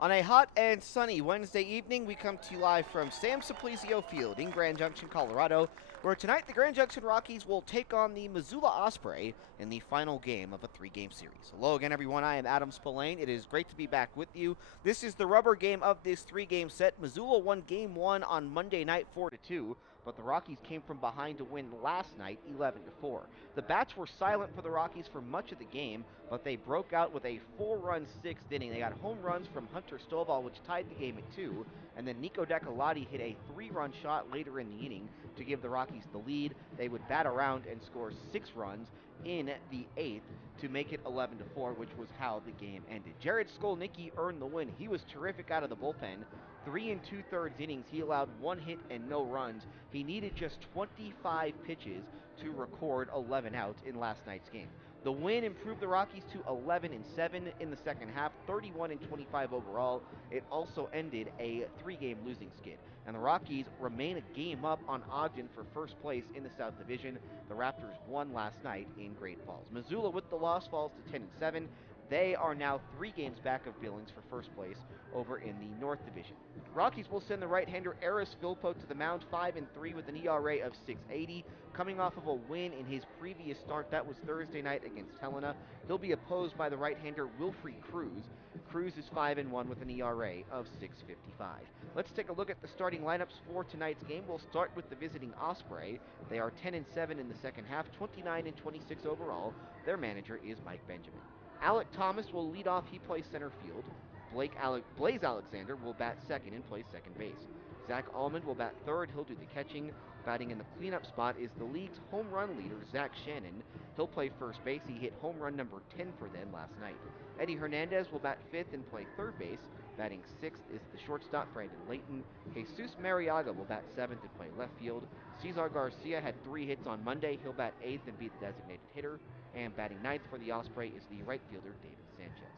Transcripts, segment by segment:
On a hot and sunny Wednesday evening, we come to you live from Sam Simplicio Field in Grand Junction, Colorado, where tonight the Grand Junction Rockies will take on the Missoula Osprey in the final game of a three-game series. Hello again, everyone. I am Adam Spillane. It is great to be back with you. This is the rubber game of this three-game set. Missoula won Game 1 on Monday night 4-2, but the Rockies came from behind to win last night 11-4. The bats were silent for the Rockies for much of the game, but they broke out with a four-run sixth inning. They got home runs from Hunter Stovall, which tied the game at 2, and then Nico Decolati hit a three-run shot later in the inning to give the Rockies the lead. They would bat around and score 6 runs in the 8th to make it 11-4, which was how the game ended. Jared Skolnicki earned the win. He was terrific out of the bullpen. 3 2/3 innings, he allowed 1 hit and no runs. He needed just 25 pitches to record 11 outs in last night's game. The win improved the Rockies to 11-7 in the second half, 31-25 overall. It also ended a 3-game losing skid, and the Rockies remain a game up on Ogden for first place in the South Division. The Raptors won last night in Great Falls. Missoula, with the loss, falls to 10-7. They are now 3 games back of Billings for first place over in the North Division. Rockies will send the right-hander Eris Philpo to the mound, 5-3 with an ERA of 6.80, coming off of a win in his previous start. That was Thursday night against Helena. He'll be opposed by the right-hander Wilfried Cruz. Cruz is 5-1 with an ERA of 6.55. Let's take a look at the starting lineups for tonight's game. We'll start with the visiting Osprey. They are 10-7 in the second half, 29-26 overall. Their manager is Mike Benjamin. Alec Thomas will lead off. He plays center field. Blaze Alexander will bat second and play second base. Zach Almond will bat third. He'll do the catching. Batting in the cleanup spot is the league's home run leader, Zach Shannon. He'll play first base. He hit home run number 10 for them last night. Eddie Hernandez will bat fifth and play third base. Batting sixth is the shortstop, Brandon Layton. Jesus Mariaga will bat seventh and play left field. Cesar Garcia had 3 hits on Monday. He'll bat eighth and be the designated hitter. And batting ninth for the Osprey is the right fielder, David Sanchez.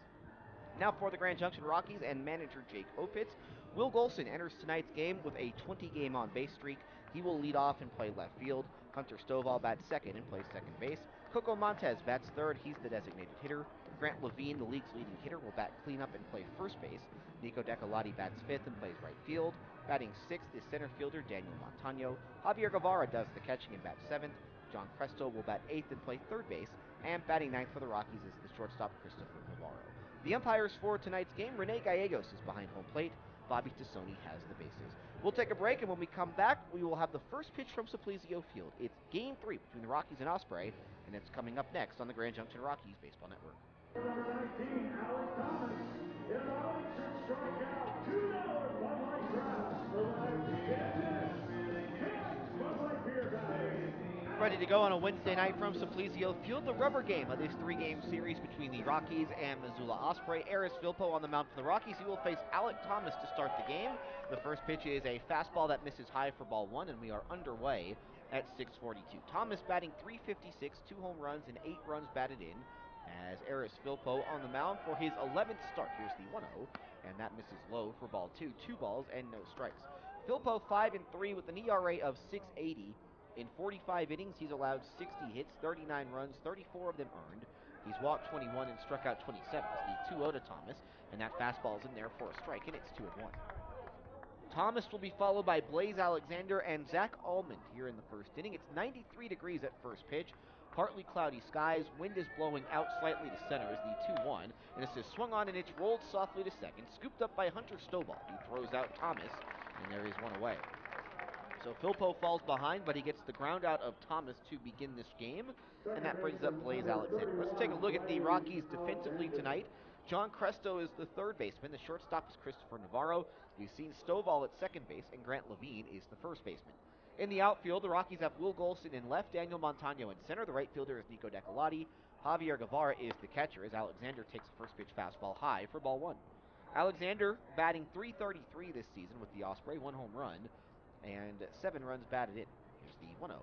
Now for the Grand Junction Rockies and manager Jake Opitz. Will Golson enters tonight's game with a 20-game on-base streak. He will lead off and play left field. Hunter Stovall bats second and plays second base. Coco Montez bats third. He's the designated hitter. Grant Levine, the league's leading hitter, will bat cleanup and play first base. Nico Decolati bats fifth and plays right field. Batting sixth is center fielder Daniel Montano. Javier Guevara does the catching and bats seventh. John Cresto will bat eighth and play third base. And batting ninth for the Rockies is the shortstop Christopher Navarro. The umpires for tonight's game, Rene Gallegos is behind home plate. Bobby Tassoni has the bases. We'll take a break, and when we come back, we will have the first pitch from Simplicio Field. It's Game 3 between the Rockies and Osprey, and it's coming up next on the Grand Junction Rockies Baseball Network. Number 19, Alex Thomas. If Alex should strike out, $2 Bud Light draft. For lefty, it's Bud Light beer guys. Ready to go on a Wednesday night from Simplicio Field, the rubber game of this 3-game series between the Rockies and Missoula Osprey. Eris Philpo on the mound for the Rockies. He will face Alec Thomas to start the game. The first pitch is a fastball that misses high for ball 1, and we are underway at 6:42. Thomas batting .356, 2 home runs and 8 runs batted in, as Eris Philpo on the mound for his 11th start. Here's the 1-0, and that misses low for ball 2. 2 balls and no strikes. Philpo 5-3 with an ERA of 6.80. In 45 innings, he's allowed 60 hits, 39 runs, 34 of them earned. He's walked 21 and struck out 27. It's the 2-0 to Thomas, and that fastball's in there for a strike, and it's 2-1. Thomas will be followed by Blaze Alexander and Zach Almond here in the first inning. It's 93 degrees at first pitch. Partly cloudy skies. Wind is blowing out slightly to center as the 2-1. And this is swung on and it's rolled softly to second. Scooped up by Hunter Stovall, who throws out Thomas, and there is one away. So Philpo falls behind, but he gets the ground out of Thomas to begin this game, and that brings up Blaze Alexander. Let's take a look at the Rockies defensively tonight. John Cresto is the third baseman. The shortstop is Christopher Navarro. You've seen Stovall at second base, and Grant Levine is the first baseman. In the outfield, the Rockies have Will Golson in left, Daniel Montano in center. The right fielder is Nico Decolati. Javier Guevara is the catcher, as Alexander takes a first pitch fastball high for ball 1. Alexander batting .333 this season with the Osprey, 1 home run, and 7 runs batted in. Here's the 1-0,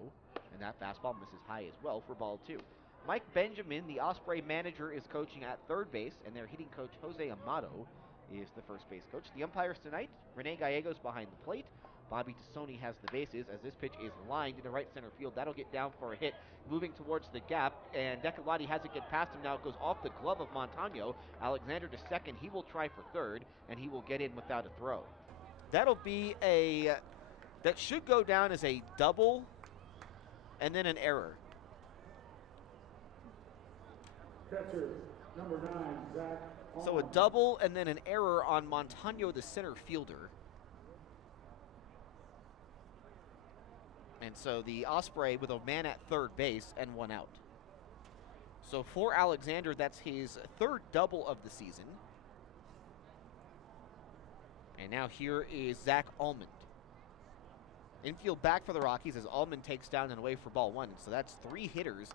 and that fastball misses high as well for ball 2. Mike Benjamin, the Osprey manager, is coaching at third base, and their hitting coach, Jose Amato, is the first base coach. The umpires tonight, Rene Gallegos behind the plate. Bobby Tassoni has the bases as this pitch is lined into right center field. That'll get down for a hit. Moving towards the gap, and Decolati has it get past him now. It goes off the glove of Montano. Alexander to second. He will try for third, and he will get in without a throw. That'll be that should go down as a double and then an error. Catcher, number 9, Zach. So a double and then an error on Montano, the center fielder. And so the Osprey with a man at third base and one out. So for Alexander, that's his third double of the season. And now here is Zach Almond. Infield back for the Rockies as Almond takes down and away for ball one. So that's 3 hitters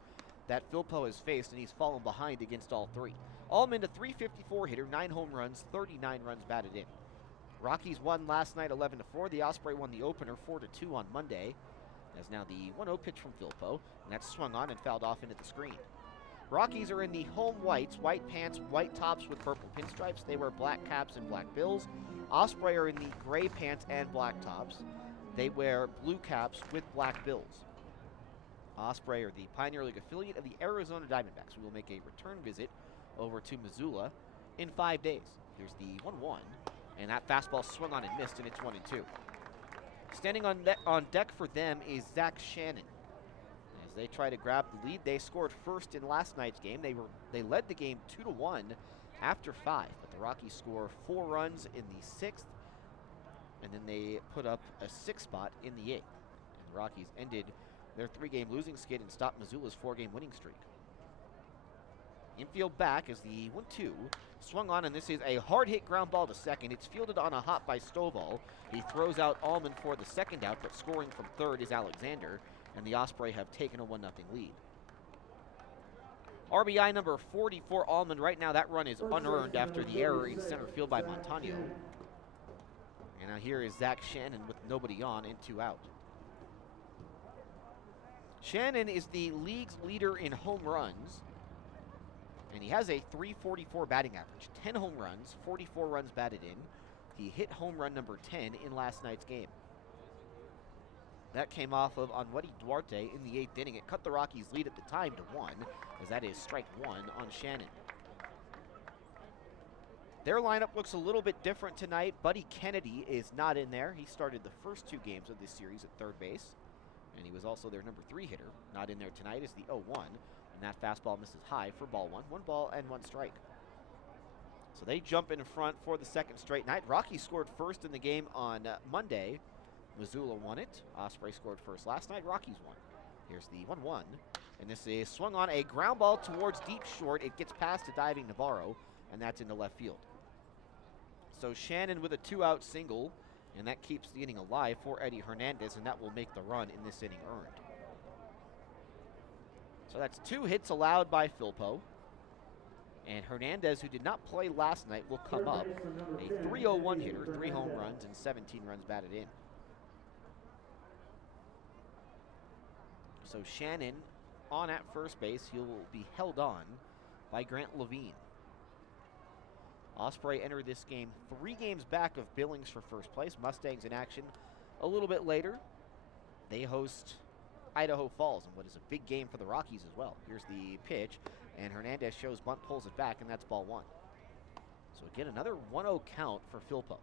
that Philpo has faced, and he's fallen behind against all 3. Almond, a .354 hitter, 9 home runs, 39 runs batted in. Rockies won last night 11-4. The Osprey won the opener 4-2 on Monday. As now the 1-0 pitch from Philpo, and that's swung on and fouled off into the screen. Rockies are in the home whites, white pants, white tops with purple pinstripes. They wear black caps and black bills. Osprey are in the gray pants and black tops. They wear blue caps with black bills. Osprey are the Pioneer League affiliate of the Arizona Diamondbacks. We will make a return visit over to Missoula in 5 days. Here's the 1-1, and that fastball swung on and missed, and it's 1-2. Standing on deck for them is Zach Shannon. As they try to grab the lead, they scored first in last night's game. They led the game 2-1 after 5, but the Rockies score 4 runs in the 6th, and then they put up a 6th spot in the 8th. And the Rockies ended their 3-game losing skid and stopped Missoula's 4-game winning streak. Infield back is the 1-2. Swung on, and this is a hard-hit ground ball to second. It's fielded on a hop by Stovall. He throws out Almond for the second out, but scoring from third is Alexander, and the Osprey have taken a 1-0 lead. RBI number 40 for Almond. Right now, that run is unearned after the error in center field by Montano. And now here is Zach Shannon with nobody on and 2 out. Shannon is the league's leader in home runs, and he has a .344 batting average. 10 home runs, 44 runs batted in. He hit home run number 10 in last night's game. That came off of Onwedi Duarte in the 8th inning. It cut the Rockies' lead at the time to 1, as that is strike 1 on Shannon. Their lineup looks a little bit different tonight. Buddy Kennedy is not in there. He started the first 2 games of this series at third base, and he was also their number 3 hitter. Not in there tonight is the 0-1. And that fastball misses high for ball 1. 1 ball and 1 strike. So they jump in front for the second straight night. Rockies scored first in the game on Monday. Missoula won it. Osprey scored first last night. Rockies won. Here's the 1-1. And this is swung on, a ground ball towards deep short. It gets past a diving Navarro, and that's into left field. So Shannon with a 2-out single, and that keeps the inning alive for Eddie Hernandez, and that will make the run in this inning earned. So that's 2 hits allowed by Philpo. And Hernandez, who did not play last night, will come up. A .301 hitter, 3 home runs and 17 runs batted in. So Shannon on at first base. He'll be held on by Grant Levine. Osprey entered this game 3 games back of Billings for first place. Mustangs in action a little bit later. They host Idaho Falls in what is a big game for the Rockies as well. Here's the pitch, and Hernandez shows bunt, pulls it back, and that's ball 1. So again, another 1-0 count for Philpo.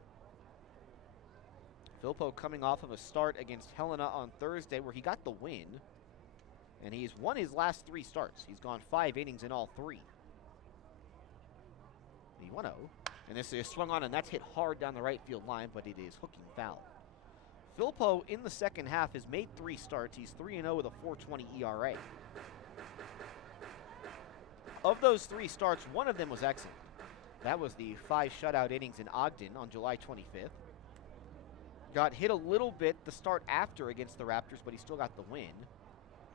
Philpo coming off of a start against Helena on Thursday where he got the win, and he's won his last 3 starts. He's gone 5 innings in all 3. The 1-0, and this is swung on, and that's hit hard down the right field line, but it is hooking foul. Philpo in the second half has made 3 starts. He's 3-0 with a .420 ERA. Of those 3 starts, 1 of them was excellent. That was the 5 shutout innings in Ogden on July 25th. Got hit a little bit the start after against the Raptors, but he still got the win.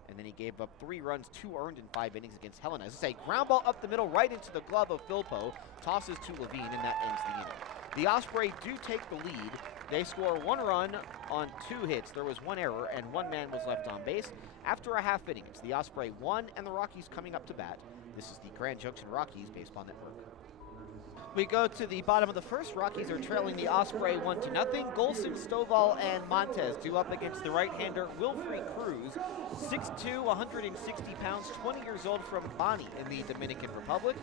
And then he gave up 3 runs, 2 earned in 5 innings against Helena. This is a ground ball up the middle right into the glove of Philpo. Tosses to Levine, and that ends the inning. The Osprey do take the lead. They score 1 run on 2 hits. There was 1 error, and 1 man was left on base. After a half inning, it's the Osprey 1 and the Rockies coming up to bat. This is the Grand Junction Rockies Baseball Network. We go to the bottom of the first. Rockies are trailing the Osprey 1-0. Golson, Stovall, and Montez due up against the right-hander Wilfrey Cruz, 6'2", 160 pounds, 20 years old, from Bani in the Dominican Republic.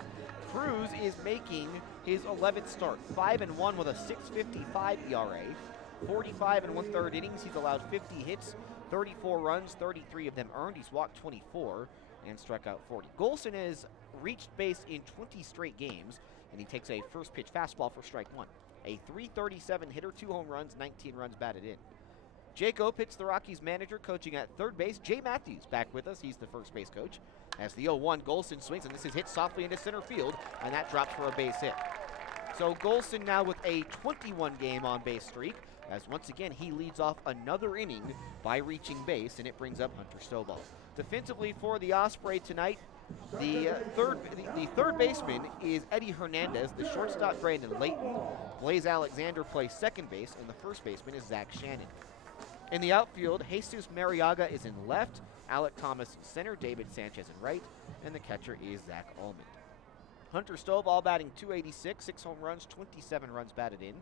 Cruz is making his 11th start, 5-1 with a 6.55 ERA, 45 1/3 innings. He's allowed 50 hits, 34 runs, 33 of them earned. He's walked 24 and struck out 40. Golson has reached base in 20 straight games, and he takes a first pitch fastball for strike one. A .337 hitter, 2 home runs, 19 runs batted in. Jake Opitz, the Rockies manager, coaching at third base. Jay Matthews back with us. He's the first base coach. As the 0-1, Golson swings, and this is hit softly into center field, and that drops for a base hit. So Golson now with a 21-game on-base streak, as once again he leads off another inning by reaching base, and it brings up Hunter Stovall. Defensively for the Osprey tonight, the third baseman is Eddie Hernandez. The shortstop, Brandon Layton. Blaze Alexander plays second base, and the first baseman is Zach Shannon. In the outfield, Jesus Mariaga is in left, Alec Thomas center, David Sanchez in right, and the catcher is Zach Almond. Hunter Stovall batting .286, 6 home runs, 27 runs batted in.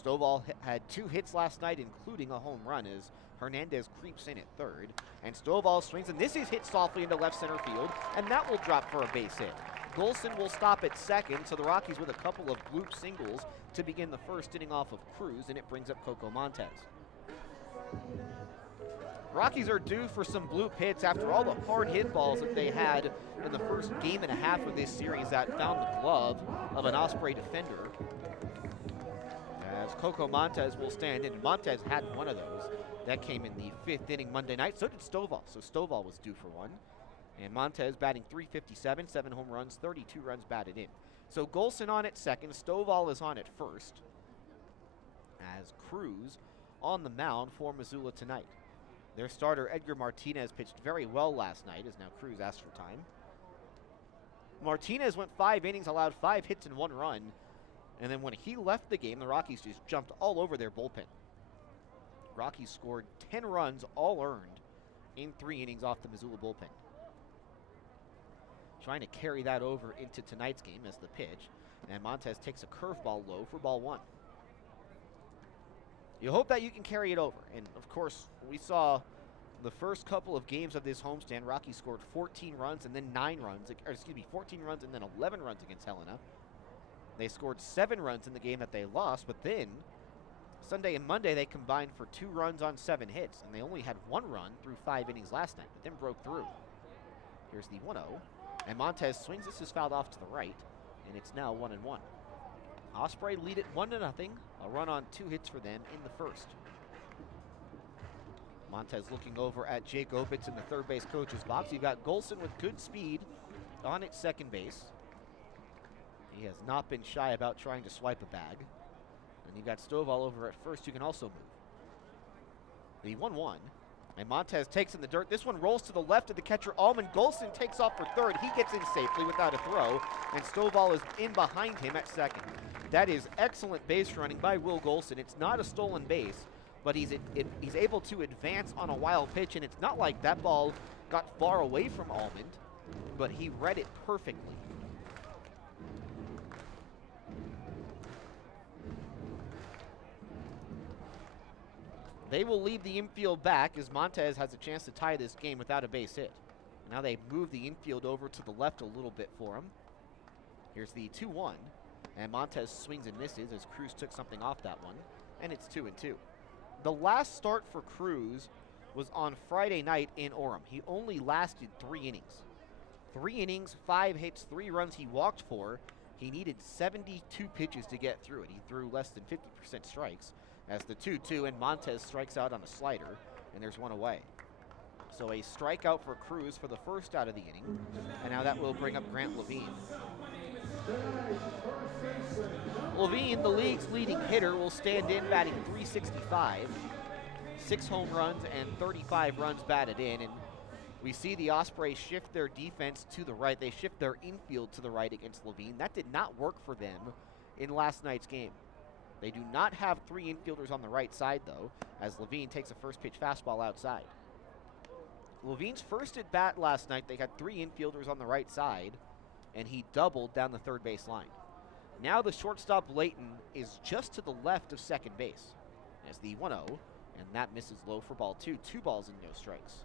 Stovall had 2 hits last night, including a home run, as Hernandez creeps in at third. And Stovall swings, and this is hit softly into left center field, and that will drop for a base hit. Golson will stop at second, so the Rockies with a couple of bloop singles to begin the first inning off of Cruz, and it brings up Coco Montez. Rockies are due for some bloop hits after all the hard hit balls that they had in the first game and a half of this series that found the glove of an Osprey defender. As Coco Montez will stand in. Montez had one of those. That came in the 5th inning Monday night. So did Stovall. So Stovall was due for one. And Montez batting .357, 7 home runs, 32 runs batted in. So Golson on at second. Stovall is on at first. As Cruz on the mound for Missoula tonight. Their starter, Edgar Martinez, pitched very well last night, as now Cruz asked for time. Martinez went 5 innings, allowed 5 hits and 1 run. And then when he left the game, the Rockies just jumped all over their bullpen. Rockies scored 10 runs, all earned, in 3 innings off the Missoula bullpen. Trying to carry that over into tonight's game as the pitch. And Montez takes a curveball low for ball 1. You hope that you can carry it over. And, of course, we saw the first couple of games of this homestand. Rockies scored 14 runs and then 14 runs and then 11 runs against Helena. They scored 7 runs in the game that they lost, but then Sunday and Monday they combined for 2 runs on 7 hits, and they only had 1 run through 5 innings last night, but then broke through. Here's the 1-0, and Montez swings. This is fouled off to the right, and it's now 1-1. Osprey lead it 1-0, a run on 2 hits for them in the first. Montez looking over at Jake Opitz in the third base coach's box. You've got Golson with good speed on at second base. He has not been shy about trying to swipe a bag. And you've got Stovall over at first, who can also move. The 1-1. And Montez takes in the dirt. This one rolls to the left of the catcher, Almond. Golson takes off for third. He gets in safely without a throw. And Stovall is in behind him at second. That is excellent base running by Will Golson. It's not a stolen base, but he's able to advance on a wild pitch. And it's not like that ball got far away from Almond, but he read it perfectly. They will leave the infield back as Montez has a chance to tie this game without a base hit. Now they move the infield over to the left a little bit for him. Here's the 2-1, and Montez swings and misses as Cruz took something off that one, and it's 2-2. The last start for Cruz was on Friday night in Orem. He only lasted 3 innings. 3 innings, 5 hits, 3 runs he walked for. He needed 72 pitches to get through it. He threw less than 50% strikes. As the 2-2, and Montez strikes out on a slider, and there's 1 away. So a strikeout for Cruz for the first out of the inning, and now that will bring up Grant Levine. Levine, the league's leading hitter, will stand in batting .365, 6 home runs and 35 runs batted in, and we see the Ospreys shift their defense to the right. They shift their infield to the right against Levine. That did not work for them in last night's game. They do not have 3 infielders on the right side, though, as Levine takes a first-pitch fastball outside. Levine's first at bat last night, they had 3 infielders on the right side, and he doubled down the third base line. Now the shortstop Layton is just to the left of second base as the 1-0, and that misses low for ball 2. 2 balls and no strikes.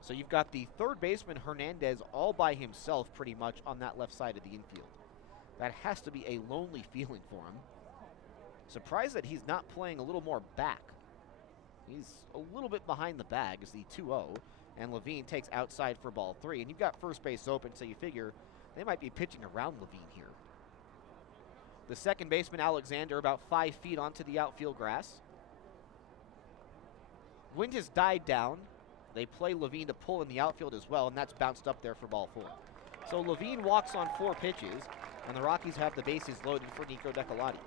So you've got the third baseman Hernandez all by himself pretty much on that left side of the infield. That has to be a lonely feeling for him. Surprised that he's not playing a little more back. He's a little bit behind the bag as the 2-0, and Levine takes outside for ball 3. And you've got first base open, so you figure they might be pitching around Levine here. The second baseman, Alexander, about 5 feet onto the outfield grass. Wind has died down. They play Levine to pull in the outfield as well, and that's bounced up there for ball 4. So Levine walks on 4 pitches, and the Rockies have the bases loaded for Nico Decolati.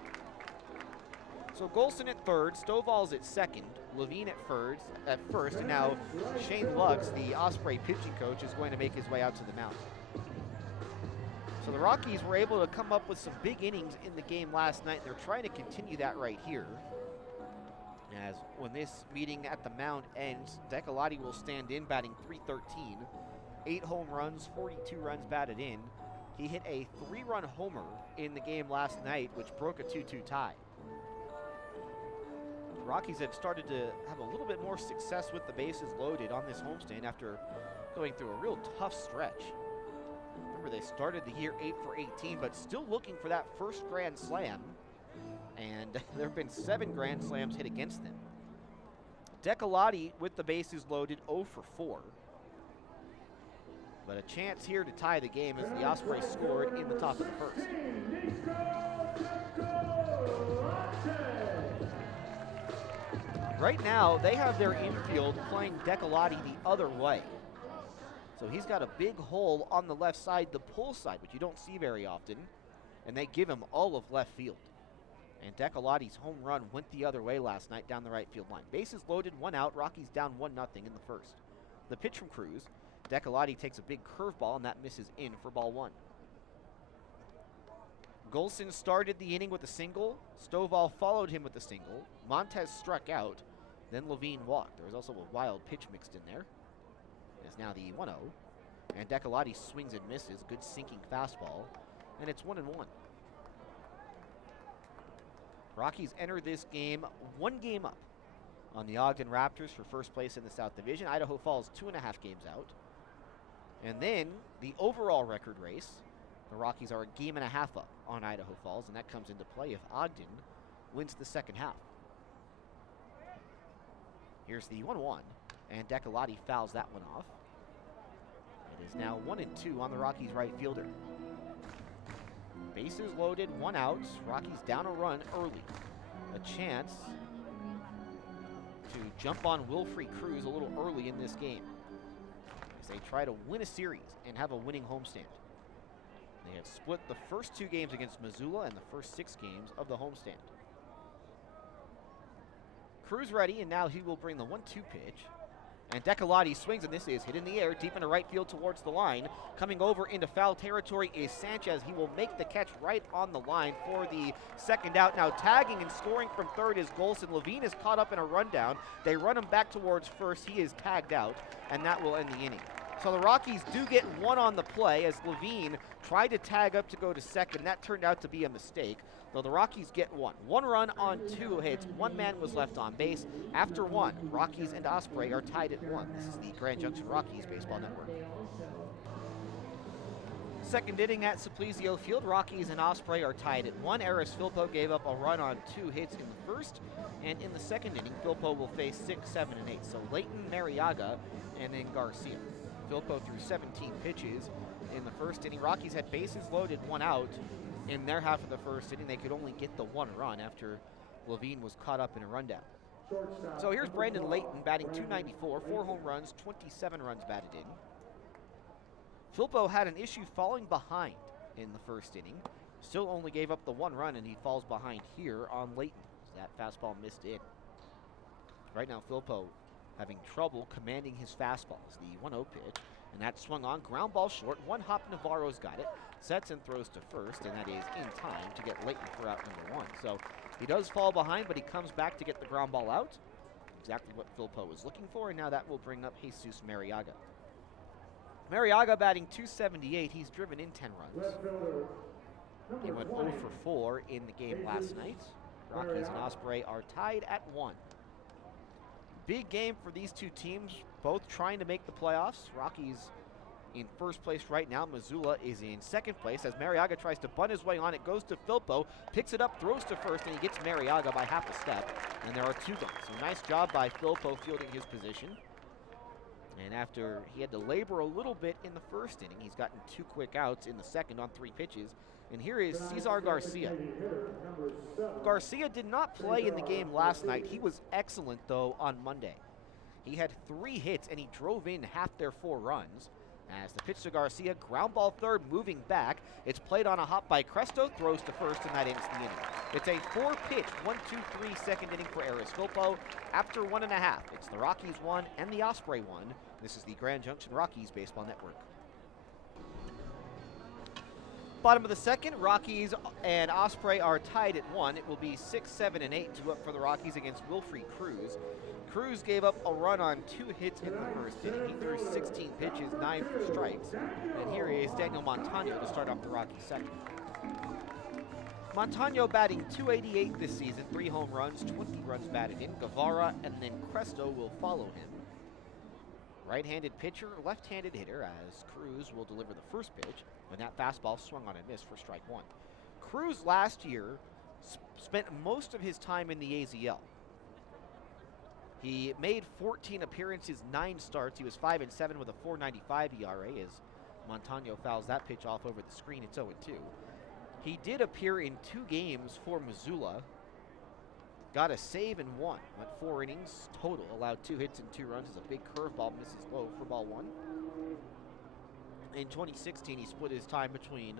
So Golson at third, Stovall's at second, Levine at first, and now Shane Lux, the Osprey pitching coach, is going to make his way out to the mound. So the Rockies were able to come up with some big innings in the game last night. They're trying to continue that right here. As when this meeting at the mound ends, Decolati will stand in batting .313, 8 home runs, 42 runs batted in. He hit a 3-run homer in the game last night, which broke a 2-2 tie. The Rockies have started to have a little bit more success with the bases loaded on this homestand after going through a real tough stretch. Remember, they started the year 8 for 18, but still looking for that first Grand Slam. And there have been 7 Grand Slams hit against them. Decolati with the bases loaded 0 for 4. But a chance here to tie the game as the Osprey scored in the top of the first. Right now, they have their infield playing Decolati the other way. So he's got a big hole on the left side, the pull side, which you don't see very often, and they give him all of left field. And Decolati's home run went the other way last night down the right field line. Bases loaded, 1 out, Rockies down 1-0 in the first. The pitch from Cruz, Decolati takes a big curveball, and that misses in for ball 1. Golson started the inning with a single. Stovall followed him with a single. Montez struck out. Then Levine walked. There was also a wild pitch mixed in there. It's now the 1-0. And Decolati swings and misses. Good sinking fastball. And it's 1-1. Rockies enter this game 1 game up on the Ogden Raptors for first place in the South Division. Idaho Falls 2.5 games out. And then the overall record race, the Rockies are a game and a half up on Idaho Falls, and that comes into play if Ogden wins the second half. Here's the 1-1, and Decolati fouls that one off. It is now 1-2 on the Rockies right fielder. Bases loaded, 1 out. Rockies down a run early. A chance to jump on Wilfrey Cruz a little early in this game as they try to win a series and have a winning homestand. They have split the first 2 games against Missoula and the first 6 games of the homestand. Cruz ready, and now he will bring the 1-2 pitch. And Decolati swings, and this is hit in the air, deep into right field towards the line. Coming over into foul territory is Sanchez. He will make the catch right on the line for the second out. Now tagging and scoring from third is Golson. Levine is caught up in a rundown. They run him back towards first. He is tagged out, and that will end the inning. So the Rockies do get 1 on the play as Levine tried to tag up to go to second. That turned out to be a mistake, though the Rockies get 1. 1 run on 2 hits. 1 man was left on base. After 1, Rockies and Osprey are tied at 1. This is the Grand Junction Rockies Baseball Network. Second inning at Simplesio Field, Rockies and Osprey are tied at 1. Eris Philpo gave up a run on 2 hits in the first, and in the second inning, Philpo will face 6, 7, and 8. So Layton, Mariaga, and then Garcia. Philpo threw 17 pitches in the first inning. Rockies had bases loaded, 1 out. In their half of the first inning, they could only get the 1 run after Levine was caught up in a rundown. So here's Brandon Layton batting .294, 4 home runs, 27 runs batted in. Philpo had an issue falling behind in the first inning. Still only gave up the 1 run, and he falls behind here on Layton. That fastball missed in. Right now, Philpo having trouble commanding his fastballs. The 1-0 pitch, and that swung on. Ground ball short. 1 hop. Navarro's got it. Sets and throws to first, and that is in time to get Layton for out number 1. So he does fall behind, but he comes back to get the ground ball out. Exactly what Philpo was looking for, and now that will bring up Jesus Mariaga. Mariaga batting .278. He's driven in 10 runs. Left fielder, He number went 20. 0 for 4 in the game last night. Rockies and Osprey are tied at 1. Big game for these two teams, both trying to make the playoffs. Rockies in first place right now. Missoula is in second place as Mariaga tries to bunt his way on. It goes to Filpo, picks it up, throws to first, and he gets Mariaga by half a step. And there are 2 guns. So nice job by Filpo fielding his position. And after he had to labor a little bit in the first inning, he's gotten 2 quick outs in the second on 3 pitches. And here is Cesar Garcia. Garcia did not play in the game last night. He was excellent, though, on Monday. He had 3 hits, and he drove in half their 4 runs. As the pitch to Garcia, ground ball third, moving back. It's played on a hop by Cresto, throws to first, and that ends the inning. It's a 4-pitch, 1-2-3 second inning for Aris Filpo. After 1.5, it's the Rockies 1 and the Osprey 1. This is the Grand Junction Rockies Baseball Network. Bottom of the second, Rockies and Osprey are tied at 1. It will be 6, 7, and 8 to up for the Rockies against Wilfrey Cruz. Cruz gave up a run on 2 hits in the first inning. He threw 16 pitches, 9 for strikes. And here is Daniel Montano to start off the Rockies second. Montano batting .288 this season, 3 home runs, 20 runs batted in. Guevara and then Cresto will follow him. Right-handed pitcher, left-handed hitter, as Cruz will deliver the first pitch, and that fastball swung on and missed for strike 1. Cruz last year spent most of his time in the AZL. He made 14 appearances, 9 starts. He was 5-7 with a 4.95 ERA as Montano fouls that pitch off over the screen. It's 0-2. He did appear in 2 games for Missoula. Got a save in 1. Went 4 innings total. Allowed 2 hits and 2 runs as a big curveball misses low for ball 1. In 2016, he split his time between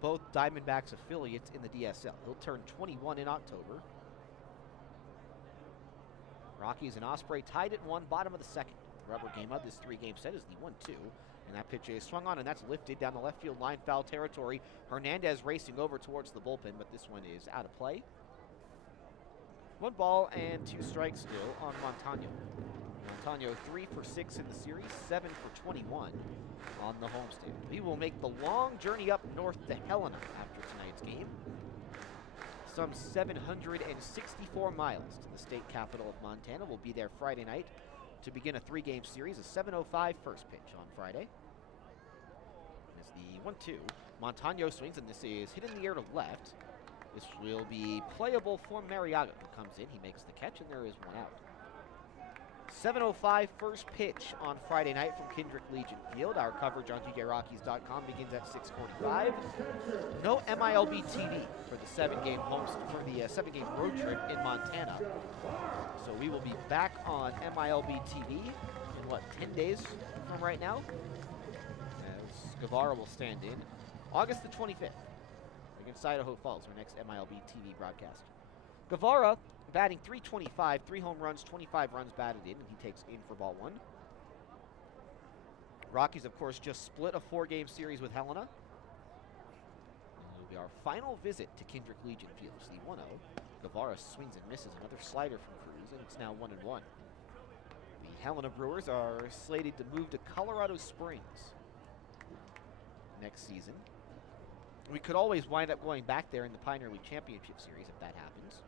both Diamondbacks affiliates in the DSL. He'll turn 21 in October. Rockies and Osprey tied at 1, bottom of the second. Rubber game of this 3-game set is the 1-2. And that pitch is swung on, and that's lifted down the left field line, foul territory. Hernandez racing over towards the bullpen, but this one is out of play. 1 ball and 2 strikes still on Montano. Montano 3 for 6 in the series, 7 for 21 on the homestand. He will make the long journey up north to Helena after tonight's game. Some 764 miles to the state capital of Montana. Will be there Friday night to begin a 3-game series, a 7:05 first pitch on Friday. As the 1-2, Montano swings, and this is hit in the air to left. This will be playable for Mariaga, who comes in. He makes the catch, and there is 1 out. 7:05 first pitch on Friday night from Kendrick Legion Field. Our coverage on GJRockies.com begins at 6:45. No MILB TV for the 7-game road trip in Montana. So we will be back on MILB TV in 10 days from right now? As Guevara will stand in August the 25th against Idaho Falls, our next MILB TV broadcast. Guevara batting .325, 3 home runs, 25 runs batted in, and he takes in for ball 1. Rockies, of course, just split a 4-game series with Helena. And it'll be our final visit to Kendrick Legion Field. It's the 1-0. Guevara swings and misses another slider from Cruz, and it's now 1-1. The Helena Brewers are slated to move to Colorado Springs next season. We could always wind up going back there in the Pioneer League Championship Series if that happens.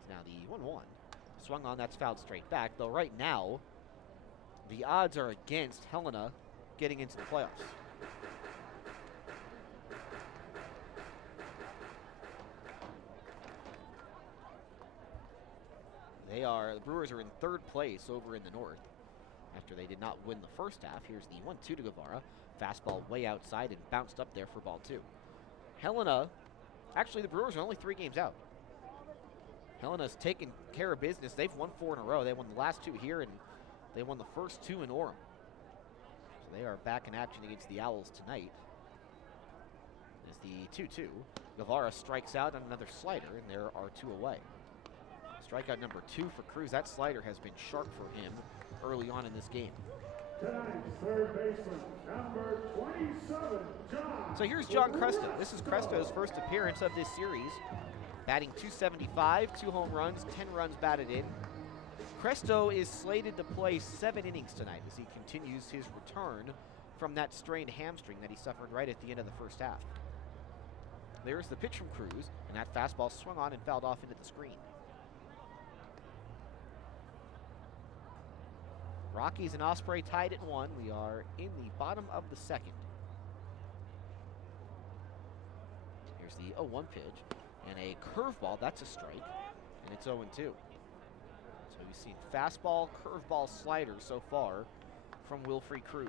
It's now the 1-1. Swung on, that's fouled straight back, though right now the odds are against Helena getting into the playoffs. The Brewers are in 3rd place over in the north after they did not win the first half. Here's the 1-2 to Guevara. Fastball way outside and bounced up there for ball 2. Helena, actually the Brewers are only 3 games out. Helena's taken care of business. They've won 4 in a row. They won the last 2 here, and they won the first 2 in Orem. So they are back in action against the Owls tonight. As the 2-2, Guevara strikes out on another slider, and there are 2 away. Strikeout number 2 for Cruz. That slider has been sharp for him early on in this game. Tonight's 3rd baseman, number 27, John. So here's John Cresto. This is Cresto's first appearance of this series. Batting .275, 2 home runs, 10 runs batted in. Cresto is slated to play 7 innings tonight as he continues his return from that strained hamstring that he suffered right at the end of the first half. There's the pitch from Cruz, and that fastball swung on and fouled off into the screen. Rockies and Osprey tied at 1. We are in the bottom of the second. Here's the 0-1 pitch, and a curveball. That's a strike, and it's 0-2. So we've seen fastball, curveball, slider so far from Wilfrey Cruz.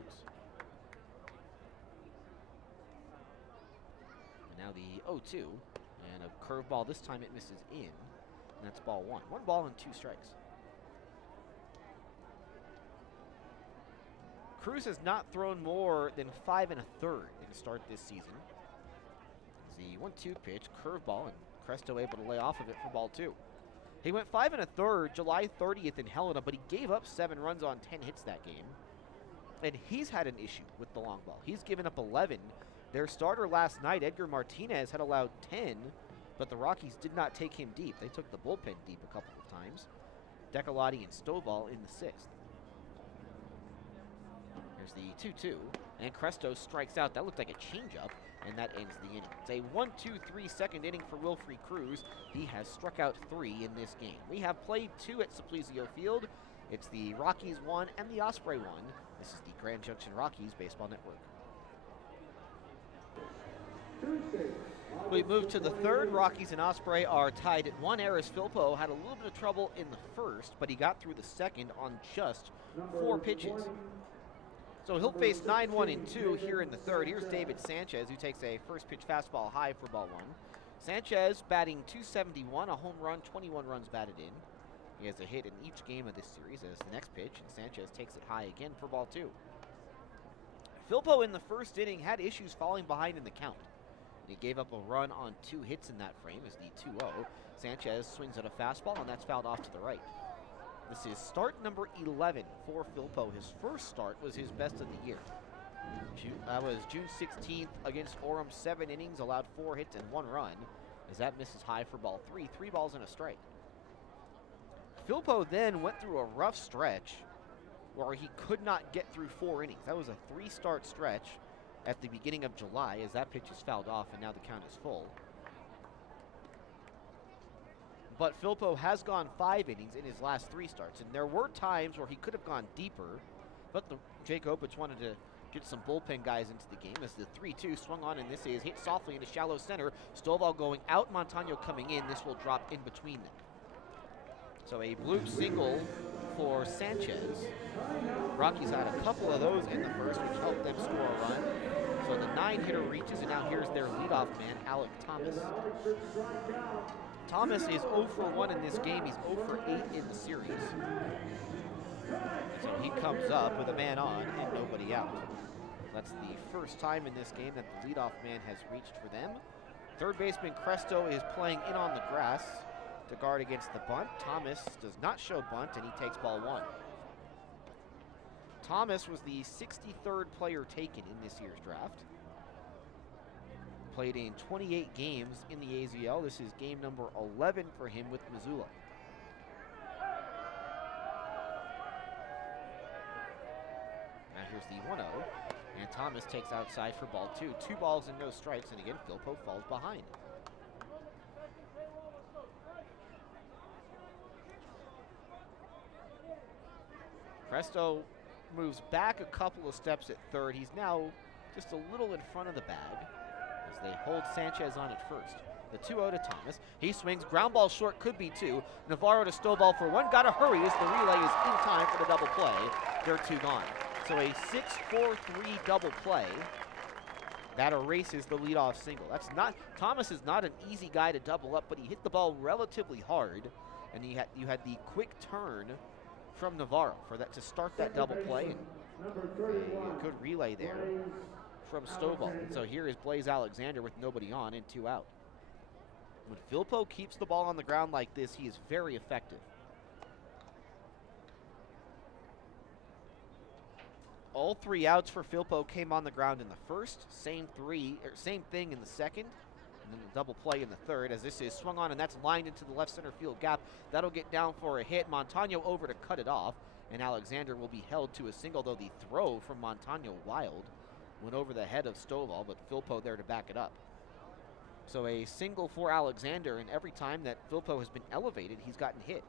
And now the 0-2, and a curveball. This time it misses in, and that's ball 1. 1 ball and 2 strikes. Cruz has not thrown more than 5 1/3 in the start this season. The 1-2 pitch, curveball, and Cresto able to lay off of it for ball 2. He went 5 1/3 July 30th in Helena, but he gave up 7 runs on 10 hits that game. And he's had an issue with the long ball. He's given up 11. Their starter last night, Edgar Martinez, had allowed 10, but the Rockies did not take him deep. They took the bullpen deep a couple of times. Decalotti and Stovall in the 6th. Here's the 2-2, and Cresto strikes out. That looked like a changeup, and that ends the inning. It's a 1-2-3 second inning for Wilfrey Cruz. He has struck out 3 in this game. We have played 2 at Simplesio Field. It's the Rockies 1 and the Osprey 1. This is the Grand Junction Rockies Baseball Network. We move to the third. Rockies and Osprey are tied at 1. Aris Filpo had a little bit of trouble in the first, but he got through the second on just 4 pitches. So he'll face 9-1 and 2 here in the third. Here's David Sanchez, who takes a first pitch fastball high for ball 1. Sanchez batting .271, a home run, 21 runs batted in. He has a hit in each game of this series as the next pitch, and Sanchez takes it high again for ball 2. Filpo in the first inning had issues falling behind in the count. He gave up a run on 2 hits in that frame as the 2-0. Sanchez swings at a fastball, and that's fouled off to the right. This is start number 11 for Filpo. His first start was his best of the year. That was June 16th against Orem. 7 innings, allowed 4 hits and 1 run, as that misses high for ball 3. 3 balls and a strike. Filpo then went through a rough stretch where he could not get through 4 innings. That was a 3-start stretch at the beginning of July, as that pitch is fouled off and now the count is full. But Filpo has gone 5 innings in his last 3 starts, and there were times where he could have gone deeper, but Jake Opich wanted to get some bullpen guys into the game as the 3-2 swung on, and this is hit softly into shallow center. Stovall going out, Montano coming in. This will drop in between them. So a bloop single for Sanchez. Rockies had a couple of those in the first, which helped them score a run. So the 9-hitter reaches, and now here's their leadoff man, Alec Thomas. Thomas is 0 for 1 in this game. He's 0 for 8 in the series. So he comes up with a man on and nobody out. That's the first time in this game that the leadoff man has reached for them. Third baseman Cresto is playing in on the grass to guard against the bunt. Thomas does not show bunt, and he takes ball 1. Thomas was the 63rd player taken in this year's draft. Played in 28 games in the AZL. This is game number 11 for him with Missoula. Now here's the 1-0, and Thomas takes outside for ball 2. 2 balls and no strikes, and again, Filpo falls behind. Cresto moves back a couple of steps at third. He's now just a little in front of the bag as they hold Sanchez on at first. The 2-0 to Thomas. He swings, ground ball short, could be 2. Navarro to Stovall for 1. Gotta hurry as the relay is in time for the double play. They're 2 gone. So a 6-4-3 double play that erases the leadoff single. Thomas is not an easy guy to double up, but he hit the ball relatively hard, and you had the quick turn from Navarro for that to start that double play, and a good relay there from Stovall. And so here is Blaze Alexander with nobody on and 2 out. When Filpo keeps the ball on the ground like this, he is very effective. All 3 outs for Filpo came on the ground in the first. Same thing in the second. And then the double play in the third, as this is swung on, and that's lined into the left center field gap. That'll get down for a hit. Montano over to cut it off. and Alexander will be held to a single, though the throw from Montano Wild went over the head of Stovall, but Philpo there to back it up. So a single for Alexander, and every time that Philpo has been elevated, he's gotten hit.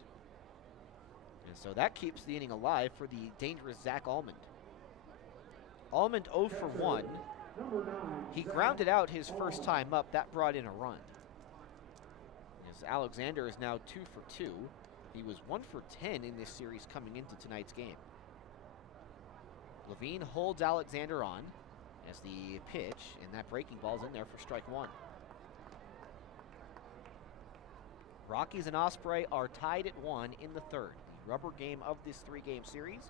And so that keeps the inning alive for the dangerous Zach Almond. Almond 0 for 1. He grounded out his first time up. That brought in a run. As Alexander is now 2 for 2. He was 1 for 10 in this series coming into tonight's game. Levine holds Alexander on as the pitch, and that breaking ball's in there for strike one. Rockies and Osprey are tied at 1 in the third. The rubber game of this three-game series.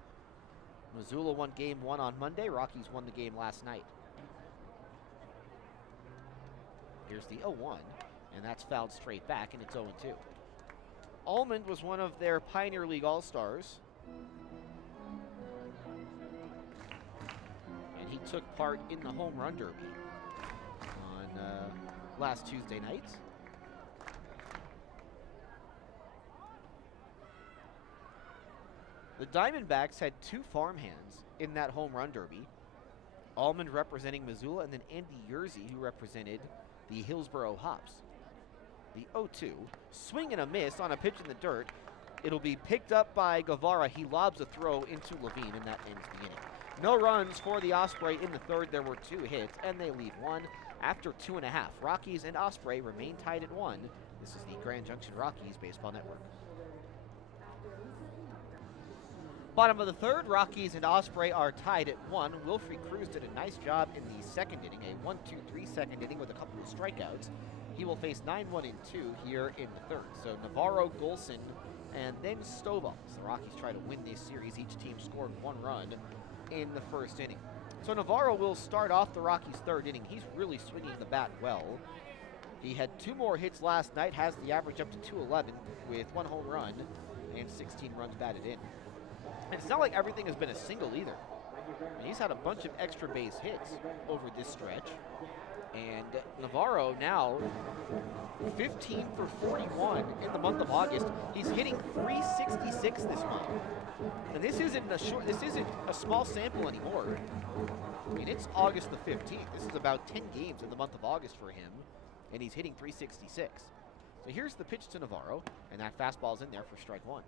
Missoula won game 1 on Monday. Rockies won the game last night. Here's the 0-1, and that's fouled straight back, and it's 0-2. Almond was one of their Pioneer League All-Stars. And he took part in the home run derby on last Tuesday night. The Diamondbacks had 2 farmhands in that home run derby. Almond representing Missoula, and then Andy Yerzy, who represented the Hillsboro Hops. The 0-2, swing and a miss on a pitch in the dirt. It'll be picked up by Guevara. He lobs a throw into Levine, and that ends the inning. No runs for the Osprey in the third. There were 2 hits, and they leave 1 after 2.5. Rockies and Osprey remain tied at 1. This is the Grand Junction Rockies Baseball Network. Bottom of the third, Rockies and Osprey are tied at 1. Wilfrey Cruz did a nice job in the second inning, a 1-2-3 second inning with a couple of strikeouts. He will face 9-1-2 here in the third. So Navarro, Golson, and then Stovall. As the Rockies try to win this series, each team scored 1 run in the first inning. So Navarro will start off the Rockies' third inning. He's really swinging the bat well. He had 2 more hits last night, has the average up to 211 with 1 home run and 16 runs batted in. And it's not like everything has been a single either. I mean, he's had a bunch of extra base hits over this stretch. And Navarro now 15 for 41 in the month of August. He's hitting .366 this month. And this isn't a small sample anymore. I mean, it's August the 15th. This is about 10 games in the month of August for him, and he's hitting .366. So here's the pitch to Navarro, and that fastball's in there for strike one.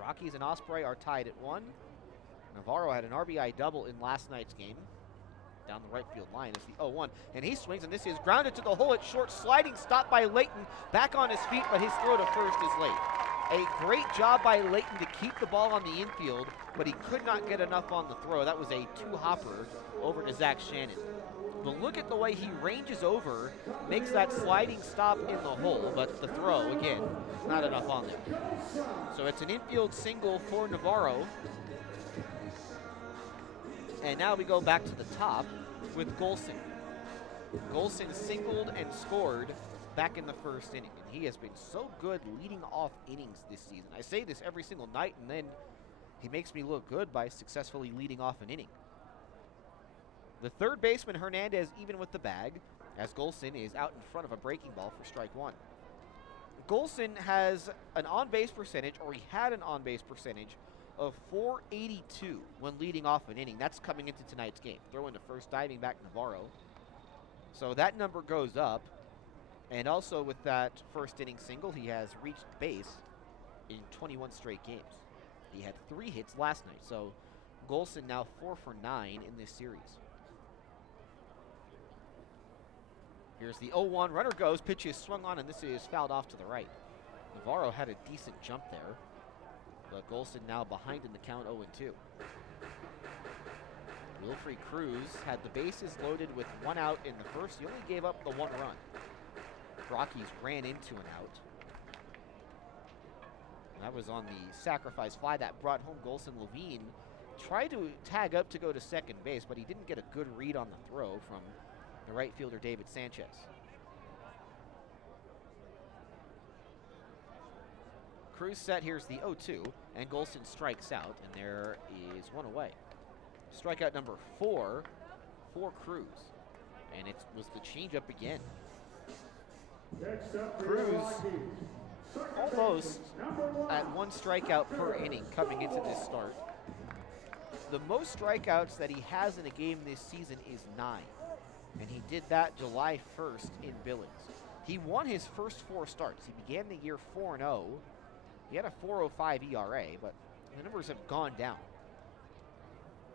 Rockies and Osprey are tied at 1. Navarro had an RBI double in last night's game. Down the right field line is the 0-1, and he swings, and this is grounded to the hole at short. Sliding stop by Layton, back on his feet, but his throw to first is late. A great job by Layton to keep the ball on the infield, but he could not get enough on the throw. That was a 2-hopper over to Zach Shannon. But look at the way he ranges over, makes that sliding stop in the hole, but the throw, again, not enough on there. So it's an infield single for Navarro. And now we go back to the top with Golson. Golson singled and scored back in the first inning, and he has been so good leading off innings this season. I say this every single night, and then he makes me look good by successfully leading off an inning. The third baseman, Hernandez, even with the bag, as Golson is out in front of a breaking ball for strike one. Golson has an on-base percentage, or he had an on-base percentage, of .482 when leading off an inning. That's coming into tonight's game. Throw into first, diving back Navarro. So that number goes up. And also with that first inning single, he has reached base in 21 straight games. He had 3 hits last night. So Golson now 4 for 9 in this series. Here's the 0-1. Runner goes. Pitch is swung on, and this is fouled off to the right. Navarro had a decent jump there. But Golson now behind in the count, 0-2. Wilfrey Cruz had the bases loaded with 1 out in the first. He only gave up the 1 run. Rockies ran into an out. And that was on the sacrifice fly that brought home Golson. Levine tried to tag up to go to second base, but he didn't get a good read on the throw from the right fielder David Sanchez. Cruz set, here's the 0-2, and Golson strikes out, and there is 1 away. Strikeout number 4 for Cruz, and it was the changeup again. Cruz almost at 1 strikeout per inning coming into this start. The most strikeouts that he has in a game this season is 9, and he did that July 1st in Billings. He won his first 4 starts. He began the year 4-0. He had a 4.05 ERA, but the numbers have gone down.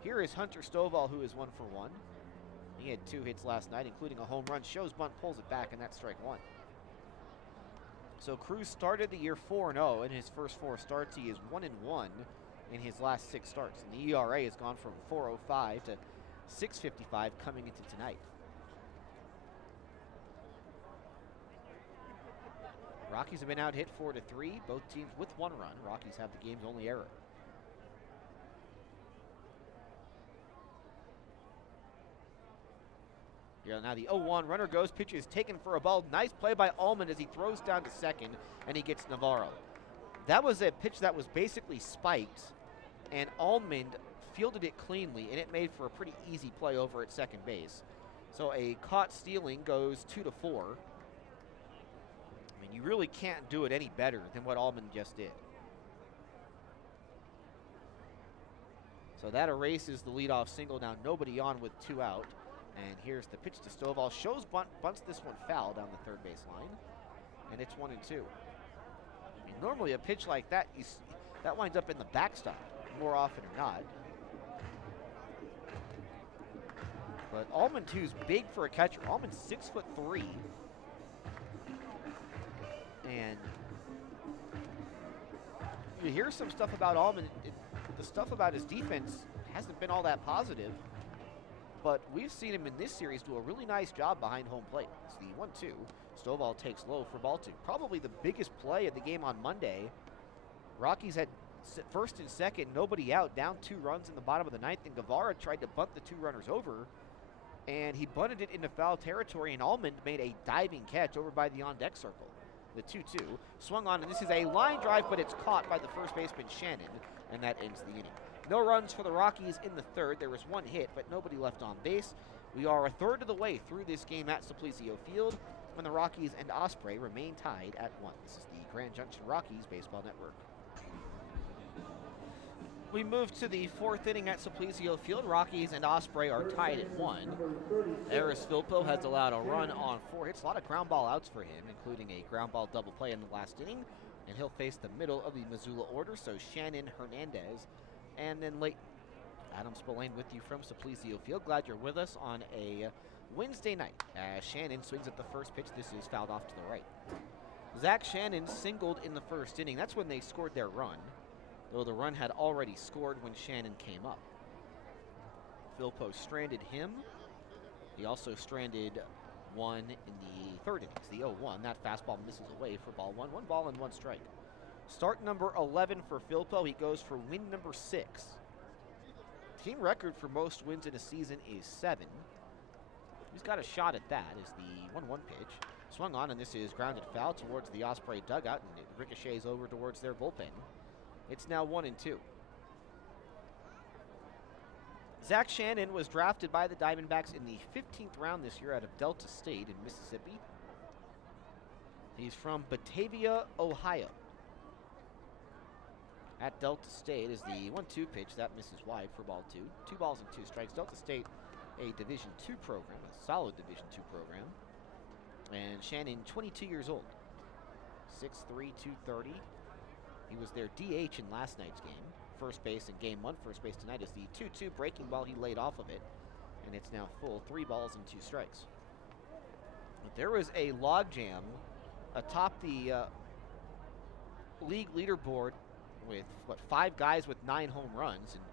Here is Hunter Stovall, who is 1 for 1. He had 2 hits last night, including a home run. Shows bunt, pulls it back, and that's strike 1. So Cruz started the year 4-0 in his first 4 starts. He is 1-1 in his last 6 starts. And the ERA has gone from 4.05 to 6.55 coming into tonight. Rockies have been out hit 4-3, both teams with 1 run. Rockies have the game's only error. Yeah, now the 0-1 runner goes, pitch is taken for a ball. Nice play by Allman as he throws down to second, and he gets Navarro. That was a pitch that was basically spiked, and Allman fielded it cleanly, and it made for a pretty easy play over at second base. So a caught stealing goes 2-4. I mean, you really can't do it any better than what Allman just did. So that erases the leadoff single. Now nobody on with 2 out. And here's the pitch to Stovall. Shows bunt, bunts this one foul down the third base line. And it's 1-2. I mean, normally a pitch like that, that winds up in the backstop more often or not. But Allman, too, is big for a catcher. Allman's 6'3". And you hear some stuff about Allman. The stuff about his defense hasn't been all that positive. But we've seen him in this series do a really nice job behind home plate. It's the 1-2. Stovall takes low for ball 2. Probably the biggest play of the game on Monday. Rockies had first and second, nobody out, down 2 runs in the bottom of the 9th, and Guevara tried to bunt the 2 runners over, and he bunted it into foul territory, and Allman made a diving catch over by the on-deck circle. The 2-2 swung on, and this is a line drive, but it's caught by the first baseman Shannon, and that ends the inning. No runs for the Rockies in the 3rd. There was 1 hit, but nobody left on base. We are a third of the way through this game at Simplicio Field when the Rockies and Osprey remain tied at 1. This is the Grand Junction Rockies Baseball Network. We move to the 4th inning at Simplicio Field. Rockies and Osprey are tied at 1. Eris Filpo has allowed a run on 4 hits. A lot of ground ball outs for him, including a ground ball double play in the last inning. And he'll face the middle of the Missoula order, so Shannon, Hernandez, and then late. Adam Spillane with you from Simplicio Field. Glad you're with us on a Wednesday night. Shannon swings at the first pitch. This is fouled off to the right. Zach Shannon singled in the 1st inning. That's when they scored their run, though the run had already scored when Shannon came up. Filpo stranded him. He also stranded 1 in the 3rd inning. It's the 0-1. That fastball misses away for ball 1. 1 ball and 1 strike. Start number 11 for Filpo. He goes for win number 6. Team record for most wins in a season is 7. He's got a shot at that as the 1-1 pitch. Swung on, and this is grounded foul towards the Osprey dugout, and it ricochets over towards their bullpen. It's now 1-2. Zach Shannon was drafted by the Diamondbacks in the 15th round this year out of Delta State in Mississippi. He's from Batavia, Ohio. At Delta State is the 1-2 pitch. That misses wide for ball 2. 2 balls and 2 strikes. Delta State, a Division II program, a solid Division II program. And Shannon, 22 years old. 6'3", 230. He was their DH in last night's game. First base in game 1. First base tonight is the 2-2 breaking ball. He laid off of it. And it's now full. 3 balls and 2 strikes. But there was a logjam atop the league leaderboard with, 5 guys with 9 home runs. And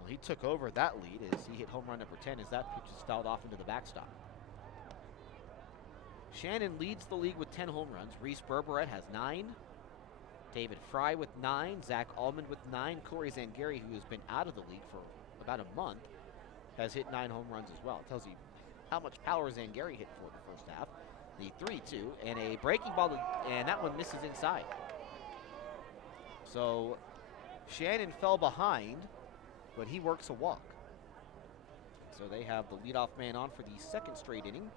well, he took over that lead as he hit home run number 10 as that pitch is fouled off into the backstop. Shannon leads the league with 10 home runs. Reese Berberet has 9. David Fry with 9. Zach Allman with 9. Corey Zangari, who has been out of the league for about a month, has hit 9 home runs as well. It tells you how much power Zangari hit for the first half. The 3-2 and a breaking ball, and that one misses inside. So Shannon fell behind, but he works a walk. So they have the leadoff man on for the 2nd straight inning,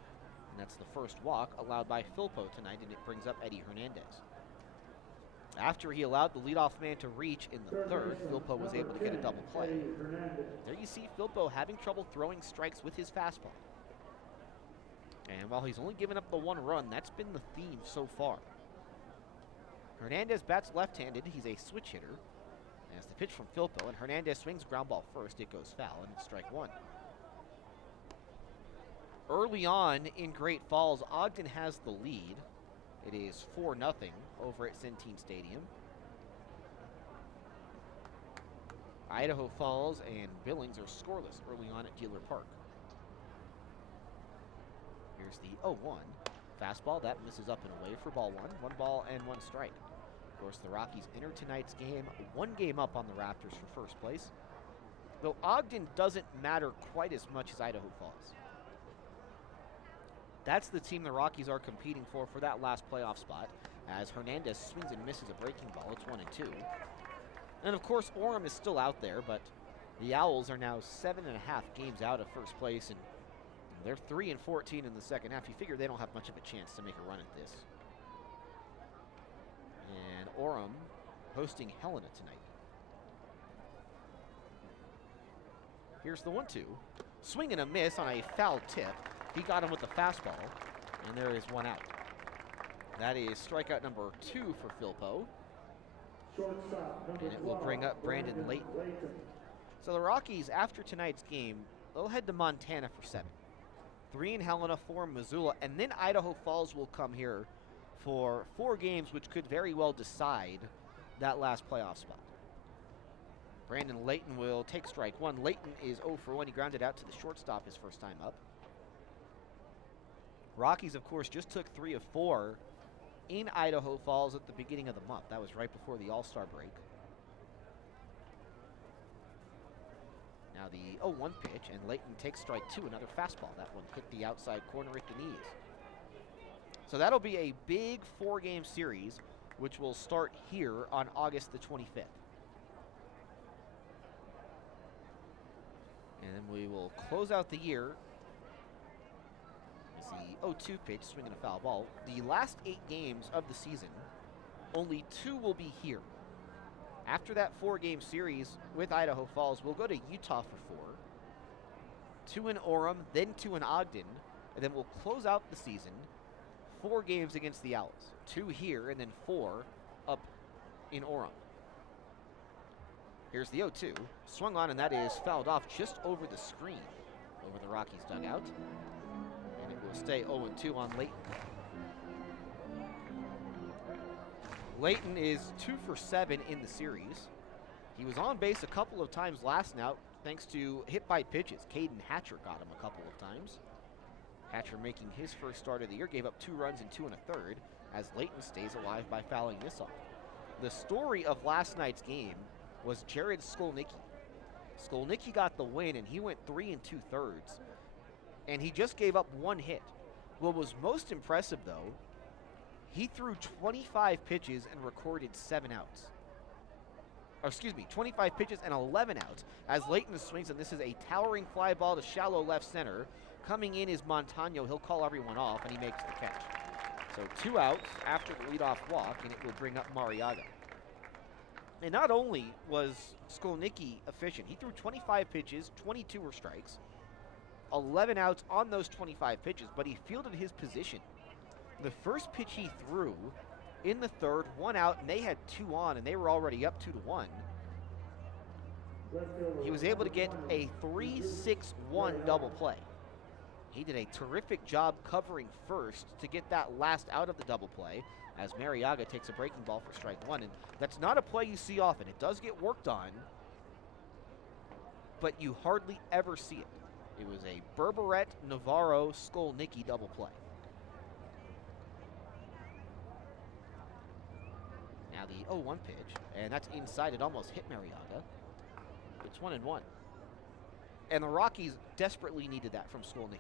and that's the first walk allowed by Filpo tonight, and it brings up Eddie Hernandez. After he allowed the leadoff man to reach in the third, Philpo was able to get a double play. There you see Philpo having trouble throwing strikes with his fastball. And while he's only given up the 1 run, that's been the theme so far. Hernandez bats left-handed. He's a switch hitter. As the pitch from Philpo, and Hernandez swings ground ball first. It goes foul, and it's strike 1. Early on in Great Falls, Ogden has the lead. It is 4-0 over at Centene Stadium. Idaho Falls and Billings are scoreless early on at Dealer Park. Here's the 0-1. Fastball, that misses up and away for ball 1. 1 ball and 1 strike. Of course, the Rockies enter tonight's game 1 game up on the Raptors for first place. Though Ogden doesn't matter quite as much as Idaho Falls. That's the team the Rockies are competing for that last playoff spot, as Hernandez swings and misses a breaking ball. It's 1-2. And of course, Orem is still out there, but the Owls are now 7.5 games out of first place, and they're 3-14 in the second half. You figure they don't have much of a chance to make a run at this. And Orem hosting Helena tonight. Here's the 1-2. Swing and a miss on a foul tip. He got him with the fastball, and there is 1 out. That is strikeout number 2 for Philpo. And it will bring up Brandon Layton. So the Rockies, after tonight's game, they'll head to Montana for 7. 3 in Helena, 4 in Missoula, and then Idaho Falls will come here for 4 games, which could very well decide that last playoff spot. Brandon Layton will take strike 1. Layton is 0 for 1. He grounded out to the shortstop his first time up. Rockies, of course, just took 3 of 4 in Idaho Falls at the beginning of the month. That was right before the All-Star break. Now the 0-1 pitch, and Layton takes strike 2, another fastball. That one hit the outside corner at the knees. So that'll be a big 4-game series, which will start here on August the 25th. And then we will close out the year. The 0-2 pitch, swinging a foul ball. The last 8 games of the season, only 2 will be here. After that 4-game series with Idaho Falls, we'll go to Utah for 4. 2 in Orem, then 2 in Ogden, and then we'll close out the season 4 games against the Owls. 2 here, and then 4 up in Orem. Here's the 0-2. Swung on, and that is fouled off just over the screen, over the Rockies dugout. And it will stay 0-2 on Layton. Layton is 2 for 7 in the series. He was on base a couple of times last night thanks to hit by pitches. Caden Hatcher got him a couple of times. Hatcher making his first start of the year, gave up 2 runs and 2 1/3 as Layton stays alive by fouling this off. The story of last night's game was Jared Skolnicki. Skolnicki got the win, and he went 3 2/3, and he just gave up 1 hit. What was most impressive, though, he threw 25 pitches and recorded 7 outs. Or excuse me, 25 pitches and 11 outs as Layton swings, and this is a towering fly ball to shallow left center. Coming in is Montano. He'll call everyone off, and he makes the catch. So 2 outs after the leadoff walk, and it will bring up Mariaga. And not only was Skolnicki efficient, he threw 25 pitches, 22 were strikes, 11 outs on those 25 pitches, but he fielded his position. The first pitch he threw in the third, 1 out, and they had 2 on, and they were already up 2-1. He was able to get a 3-6-1 double play. He did a terrific job covering first to get that last out of the double play as Mariaga takes a breaking ball for strike 1. And that's not a play you see often. It does get worked on, but you hardly ever see it. It was a Berberette, Navarro, Skolnicki double play. Now the 0-1 pitch, and that's inside. It almost hit Mariaga. It's 1-1. And the Rockies desperately needed that from Skolnicki.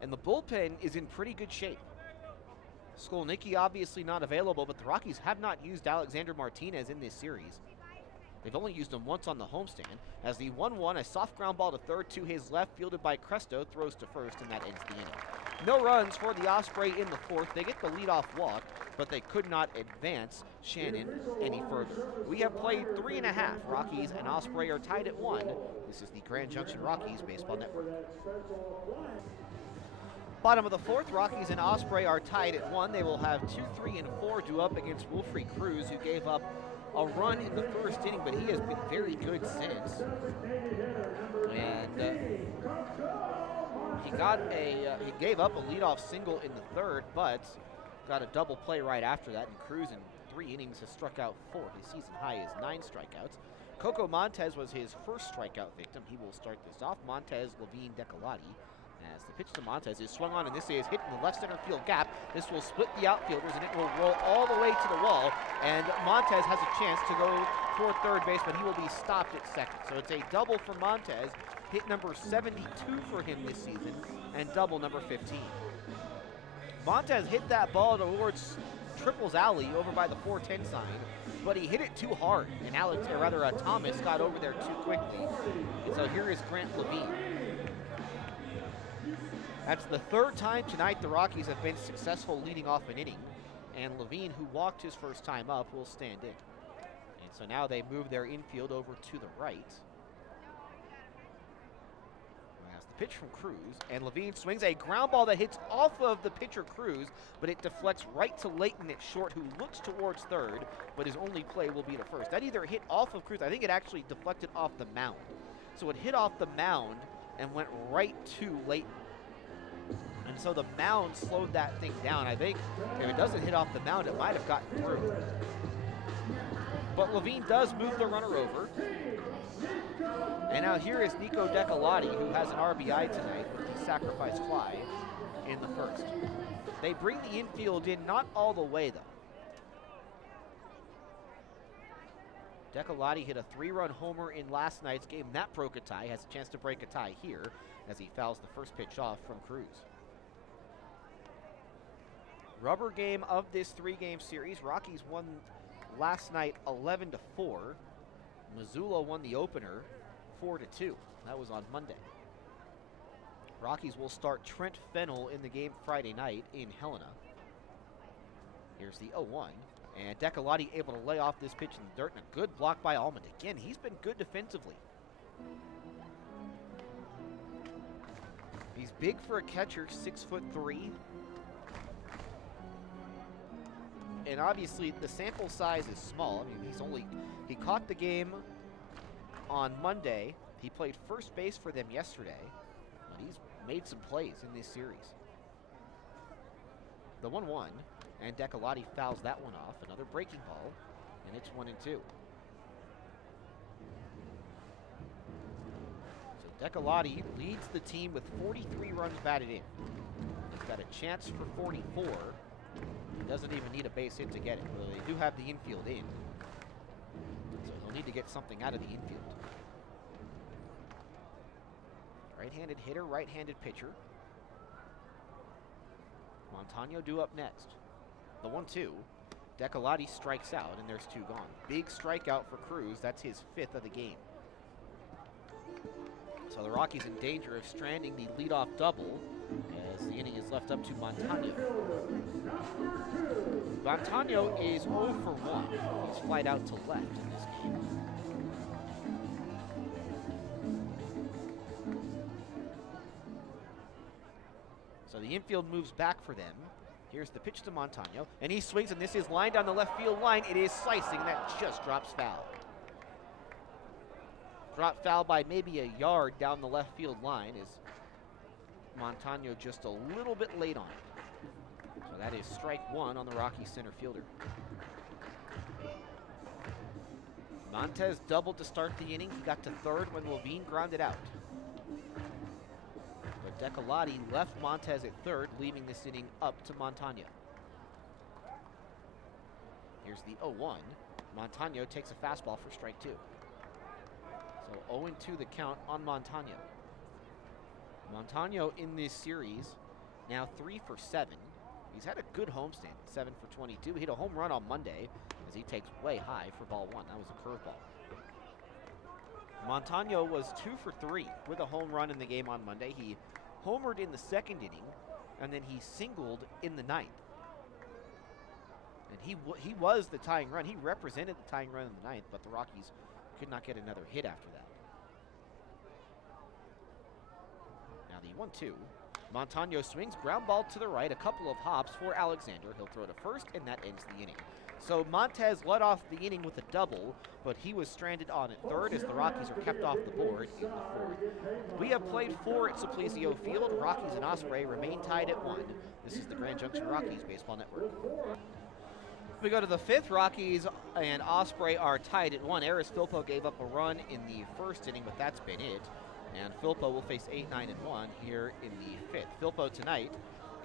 And the bullpen is in pretty good shape. Skolnicki obviously not available, but the Rockies have not used Alexander Martinez in this series. They've only used him once on the homestand. As the 1-1, a soft ground ball to third to his left, fielded by Cresto, throws to first, and that ends the inning. No runs for the Osprey in the fourth. They get the leadoff walk, but they could not advance Shannon any further. We have played 3.5. Rockies and Osprey are tied at 1. This is the Grand Junction Rockies Baseball Network. Bottom of the fourth, Rockies and Osprey are tied at 1. They will have 2, 3, and 4 due up against Wilfrey Cruz, who gave up a run in the first inning, but he has been very good since. And he gave up a leadoff single in the third, but got a double play right after that. And Cruz in 3 innings has struck out 4. His season high is 9 strikeouts. Coco Montez was his first strikeout victim. He will start this off. Montez, Levine, Decolati. As the pitch to Montez is swung on, and this is hit in the left center field gap. This will split the outfielders, and it will roll all the way to the wall. And Montez has a chance to go for third base, but he will be stopped at second. So it's a double for Montez, hit number 72 for him this season, and double number 15. Montez hit that ball towards Triples Alley over by the 410 sign, but he hit it too hard, and Thomas got over there too quickly. And so here is Grant Levine. That's the third time tonight the Rockies have been successful leading off an inning, and Levine, who walked his first time up, will stand in. And so now they move their infield over to the right. That's the pitch from Cruz, and Levine swings a ground ball that hits off of the pitcher Cruz, but it deflects right to Leighton at short, who looks towards third, but his only play will be to first. That either hit off of Cruz, I think it actually deflected off the mound. So it hit off the mound and went right to Leighton. And so the mound slowed that thing down. I think if it doesn't hit off the mound, it might have gotten through. But Levine does move the runner over. And now here is Nico Decolati, who has an RBI tonight with the sacrifice fly in the first. They bring the infield in, not all the way though. Decolati hit a 3-run homer in last night's game. That broke a tie. Has a chance to break a tie here as he fouls the first pitch off from Cruz. Rubber game of this 3-game series. Rockies won last night 11-4. Missoula won the opener 4-2. That was on Monday. Rockies will start Trent Fennell in the game Friday night in Helena. Here's the 0-1. And Decolati able to lay off this pitch in the dirt, and a good block by Almond. Again, he's been good defensively. He's big for a catcher, 6'3". And obviously the sample size is small. I mean, he caught the game on Monday. He played first base for them yesterday, but he's made some plays in this series. The 1-1, and Decolati fouls that one off. Another breaking ball, and it's 1-2. So Decolati leads the team with 43 runs batted in. He's got a chance for 44. He doesn't even need a base hit to get it. Well, they do have the infield in, so he'll need to get something out of the infield. Right-handed hitter, right-handed pitcher. Montano due up next. The 1-2. Decolati strikes out, and there's 2 gone. Big strikeout for Cruz. That's his 5th of the game. So the Rockies in danger of stranding the leadoff double as the inning is left up to Montano. Montano is 0 for 1. He's flied out to left in this game. So the infield moves back for them. Here's the pitch to Montano, and he swings, and this is lined down the left field line. It is slicing, that just drops foul. Dropped foul by maybe a yard down the left field line is Montano just a little bit late on it. So that is strike 1 on the Rockies center fielder. Montez doubled to start the inning. He got to third when Levine grounded out. But Decolati left Montez at third, leaving this inning up to Montano. Here's the 0-1. Montano takes a fastball for strike 2. So 0-2 the count on Montano. Montano in this series, now 3 for 7. He's had a good homestand, 7 for 22. He hit a home run on Monday as he takes way high for ball 1. That was a curveball. Montano was 2 for 3 with a home run in the game on Monday. He homered in the second inning, and then he singled in the ninth. And he was the tying run. He represented the tying run in the ninth, but the Rockies could not get another hit after that. Now the 1-2. Montano swings, ground ball to the right, a couple of hops for Alexander. He'll throw to first, and that ends the inning. So Montez led off the inning with a double, but he was stranded on at third as the Rockies are kept off the board in the fourth. We have played 4 at Simplicio Field. Rockies and Osprey remain tied at 1. This is the Grand Junction Rockies Baseball Network. We go to the 5th. Rockies and Osprey are tied at 1. Eris Filpo gave up a run in the first inning, but that's been it. And Filpo will face 8, 9, and 1 here in the 5th. Filpo tonight,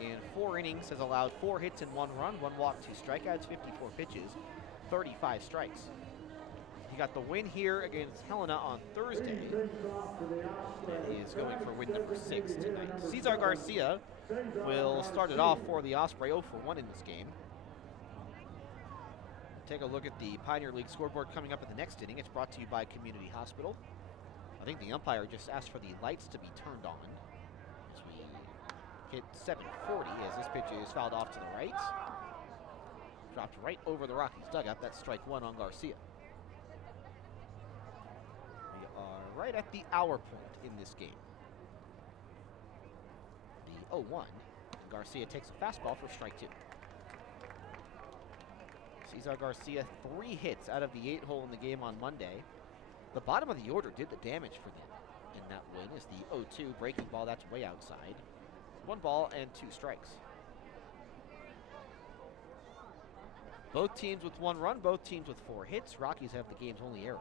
in 4 innings, has allowed 4 hits and 1 run, 1 walk, 2 strikeouts, 54 pitches, 35 strikes. He got the win here against Helena on Thursday, and is going for win number 6 tonight. Cesar Garcia will start it off for the Osprey, 0 for 1 in this game. Take a look at the Pioneer League scoreboard coming up in the next inning. It's brought to you by Community Hospital. I think the umpire just asked for the lights to be turned on as we hit 7:40 as this pitch is fouled off to the right. Dropped right over the Rockies dugout. That's strike 1 on Garcia. We are right at the hour point in this game. The 0-1. Garcia takes a fastball for strike 2. Cesar Garcia, 3 hits out of the 8 hole in the game on Monday. The bottom of the order did the damage for them in that win is the 0-2 breaking ball. That's way outside. 1 ball and 2 strikes. Both teams with 1 run, both teams with 4 hits. Rockies have the game's only error.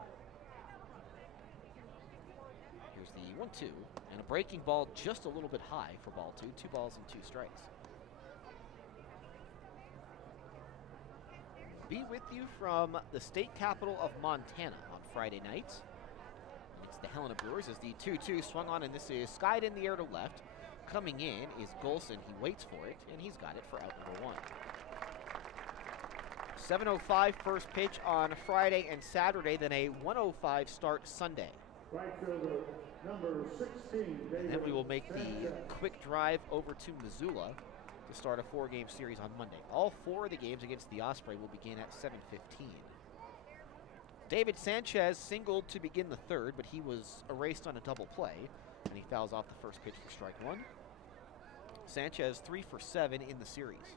Here's the 1-2 and a breaking ball just a little bit high for ball 2. 2 balls and 2 strikes. Be with you from the state capital of Montana on Friday nights. It's the Helena Brewers as the 2-2 swung on, and this is skied in the air to left. Coming in is Golson. He waits for it, and he's got it for out number 1. 7:05 first pitch on Friday and Saturday, then a 1:05 start Sunday. Right fielder, number 16. And then we will make the quick drive over to Missoula to start a 4-game series on Monday. All 4 of the games against the Osprey will begin at 7:15. David Sanchez singled to begin the 3rd, but he was erased on a double play, and he fouls off the first pitch for strike 1. Sanchez 3 for 7 in the series.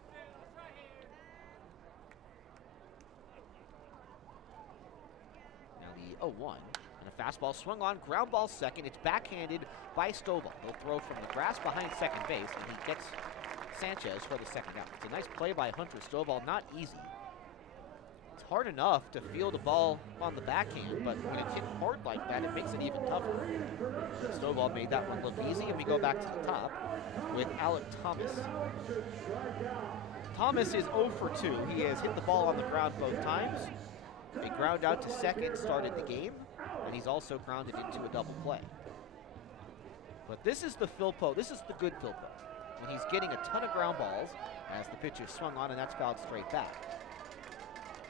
Now the 0-1, and a fastball swung on, ground ball second. It's backhanded by Stovall. He'll throw from the grass behind second base, and he gets Sanchez for the second out. It's a nice play by Hunter Stovall, not easy. It's hard enough to field a ball on the backhand, but when it's hit hard like that, it makes it even tougher. Stovall made that one look easy, and we go back to the top with Alec Thomas. Thomas is 0 for 2. He has hit the ball on the ground both times. A ground out to second started the game, and he's also grounded into a double play. But this is the Filpo, this is the good Filpo, when he's getting a ton of ground balls as the pitch is swung on, and that's fouled straight back.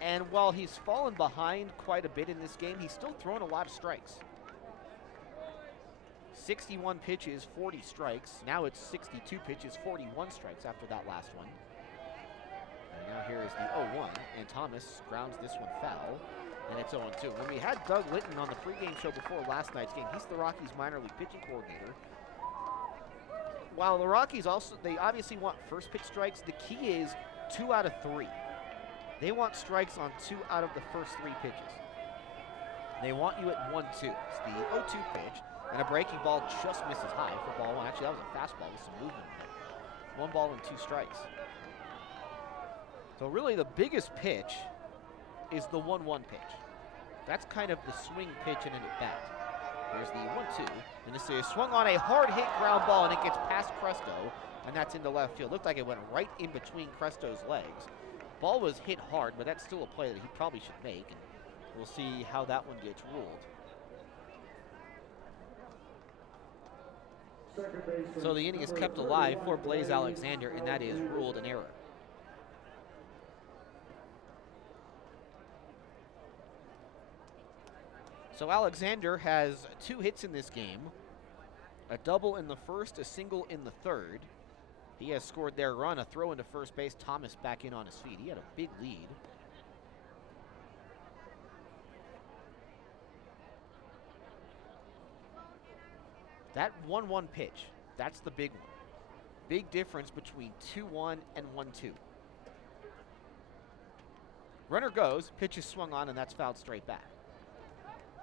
And while he's fallen behind quite a bit in this game, he's still throwing a lot of strikes. 61 pitches, 40 strikes. Now it's 62 pitches, 41 strikes after that last one. And now here is the 0-1, and Thomas grounds this one foul, and it's 0-2. When we had Doug Litton on the pregame show before last night's game, he's the Rockies minor league pitching coordinator. While the Rockies they obviously want first pitch strikes, the key is 2 out of 3. They want strikes on 2 out of the first 3 pitches. They want you at 1-2. It's the 0-2 pitch, and a breaking ball just misses high for ball 1. Actually, that was a fastball with some movement there. 1 ball and 2 strikes. So really the biggest pitch is the 1-1 pitch. That's kind of the swing pitch in an at-bat. Here's the 1-2, and this is swung on a hard hit ground ball, and it gets past Cresto, and that's into left field. Looked like it went right in between Cresto's legs. Ball was hit hard, but that's still a play that he probably should make, and we'll see how that one gets ruled. So the inning is kept alive for Blaze Alexander, and that is ruled an error. So Alexander has 2 hits in this game, a double in the first, a single in the third. He has scored their run. A throw into first base. Thomas back in on his feet. He had a big lead. That 1-1 pitch, that's the big one. Big difference between 2-1 and 1-2. Runner goes, pitch is swung on, and that's fouled straight back.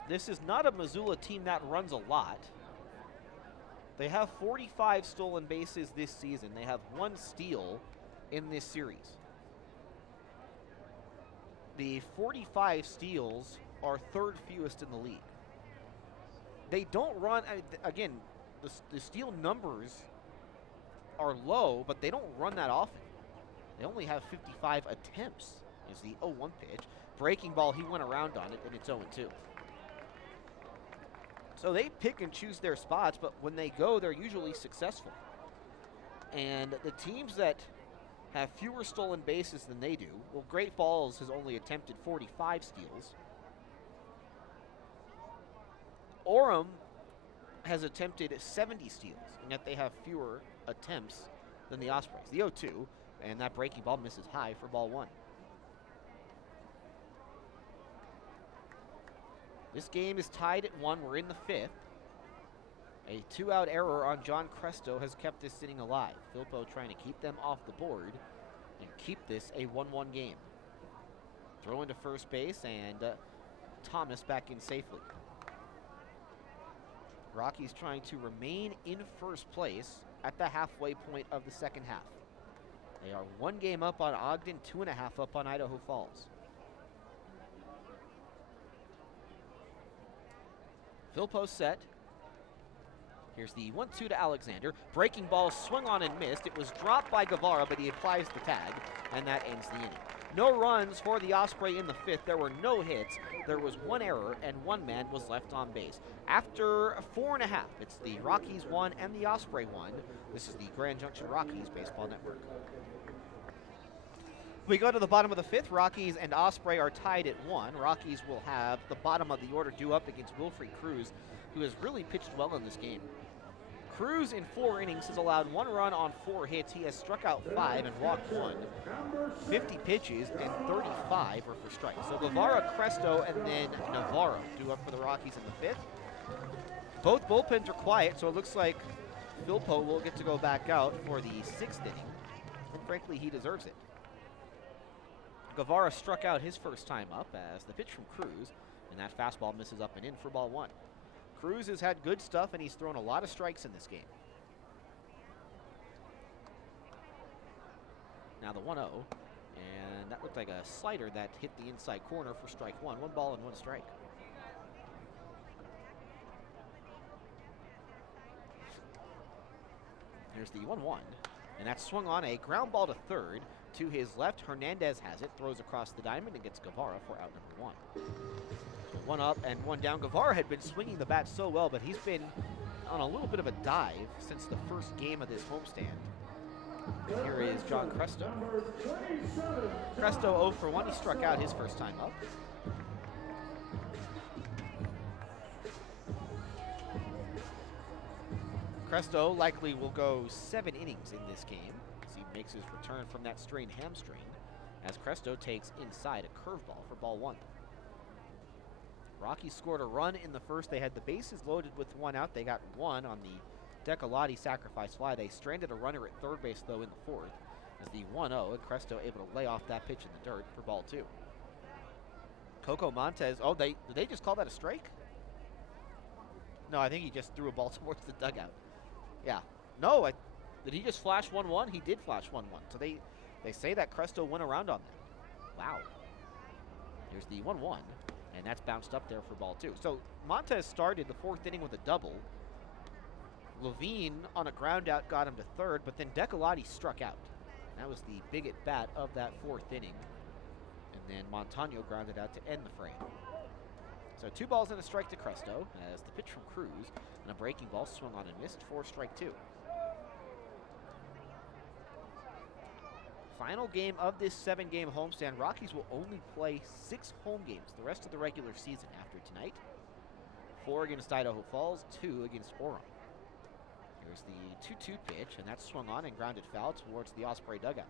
This is not a Missoula team that runs a lot. They have 45 stolen bases this season. They have 1 steal in this series. The 45 steals are 3rd fewest in the league. They don't run, again, the steal numbers are low, but they don't run that often. They only have 55 attempts, is the 0-1 pitch. Breaking ball, he went around on it, and it's 0-2. So they pick and choose their spots, but when they go, they're usually successful. And the teams that have fewer stolen bases than they do, well, Great Falls has only attempted 45 steals. Orem has attempted 70 steals, and yet they have fewer attempts than the Ospreys. The 0-2, and that breaking ball misses high for ball 1. This game is tied at 1. We're in the 5th. A 2-out error on John Cresto has kept this inning alive. Philpo trying to keep them off the board and keep this a 1-1 game. Throw into first base, and Thomas back in safely. Rockies trying to remain in first place at the halfway point of the second half. They are 1 game up on Ogden, 2.5 up on Idaho Falls. Philpo set. Here's the 1-2 to Alexander. Breaking ball swung on and missed. It was dropped by Guevara, but he applies the tag, and that ends the inning. No runs for the Osprey in the 5th. There were no hits. There was 1 error, and 1 man was left on base. After 4.5, it's the Rockies 1 and the Osprey 1. This is the Grand Junction Rockies Baseball Network. We go to the bottom of the 5th. Rockies and Osprey are tied at 1. Rockies will have the bottom of the order due up against Wilfred Cruz, who has really pitched well in this game. Cruz in 4 innings has allowed 1 run on 4 hits. He has struck out 5 and walked 1. 50 pitches and 35 are for strikes. So Guevara, Cresto, and then Navarro due up for the Rockies in the 5th. Both bullpens are quiet, so it looks like Philpo will get to go back out for the 6th inning. And frankly, he deserves it. Guevara struck out his first time up as the pitch from Cruz, and that fastball misses up and in for ball 1. Cruz has had good stuff, and he's thrown a lot of strikes in this game. Now the 1-0, and that looked like a slider that hit the inside corner for strike 1. 1 ball and 1 strike. Here's the 1-1, and that's swung on a ground ball to third. To his left, Hernandez has it, throws across the diamond and gets Guevara for out number 1. 1 up and 1 down. Guevara had been swinging the bat so well, but he's been on a little bit of a dive since the first game of this homestand. Here is John Cresto. Cresto 0 for 1. He struck out his first time up. Cresto likely will go 7 innings in this game as he makes his return from that strained hamstring, as Cresto takes inside a curveball for ball 1. Rockies scored a run in the first. They had the bases loaded with 1 out. They got 1 on the Decolati sacrifice fly. They stranded a runner at third base, though, in the 4th, as the 1-0, and Cresto able to lay off that pitch in the dirt for ball 2. Coco Montez, did they just call that a strike? No, I think he just threw a ball towards the dugout. Yeah. No, did he just flash 1-1? He did flash 1-1. So they say that Cresto went around on that. Wow. Here's the 1-1. And that's bounced up there for ball 2. So Montez started the 4th inning with a double. Levine on a ground out got him to third, but then Decolati struck out. That was the big at bat of that 4th inning. And then Montano grounded out to end the frame. So 2 balls and a strike to Cresto as the pitch from Cruz and a breaking ball swung on and missed for strike 2. Final game of this 7-game homestand. Rockies will only play 6 home games the rest of the regular season after tonight. 4 against Idaho Falls, 2 against Orem. There's the 2-2 pitch, and that's swung on and grounded foul towards the Osprey dugout.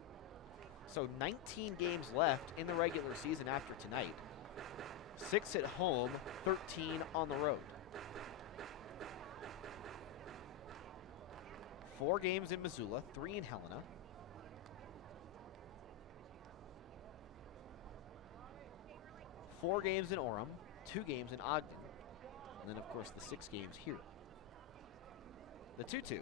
So 19 games left in the regular season after tonight. 6 at home, 13 on the road. 4 games in Missoula, 3 in Helena. Four games in Orem, 2 games in Ogden, and then of course the 6 games here. The 2-2,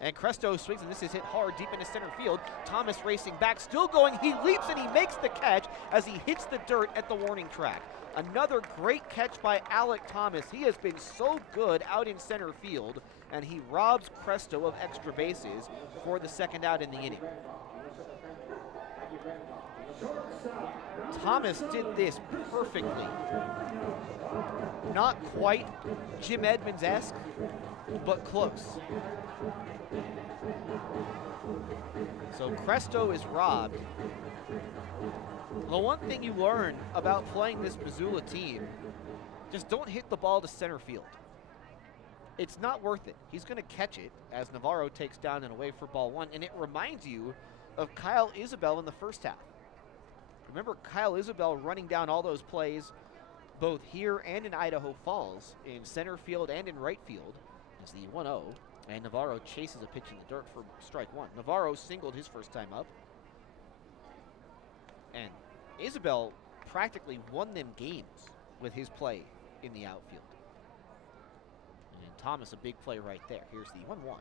and Cresto swings, and this is hit hard deep into center field. Thomas racing back, still going, he leaps and he makes the catch as he hits the dirt at the warning track. Another great catch by Alec Thomas. He has been so good out in center field, and he robs Cresto of extra bases for the second out in the inning. Thomas did this perfectly. Not quite Jim Edmonds-esque, but close. So Cresto is robbed. The one thing you learn about playing this Missoula team, just don't hit the ball to center field. It's not worth it. He's going to catch it as Navarro takes down and away for ball 1, and it reminds you of Kyle Isabel in the first half. Remember Kyle Isabel running down all those plays both here and in Idaho Falls, in center field and in right field, as the 1-0, and Navarro chases a pitch in the dirt for strike 1. Navarro singled his first time up, and Isabel practically won them games with his play in the outfield. And Thomas, a big play right there. Here's the 1-1.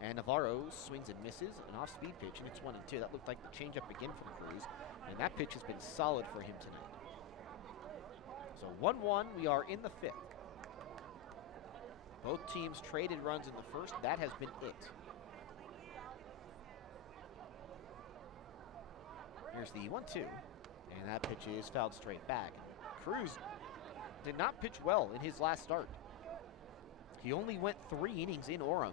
And Navarro swings and misses, an off-speed pitch, and it's 1-2. That looked like the changeup again from Cruz, and that pitch has been solid for him tonight. So 1-1, we are in the 5th. Both teams traded runs in the first. That has been it. Here's the 1-2, and that pitch is fouled straight back. Cruz did not pitch well in his last start. He only went 3 innings in Orem,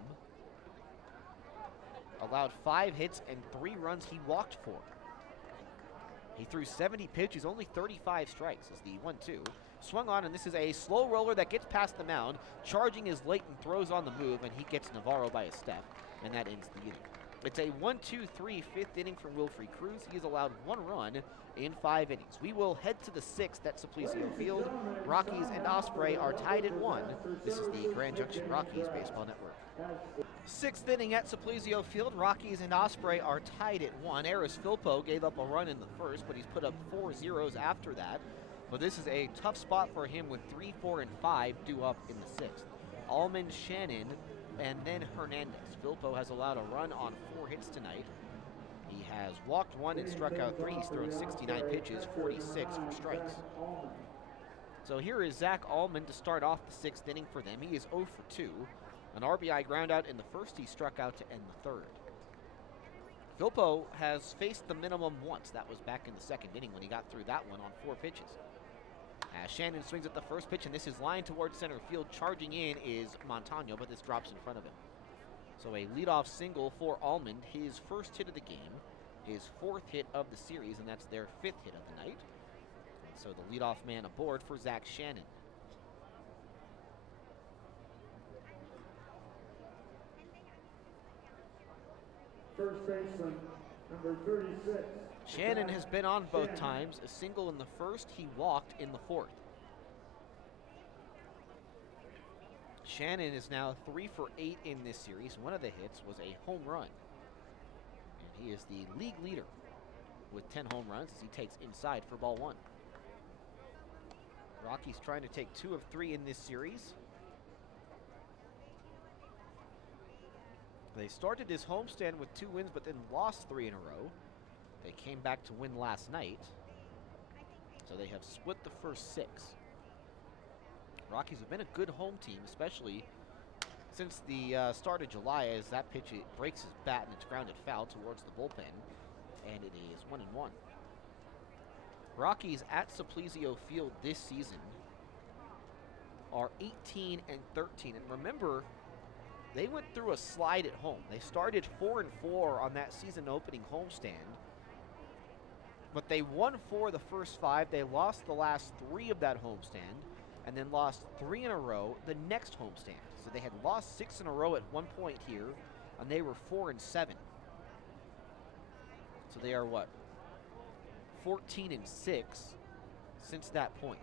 allowed 5 hits and 3 runs he walked for. He threw 70 pitches, only 35 strikes as the 1-2. Swung on, and this is a slow roller that gets past the mound. Charging is late and throws on the move, and he gets Navarro by a step, and that ends the inning. It's a 1-2-3 5th inning from Wilfrey Cruz. He has allowed 1 run in 5 innings. We will head to the 6th at Simplicio Field. Rockies and Osprey are tied at 1. This is the Grand Junction Rockies Baseball Network. 6th inning at Simplicio Field. Rockies and Osprey are tied at 1. Eris Filpo gave up a run in the first, but he's put up 4 zeros after that. But this is a tough spot for him with 3, 4, and 5 due up in the 6th. Almond, Shannon, and then Hernandez. Filpo has allowed a run on 4 hits tonight. He has walked 1 and struck out 3. He's thrown 69 pitches, 46 for strikes. So here is Zach Allman to start off the 6th inning for them. He is 0 for 2. An RBI ground out in the first. He struck out to end the 3rd. Filpo has faced the minimum once. That was back in the 2nd inning when he got through that one on 4 pitches. As Shannon swings at the first pitch, and this is lined towards center field. Charging in is Montano, but this drops in front of him. So a leadoff single for Almond, his first hit of the game, his 4th hit of the series, and that's their 5th hit of the night. And so the leadoff man aboard for Zach Shannon. First baseman, number 36. Shannon has been on both times. A single in the first, he walked in the 4th. Shannon is now 3 for 8 in this series. One of the hits was a home run. And he is the league leader with 10 home runs as he takes inside for ball 1. Rockies trying to take 2 of 3 in this series. They started this homestand with 2 wins, but then lost 3 in a row. They came back to win last night. So they have split the first 6. Rockies have been a good home team, especially since the start of July, as that pitch it breaks his bat and it's grounded foul towards the bullpen, and it is 1-1. Rockies at Simplicio Field this season are 18-13, and remember, they went through a slide at home. They started 4-4 on that season opening homestand, but they won 4 of the first 5. They lost the last 3 of that homestand, and then lost 3 in a row the next homestand. So they had lost 6 in a row at one point here, and they were 4-7. So they are what? 14-6 since that point.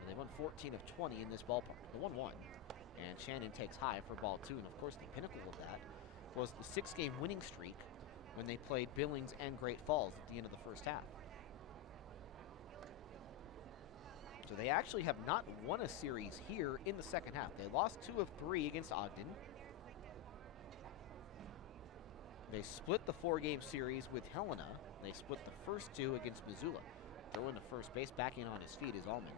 And they won 14 of 20 in this ballpark. They won 1. And Shannon takes high for ball 2. And of course, the pinnacle of that was the 6-game winning streak when they played Billings and Great Falls at the end of the first half. So they actually have not won a series here in the second half. They lost 2 of 3 against Ogden. They split the 4-game series with Helena. They split the first 2 against Missoula. Throwing to first base, backing on his feet is Almond.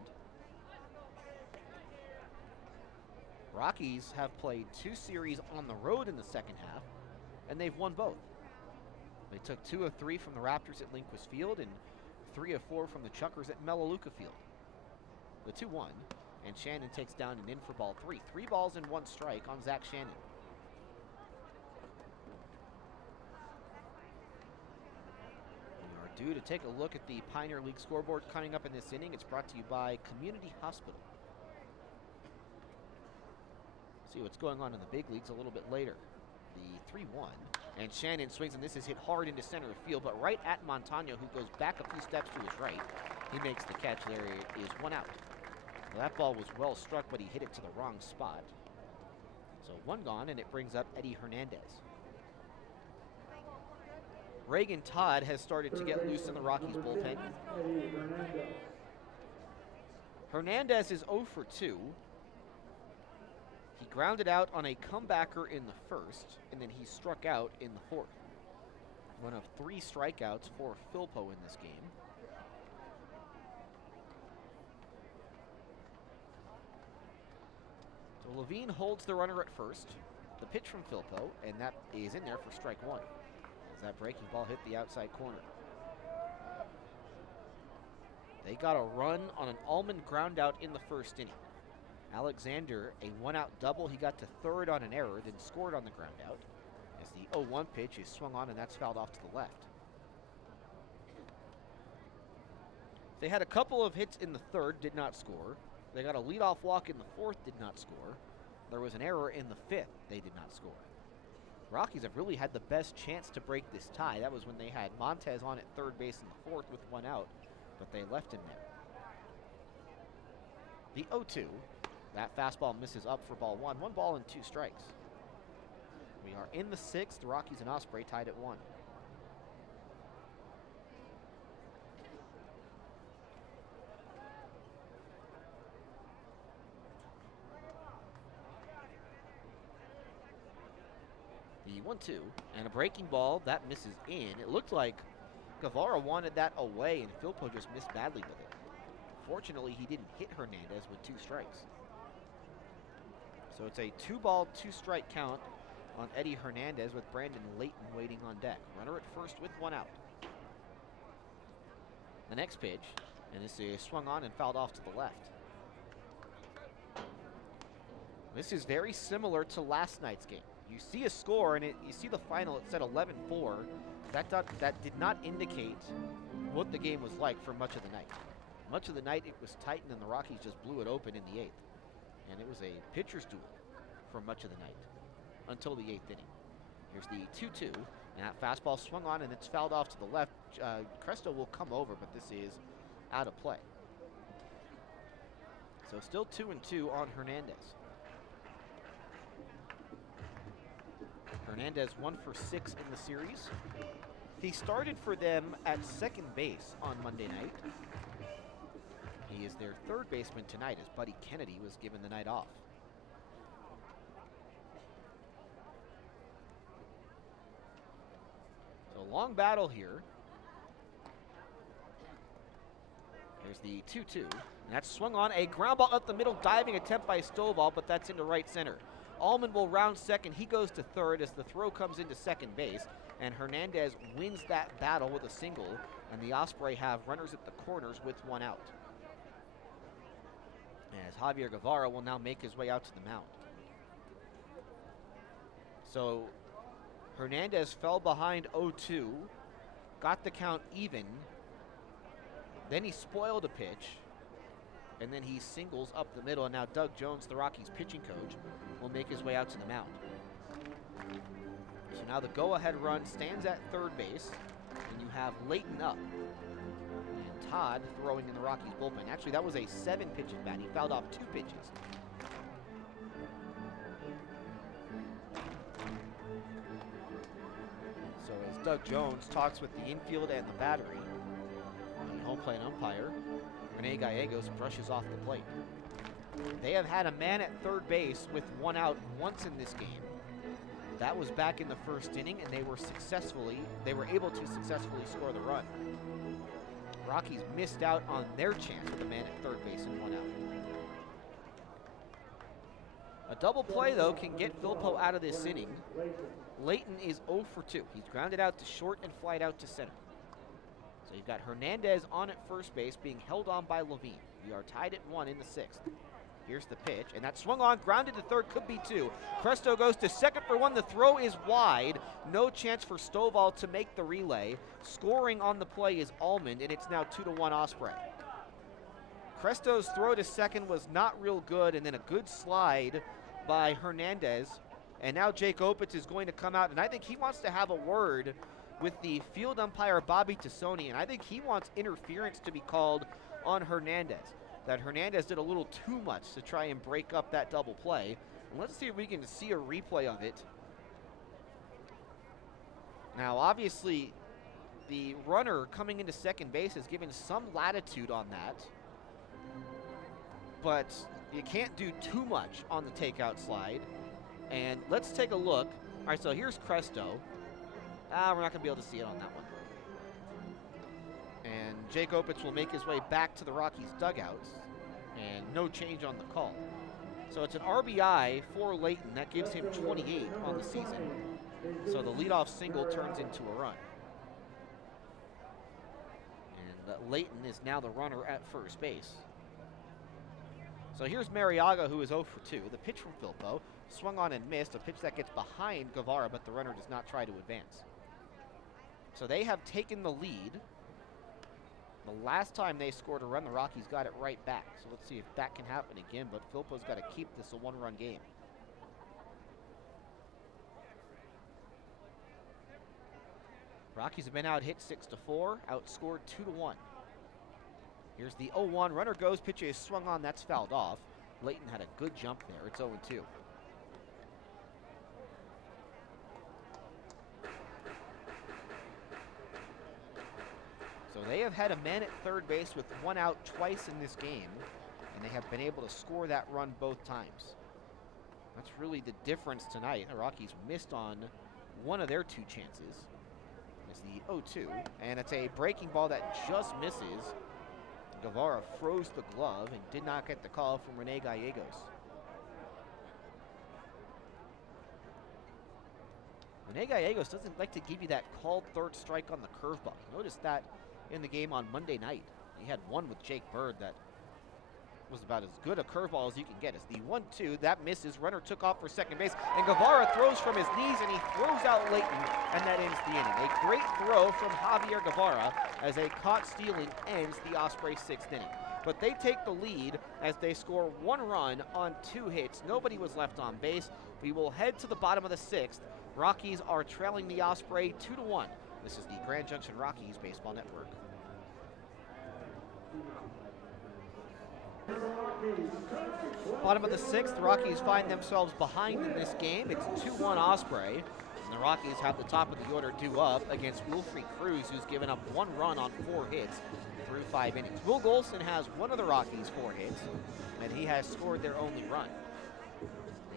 Rockies have played 2 series on the road in the second half, and they've won both. They took 2 of 3 from the Raptors at Lindquist Field and 3 of 4 from the Chuckers at Melaleuca Field. The 2-1, and Shannon takes down and in for ball 3. 3 balls and 1 strike on Zach Shannon. We are due to take a look at the Pioneer League scoreboard coming up in this inning. It's brought to you by Community Hospital. See what's going on in the big leagues a little bit later. The 3-1, and Shannon swings, and this is hit hard into center field, but right at Montano, who goes back a few steps to his right. He makes the catch. There is 1 out. Well, that ball was well struck, but he hit it to the wrong spot. So 1 gone, and it brings up Eddie Hernandez. Reagan Todd has started to get loose in the Rockies bullpen. Hernandez is 0 for 2. He grounded out on a comebacker in the first, and then he struck out in the fourth. One of 3 strikeouts for Philpo in this game. So Levine holds the runner at first. The pitch from Philpo, and that is in there for strike 1. As that breaking ball hit the outside corner. They got a run on an Almond ground out in the first inning. Alexander, a 1-out double. He got to third on an error, then scored on the ground out. As the 0-1 pitch is swung on, and that's fouled off to the left. They had a couple of hits in the third, did not score. They got a leadoff walk in the fourth, did not score. There was an error in the fifth, they did not score. Rockies have really had the best chance to break this tie. That was when they had Montez on at third base in the fourth with 1 out, but they left him there. The 0-2. That fastball misses up for ball 1. 1 ball and 2 strikes. We are in the 6th. The Rockies and Osprey tied at 1. The 1-2 and a breaking ball that misses in. It looked like Guevara wanted that away, and Philpo just missed badly with it. Fortunately, he didn't hit Hernandez with 2 strikes. So it's a 2-ball, 2-strike count on Eddie Hernandez with Brandon Layton waiting on deck. Runner at first with 1 out. The next pitch, and this is swung on and fouled off to the left. This is very similar to last night's game. You see a score, and you see the final, it said 11-4. That did not indicate what the game was like for much of the night. Much of the night it was tight, and then the Rockies just blew it open in the 8th. And it was a pitcher's duel for much of the night until the 8th inning. Here's the 2-2, and that fastball swung on, and it's fouled off to the left. Cresto will come over, but this is out of play. So still 2-2 on Hernandez. Hernandez 1 for 6 in the series. He started for them at second base on Monday night. He is their third baseman tonight, as Buddy Kennedy was given the night off. So long battle here. There's the 2-2, and that's swung on. A ground ball up the middle, diving attempt by Stovall, but that's into right center. Almond will round second. He goes to third as the throw comes into second base, and Hernandez wins that battle with a single, and the Osprey have runners at the corners with 1 out. As Javier Guevara will now make his way out to the mound. So Hernandez fell behind 0-2, got the count even, then he spoiled a pitch, and then he singles up the middle, and now Doug Jones, the Rockies pitching coach, will make his way out to the mound. So now the go-ahead run stands at third base, and you have Leighton up. And Todd throwing in the Rockies bullpen. Actually, that was a 7-pitch at bat. He fouled off 2 pitches. So as Doug Jones talks with the infield and the battery, the home plate umpire, Rene Gallegos brushes off the plate. They have had a man at third base with 1 out once in this game. That was back in the first inning, and they were able to successfully score the run. Rockies missed out on their chance with a man at third base and 1 out. A double play, though, can get Philpo out of this inning. Leighton is 0 for 2. He's grounded out to short and flied out to center. So you've got Hernandez on at first base being held on by Levine. We are tied at 1 in the 6th. Here's the pitch, and that swung on, grounded to third, could be 2. Cresto goes to second for 1. The throw is wide. No chance for Stovall to make the relay. Scoring on the play is Almond, and it's now 2-1 Osprey. Cresto's throw to second was not real good, and then a good slide by Hernandez. And now Jake Opitz is going to come out, and I think he wants to have a word with the field umpire Bobby Tassoni, and I think he wants interference to be called on Hernandez. That Hernandez did a little too much to try and break up that double play. And let's see if we can see a replay of it. Now, obviously, the runner coming into second base is given some latitude on that, but you can't do too much on the takeout slide. And let's take a look. All right, so here's Cresto. We're not going to be able to see it on that one. And Jake Opitz will make his way back to the Rockies dugouts, and no change on the call. So it's an RBI for Leighton. That gives him 28 on the season. So the leadoff single turns into a run. And Leighton is now the runner at first base. So here's Mariaga, who is 0 for 2. The pitch from Philpo, swung on and missed. A pitch that gets behind Guevara, but the runner does not try to advance. So they have taken the lead. The last time they scored a run, the Rockies got it right back. So let's see if that can happen again, but Philpo's got to keep this a 1-run game. Rockies have been out hit 6-4, outscored 2-1. Here's the 0-1, runner goes, pitch is swung on, that's fouled off. Leighton had a good jump there, it's 0-2. So they have had a man at third base with 1 out twice in this game, and they have been able to score that run both times. That's really the difference tonight. The Rockies missed on one of their 2 chances. It's the 0-2, and it's a breaking ball that just misses. Guevara froze the glove and did not get the call from Rene Gallegos. Rene Gallegos doesn't like to give you that called third strike on the curveball. Notice that in the game on Monday night. He had one with Jake Bird that was about as good a curveball as you can get. It's the 1-2, that misses. Runner took off for second base, and Guevara throws from his knees, and he throws out Leighton, and that ends the inning. A great throw from Javier Guevara as a caught stealing ends the Osprey 6th inning. But they take the lead as they score 1 run on 2 hits. Nobody was left on base. We will head to the bottom of the 6th. Rockies are trailing the Osprey 2-1. This is the Grand Junction Rockies Baseball Network. Bottom of the 6th, the Rockies find themselves behind in this game. It's 2-1 Osprey. And the Rockies have the top of the order due up against Wilfrey Cruz, who's given up 1 run on 4 hits through 5 innings. Will Golson has one of the Rockies' 4 hits, and he has scored their only run.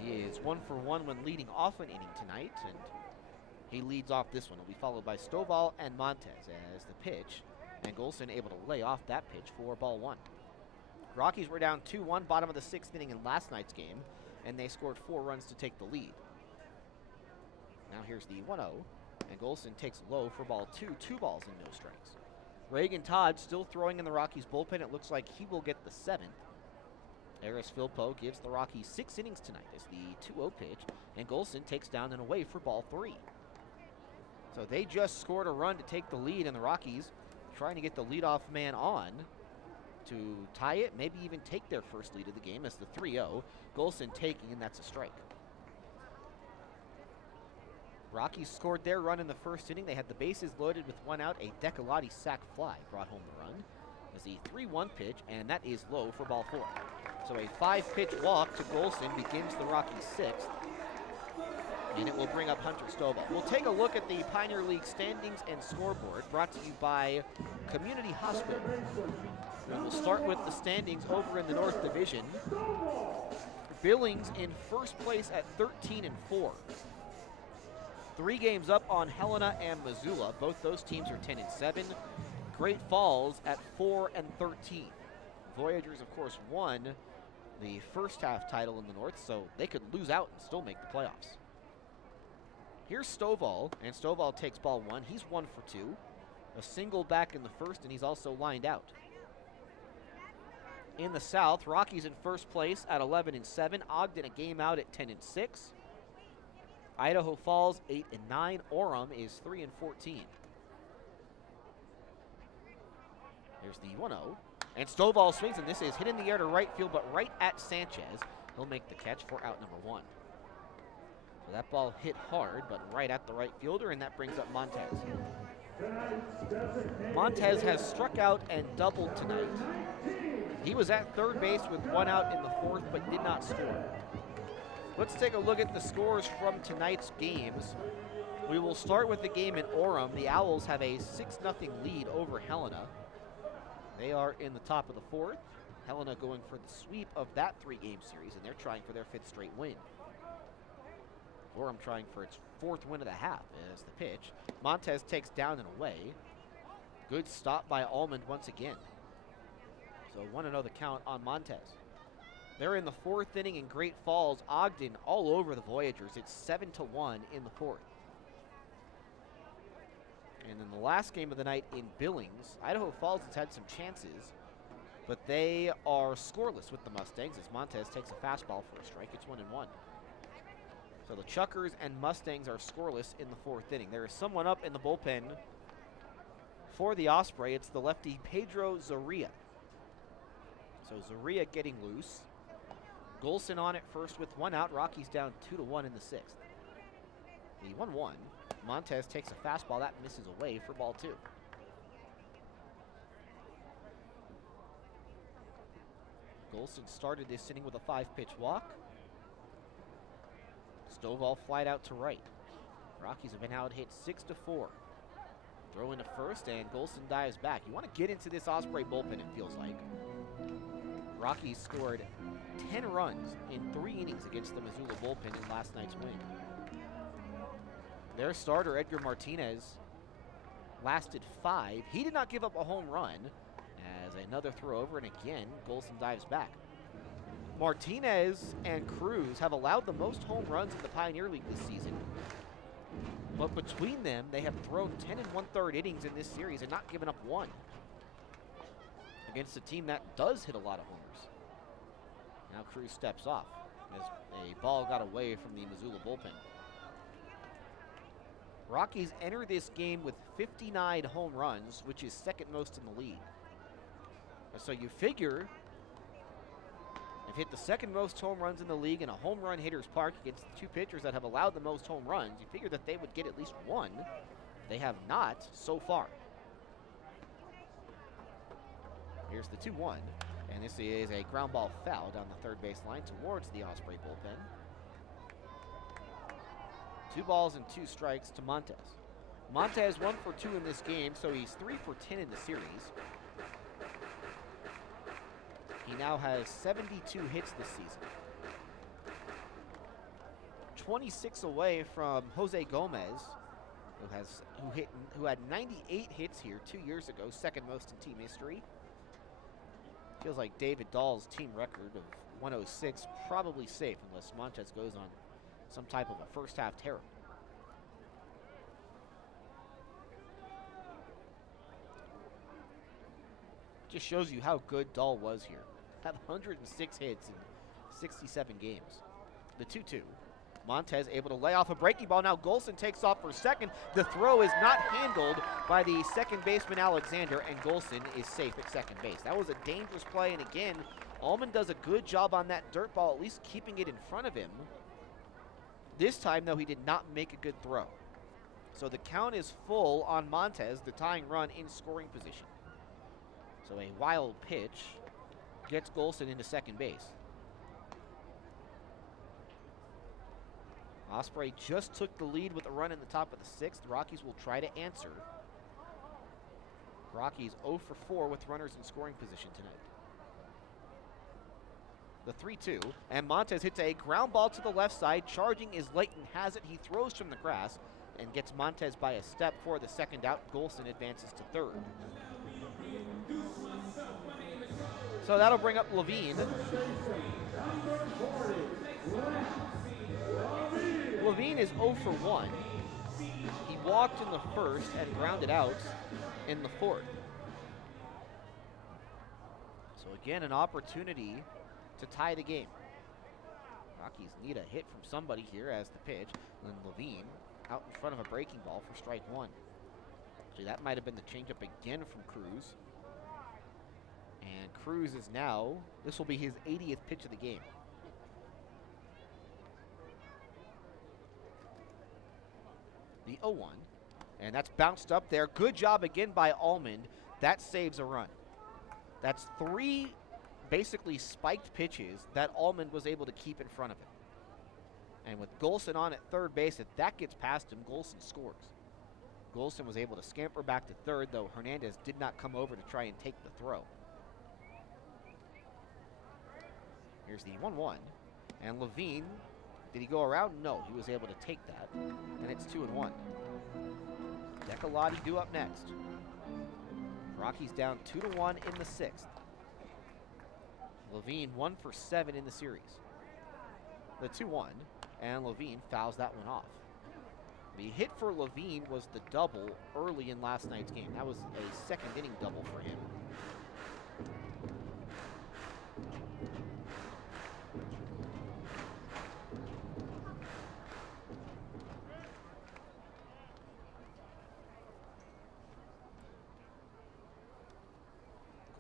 He is 1 for 1 when leading off an inning tonight, and he leads off this one. He'll be followed by Stovall and Montez as the pitch, and Golson able to lay off that pitch for ball 1. Rockies were down 2-1, bottom of the 6th inning in last night's game, and they scored 4 runs to take the lead. Now here's the 1-0, and Golson takes low for ball 2, 2 balls and no strikes. Reagan Todd still throwing in the Rockies bullpen. It looks like he will get the 7th. Eris Philpo gives the Rockies 6 innings tonight as the 2-0 pitch, and Golson takes down and away for ball 3. So they just scored a run to take the lead, and the Rockies trying to get the leadoff man on. to tie it, maybe even take their first lead of the game. As the 3-0. Golson taking, and that's a strike. Rockies scored their run in the first inning. They had the bases loaded with one out. A Decolati sac fly brought home the run. As the 3-1 pitch, and that is low for ball 4. So a 5-pitch walk to Golson begins the Rockies' 6th. And it will bring up Hunter Stovall. We'll take a look at the Pioneer League standings and scoreboard, brought to you by Community Hospital. And we'll start with the standings over in the North Division. Billings in first place at 13-4. 3 games up on Helena and Missoula. Both those teams are 10-7. Great Falls at 4-13. Voyagers, of course, won the first half title in the North, so they could lose out and still make the playoffs. Here's Stovall, and Stovall takes ball 1. He's 1 for 2. A single back in the first, and he's also lined out. In the South, Rockies in first place at 11-7. Ogden a game out at 10-6. Idaho Falls 8-9. Orem is 3-14. There's the 1-0. And Stovall swings, and this is hit in the air to right field, but right at Sanchez. He'll make the catch for out number 1. So that ball hit hard, but right at the right fielder, and that brings up Montez. Montez has struck out and doubled tonight. He was at third base with 1 out in the 4th, but did not score. Let's take a look at the scores from tonight's games. We will start with the game in Orem. The Owls have a 6-0 lead over Helena. They are in the top of the 4th. Helena going for the sweep of that 3-game series, and they're trying for their 5th straight win. Orem trying for its 4th win of the half as the pitch. Montez takes down and away. Good stop by Almond once again. So 1-0 the count on Montez. They're in the 4th inning in Great Falls. Ogden all over the Voyagers. It's 7-1 in the 4th. And in the last game of the night in Billings, Idaho Falls has had some chances, but they are scoreless with the Mustangs as Montez takes a fastball for a strike. It's 1-1. So the Chuckers and Mustangs are scoreless in the 4th inning. There is someone up in the bullpen for the Osprey. It's the lefty Pedro Zorrilla. So Zorrilla getting loose. Golson on it first with 1 out. Rockies down 2-1 in the 6th. The 1-1. Montez takes a fastball. That misses away for ball 2. Golson started this inning with a 5-pitch walk. Stovall flied out to right. Rockies have been out hit 6-4. Throw into first, and Golson dives back. You want to get into this Osprey bullpen, it feels like. Rockies scored 10 runs in 3 innings against the Missoula bullpen in last night's win. Their starter, Edgar Martinez, lasted 5. He did not give up a home run as another throw over, and again, Golson dives back. Martinez and Cruz have allowed the most home runs in the Pioneer League this season. But between them, they have thrown 10 1/3 innings in this series and not given up 1. Against a team that does hit a lot of homers. Now Cruz steps off as a ball got away from the Missoula bullpen. Rockies enter this game with 59 home runs, which is 2nd most in the league. So you figure they've hit the 2nd most home runs in the league in a home run hitter's park against the 2 pitchers that have allowed the most home runs. You figure that they would get at least 1. They have not so far. Here's the 2-1, and this is a ground ball foul down the 3rd base line towards the Osprey bullpen. 2 balls and 2 strikes to Montez. Montez 1 for 2 in this game, so he's 3 for 10 in the series. He now has 72 hits this season. 26 away from Jose Gomez, who had 98 hits here 2 years ago, 2nd most in team history. Feels like David Dahl's team record of 106 probably safe unless Montez goes on some type of a first half terror. Just shows you how good Dahl was here. Had 106 hits in 67 games. The 2-2. Montez able to lay off a breaking ball. Now Golson takes off for second. The throw is not handled by the second baseman Alexander, and Golson is safe at second base. That was a dangerous play, and again, Allman does a good job on that dirt ball, at least keeping it in front of him. This time, though, he did not make a good throw. So the count is full on Montez, the tying run in scoring position. So a wild pitch gets Golson into second base. Osprey just took the lead with a run in the top of the sixth. The Rockies will try to answer. Rockies 0 for 4 with runners in scoring position tonight. The 3-2, and Montez hits a ground ball to the left side. Charging is Layton has it. He throws from the grass and gets Montez by a step for the second out. Golson advances to third. So that'll bring up Levine. Levine is 0 for 1. He walked in the first and grounded out in the fourth. So again, an opportunity to tie the game. Rockies need a hit from somebody here as the pitch. And then Levine out in front of a breaking ball for strike one. Actually, that might have been the changeup again from Cruz. And Cruz is now, this will be his 80th pitch of the game. The 0-1, and that's bounced up there. Good job again by Allman. That saves a run. That's 3 basically spiked pitches that Allman was able to keep in front of him. And with Golson on at third base, if that gets past him, Golson scores. Golson was able to scamper back to third, though Hernandez did not come over to try and take the throw. Here's the 1-1, and Levine, did he go around? No, he was able to take that, and it's 2-1. Decalotti due up next. Rockies down 2-1 in the sixth. Levine 1 for 7 in the series. The 2-1, and Levine fouls that one off. The hit for Levine was the double early in last night's game. That was a second inning double for him.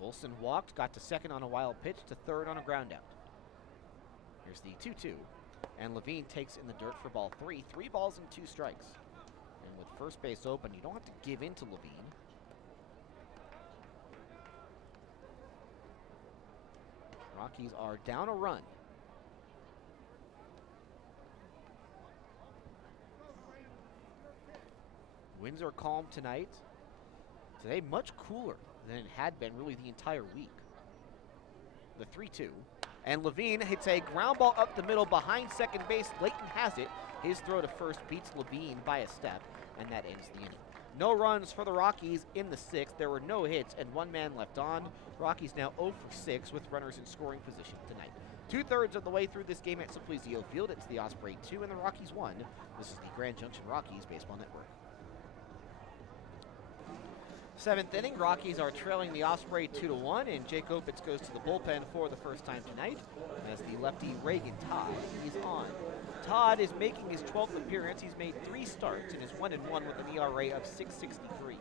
Golson walked, got to second on a wild pitch, to third on a ground out. Here's the 2-2, and Levine takes in the dirt for ball 3. 3 balls and 2 strikes. And with first base open, you don't have to give in to Levine. Rockies are down a run. Winds are calm tonight. Today, much cooler than it had been really the entire week. The 3-2. And Levine hits a ground ball up the middle behind second base. Layton has it. His throw to first beats Levine by a step, and that ends the inning. No runs for the Rockies in the sixth. There were no hits and 1 man left on. Rockies now 0 for 6 with runners in scoring position tonight. 2/3 of the way through this game at Simplesio Field. It's the Osprey 2 and the Rockies 1. This is the Grand Junction Rockies Baseball Network. 7th inning, Rockies are trailing the Osprey 2-1, and Jake Opitz goes to the bullpen for the first time tonight as the lefty Reagan Todd is on. Todd is making his 12th appearance. He's made 3 starts and is 1-1 with an ERA of .663.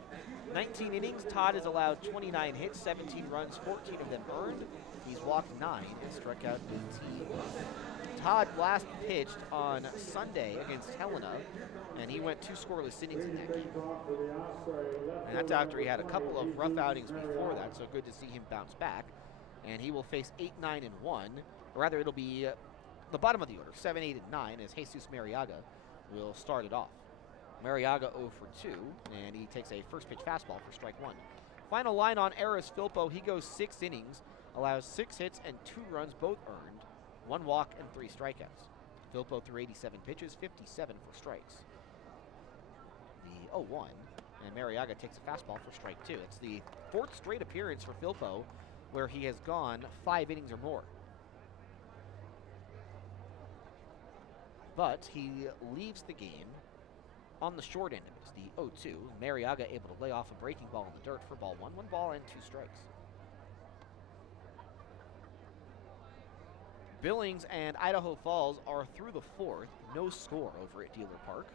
19 innings, Todd has allowed 29 hits, 17 runs, 14 of them earned. He's walked 9 and struck out 18. Todd last pitched on Sunday against Helena, and he went 2 scoreless innings in that game. And that's after he had a couple of rough outings before that, so good to see him bounce back. And he will face 8, 9, and 1. Or rather, it'll be the bottom of the order, 7, 8, and 9, as Jesus Mariaga will start it off. Mariaga 0 for 2, and he takes a first pitch fastball for strike 1. Final line on Eris Filpo, he goes 6 innings, allows 6 hits and 2 runs, both earned, 1 walk and 3 strikeouts. Filpo threw 87 pitches, 57 for strikes. The 0-1, and Mariaga takes a fastball for strike 2. It's the 4th straight appearance for Filpo where he has gone 5 innings or more. But he leaves the game on the short end of it. It's the 0-2. Mariaga able to lay off a breaking ball in the dirt for ball 1. 1 ball and 2 strikes. Billings and Idaho Falls are through the fourth. No score over at Dealer Park.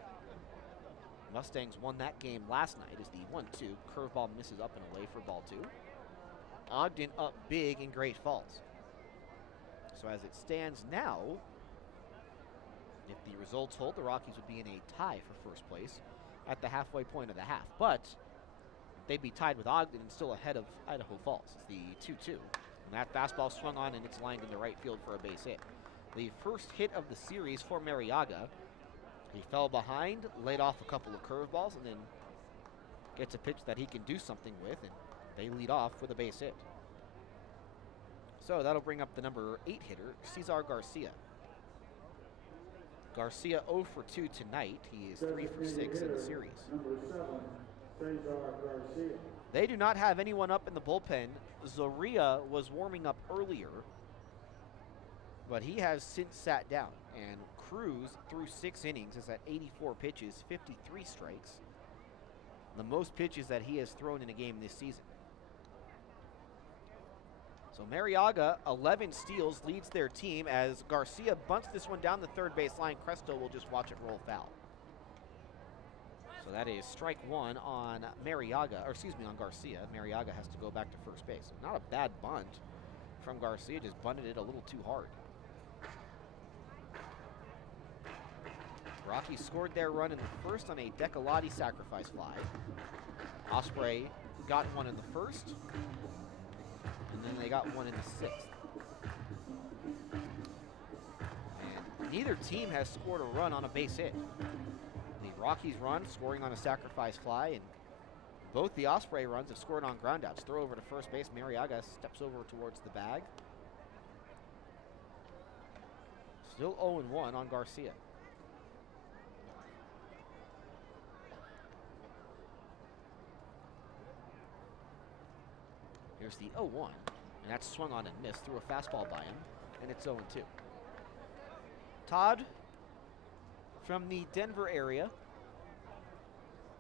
Mustangs won that game last night as the 1-2. Curveball misses up and away for ball 2. Ogden up big in Great Falls. So as it stands now, if the results hold, the Rockies would be in a tie for first place at the halfway point of the half. But they'd be tied with Ogden and still ahead of Idaho Falls. It's the 2-2. And that fastball swung on and it's lined into right field for a base hit. The first hit of the series for Mariaga. He fell behind, laid off a couple of curveballs, and then gets a pitch that he can do something with, and they lead off with a base hit. So that'll bring up the number 8 hitter, Cesar Garcia. Garcia 0 for 2 tonight. He is 3 for 6 in the series. Number 7, Cesar Garcia. They do not have anyone up in the bullpen. Zoria was warming up earlier, but he has since sat down. And Cruz, through 6 innings, is at 84 pitches, 53 strikes. The most pitches that he has thrown in a game this season. So Mariaga, 11 steals, leads their team as Garcia bunts this one down the third base line. Cresto will just watch it roll foul. So that is strike 1 on Mariaga, or excuse me, on Garcia. Mariaga has to go back to first base. Not a bad bunt from Garcia, just bunted it a little too hard. Rockies scored their run in the first on a Decalotti sacrifice fly. Osprey got one in the first, and then they got one in the 6th. And neither team has scored a run on a base hit. The Rockies run, scoring on a sacrifice fly, and both the Osprey runs have scored on groundouts. Throw over to first base. Mariaga steps over towards the bag. Still 0-1 on Garcia. Here's the 0-1, and that's swung on and missed through a fastball by him, and it's 0-2. Todd, from the Denver area,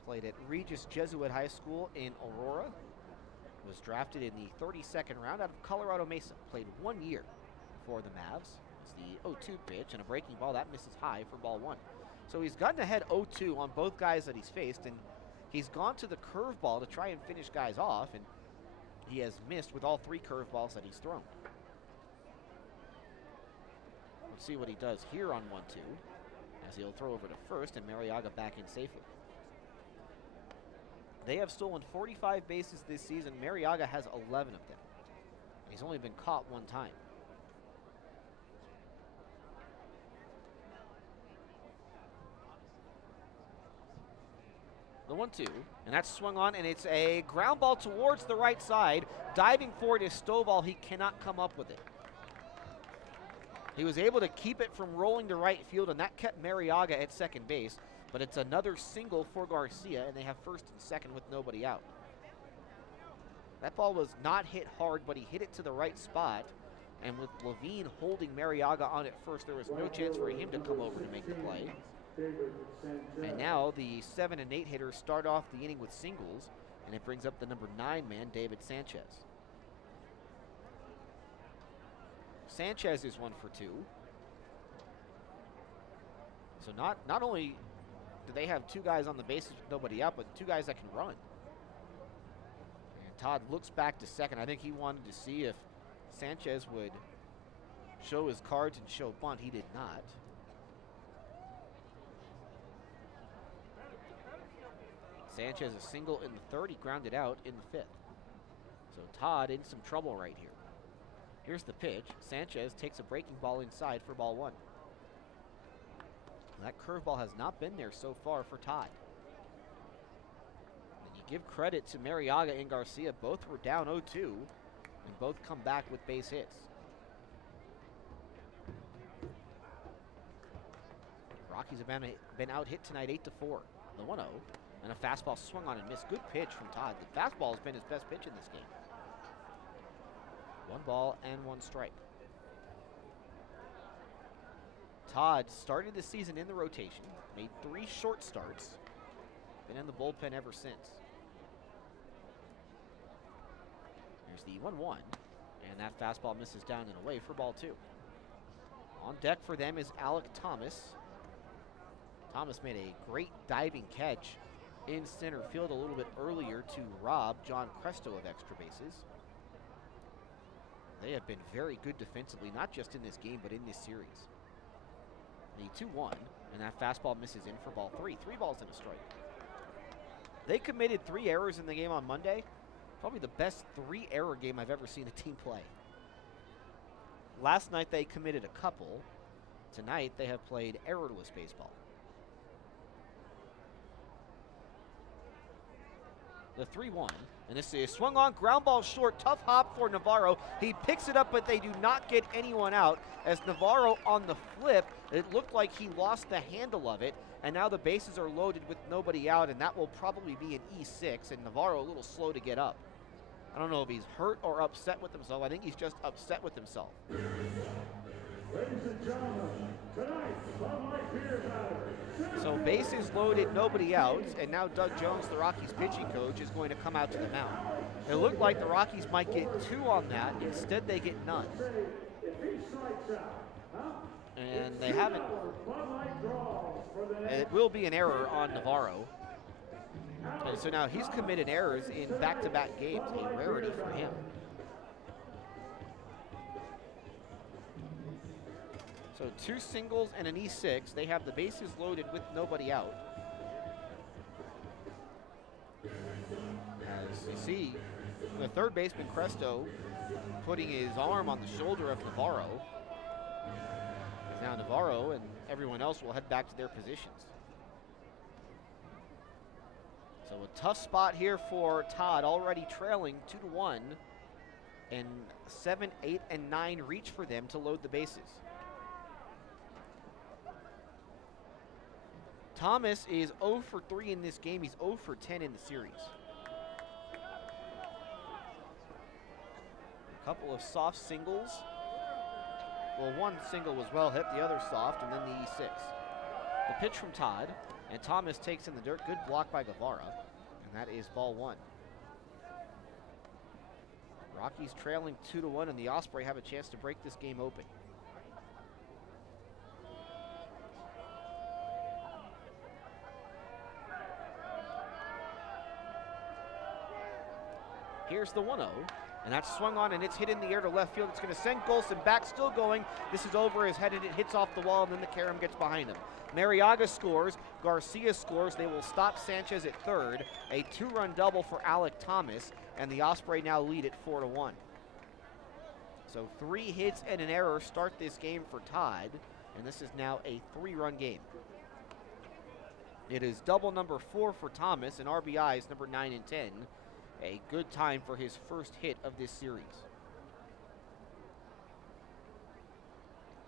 played at Regis Jesuit High School in Aurora, was drafted in the 32nd round out of Colorado Mesa, played 1 year for the Mavs. It's the 0-2 pitch, and a breaking ball, that misses high for ball 1. So he's gotten ahead 0-2 on both guys that he's faced, and he's gone to the curveball to try and finish guys off, and he has missed with all 3 curveballs that he's thrown. Let's see what he does here on 1-2, as he'll throw over to first and Mariaga back in safely. They have stolen 45 bases this season. Mariaga has 11 of them. He's only been caught 1 time. The 1-2, and that's swung on, and it's a ground ball towards the right side. Diving for it is Stovall. He cannot come up with it. He was able to keep it from rolling to right field, and that kept Mariaga at second base. But it's another single for Garcia, and they have first and second with nobody out. That ball was not hit hard, but he hit it to the right spot. And with Levine holding Mariaga on at first, there was no chance for him to come over to make the play. And now the 7 and 8 hitters start off the inning with singles, and it brings up the number 9 man, David Sanchez. Sanchez is 1 for 2. So not only do they have 2 guys on the bases with nobody out, but 2 guys that can run. And Todd looks back to second. I think he wanted to see if Sanchez would show his cards and show bunt. He did not. Sanchez a single in the 3rd. He grounded out in the 5th. So Todd in some trouble right here. Here's the pitch. Sanchez takes a breaking ball inside for ball 1. That curveball has not been there so far for Todd. And you give credit to Mariaga and Garcia. Both were down 0-2 and both come back with base hits. Rockies have been out hit tonight 8-4. The 1-0. And a fastball swung on and missed. Good pitch from Todd. The fastball has been his best pitch in this game. 1 ball and 1 strike. Todd started the season in the rotation, made 3 short starts, been in the bullpen ever since. Here's the 1-1, and that fastball misses down and away for ball 2. On deck for them is Alec Thomas. Thomas made a great diving catch in center field a little bit earlier to rob John Cresto of extra bases. They have been very good defensively, not just in this game, but in this series. The 2-1, and that fastball misses in for ball 3. 3 balls and a strike. They committed 3 errors in the game on Monday. Probably the best 3-error game I've ever seen a team play. Last night they committed a couple. Tonight they have played errorless baseball. The 3-1, and this is swung on, ground ball short, tough hop for Navarro. He picks it up, but they do not get anyone out. As Navarro on the flip, it looked like he lost the handle of it, and now the bases are loaded with nobody out, and that will probably be an E6, and Navarro a little slow to get up. I don't know if he's hurt or upset with himself. I think he's just upset with himself. Ladies and gentlemen, tonight's Bud Light beer batter. So bases loaded, nobody out, and now Doug Jones, the Rockies pitching coach, is going to come out to the mound. It looked like the Rockies might get 2 on that. Instead, they get none. And they haven't. And it will be an error on Navarro. And so now he's committed errors in back-to-back games, a rarity for him. So 2 singles and an E6. They have the bases loaded with nobody out. As you see, the third baseman, Cresto, putting his arm on the shoulder of Navarro. Now Navarro and everyone else will head back to their positions. So a tough spot here for Todd, already trailing 2-1. And 7, 8, and 9 reach for them to load the bases. Thomas is 0 for 3 in this game. He's 0 for 10 in the series. A couple of soft singles. Well, one single was well hit, the other soft, and then the E6. The pitch from Todd, and Thomas takes in the dirt. Good block by Guevara, and that is ball 1. Rockies trailing 2-1, and the Osprey have a chance to break this game open. Here's the 1-0, and that's swung on, and it's hit in the air to left field. It's going to send Golson back, still going. This is over his head, and it hits off the wall, and then the carom gets behind him. Mariaga scores. Garcia scores. They will stop Sanchez at third. A 2-run double for Alec Thomas, and the Osprey now lead at 4-1. So 3 hits and an error start this game for Todd, and this is now a 3-run game. It is double number 4 for Thomas, and RBIs number 9 and 10. A good time for his first hit of this series.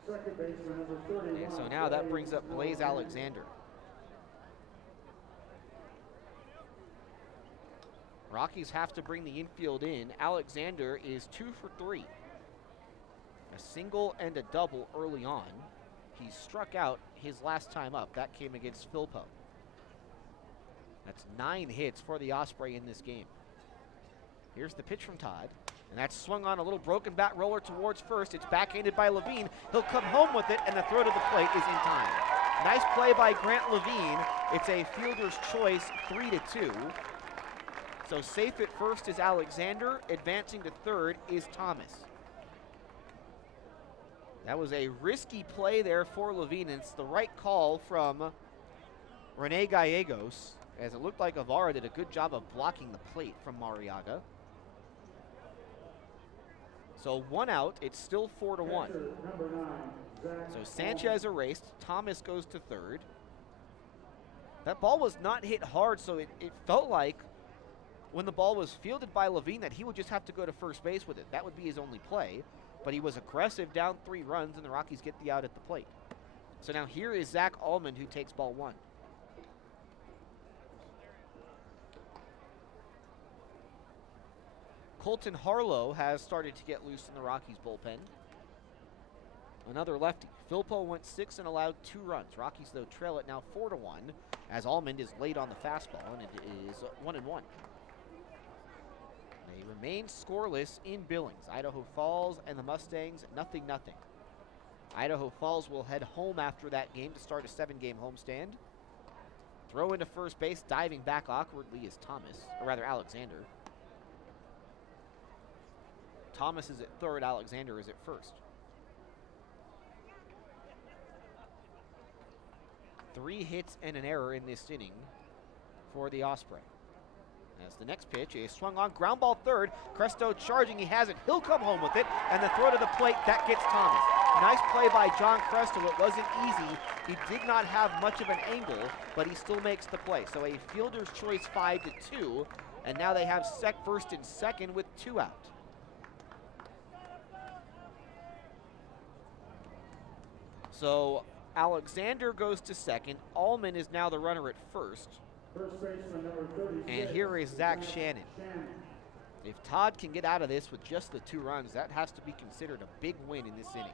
Second baseman number 31. And so now that brings up Blaze Alexander. Rockies have to bring the infield in. Alexander is 2 for 3. A single and a double early on. He struck out his last time up. That came against Philpo. That's 9 hits for the Osprey in this game. Here's the pitch from Todd, and that's swung on, a little broken bat roller towards first. It's backhanded by Levine. He'll come home with it, and the throw to the plate is in time. Nice play by Grant Levine. It's a fielder's choice, 3-2. So safe at first is Alexander. Advancing to third is Thomas. That was a risky play there for Levine, and it's the right call from Rene Gallegos, as it looked like Guevara did a good job of blocking the plate from Mariaga. So 1 out, it's still 4-1. So Sanchez erased, Thomas goes to third. That ball was not hit hard, so it felt like when the ball was fielded by Levine that he would just have to go to first base with it. That would be his only play, but he was aggressive, down 3 runs, and the Rockies get the out at the plate. So now here is Zach Allman, who takes ball 1. Colton Harlow has started to get loose in the Rockies bullpen. Another lefty. Philpo went 6 and allowed 2 runs. Rockies, though, trail it now 4-1 as Almond is late on the fastball, and it is 1-1. They remain scoreless in Billings. Idaho Falls and the Mustangs, 0-0. Idaho Falls will head home after that game to start a 7-game homestand. Throw into first base, diving back awkwardly is Thomas, or rather Alexander. Thomas is at third, Alexander is at first. 3 hits and an error in this inning for the Osprey. As the next pitch is swung on, ground ball third. Cresto charging, he has it, he'll come home with it, and the throw to the plate, that gets Thomas. Nice play by John Cresto, it wasn't easy. He did not have much of an angle, but he still makes the play. So a fielder's choice 5-2, and now they have first and second with 2 out. So Alexander goes to second. Allman is now the runner at first. First baseman number 36. And here is Zach Shannon. If Todd can get out of this with just the 2 runs, that has to be considered a big win in this inning.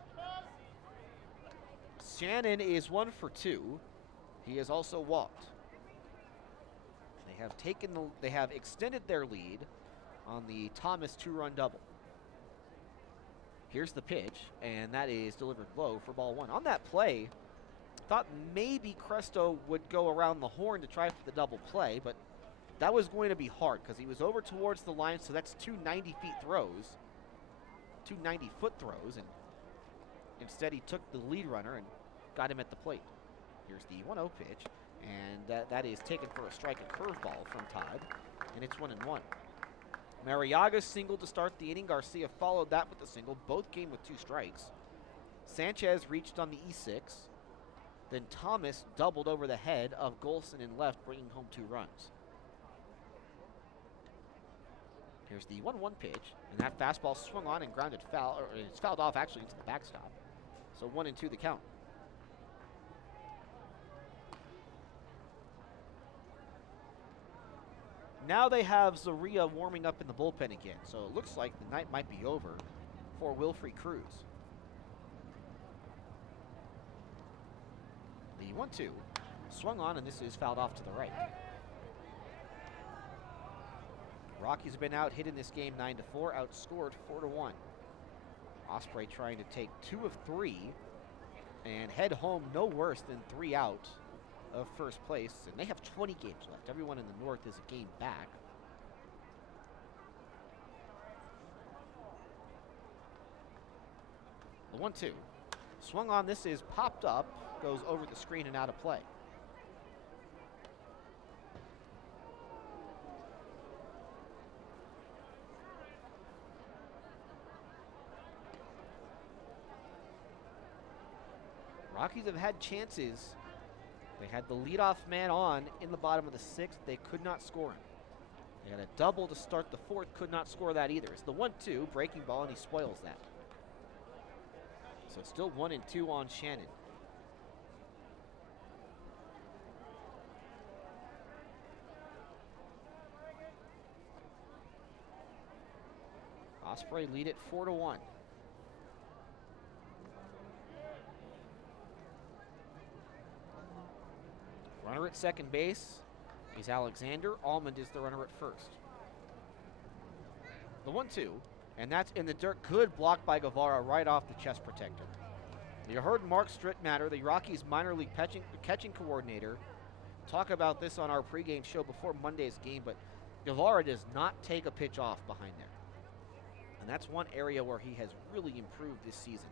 Shannon is 1 for 2. He has also walked. They have extended their lead on the Thomas 2-run double. Here's the pitch, and that is delivered low for ball 1. On that play, thought maybe Cresto would go around the horn to try for the double play, but that was going to be hard because he was over towards the line, so that's 2 90-foot throws, and instead he took the lead runner and got him at the plate. Here's the 1-0 pitch, and that is taken for a strike, a curveball from Todd, and it's 1-1. Mariaga singled to start the inning. Garcia followed that with a single. Both came with 2 strikes. Sanchez reached on the E6. Then Thomas doubled over the head of Golson in left, bringing home 2 runs. Here's the 1-1 pitch, and that fastball swung on and grounded foul, or it's fouled off actually into the backstop. So 1-2 the count. Now they have Zaria warming up in the bullpen again, so it looks like the night might be over for Wilfrey Cruz. The 1-2 swung on, and this is fouled off to the right. Rockies have been out hit in this game 9-4, outscored 4-1. Osprey trying to take 2 of 3 and head home no worse than 3 out of first place, and they have 20 games left. Everyone in the north is a game back. The 1-2 swung on, this is popped up, goes over the screen and out of play. Rockies have had chances. They had the leadoff man on in the bottom of the 6th. They could not score him. They had a double to start the 4th. Could not score that either. It's the 1-2 breaking ball, and he spoils that. So still 1-2 on Shannon. Osprey lead it 4-1. Runner at second base is Alexander. Almond is the runner at first. The 1-2, and that's in the dirt. Good block by Guevara right off the chest protector. You heard Mark Strittmatter, the Rockies minor league catching coordinator, talk about this on our pregame show before Monday's game, but Guevara does not take a pitch off behind there. And that's one area where he has really improved this season.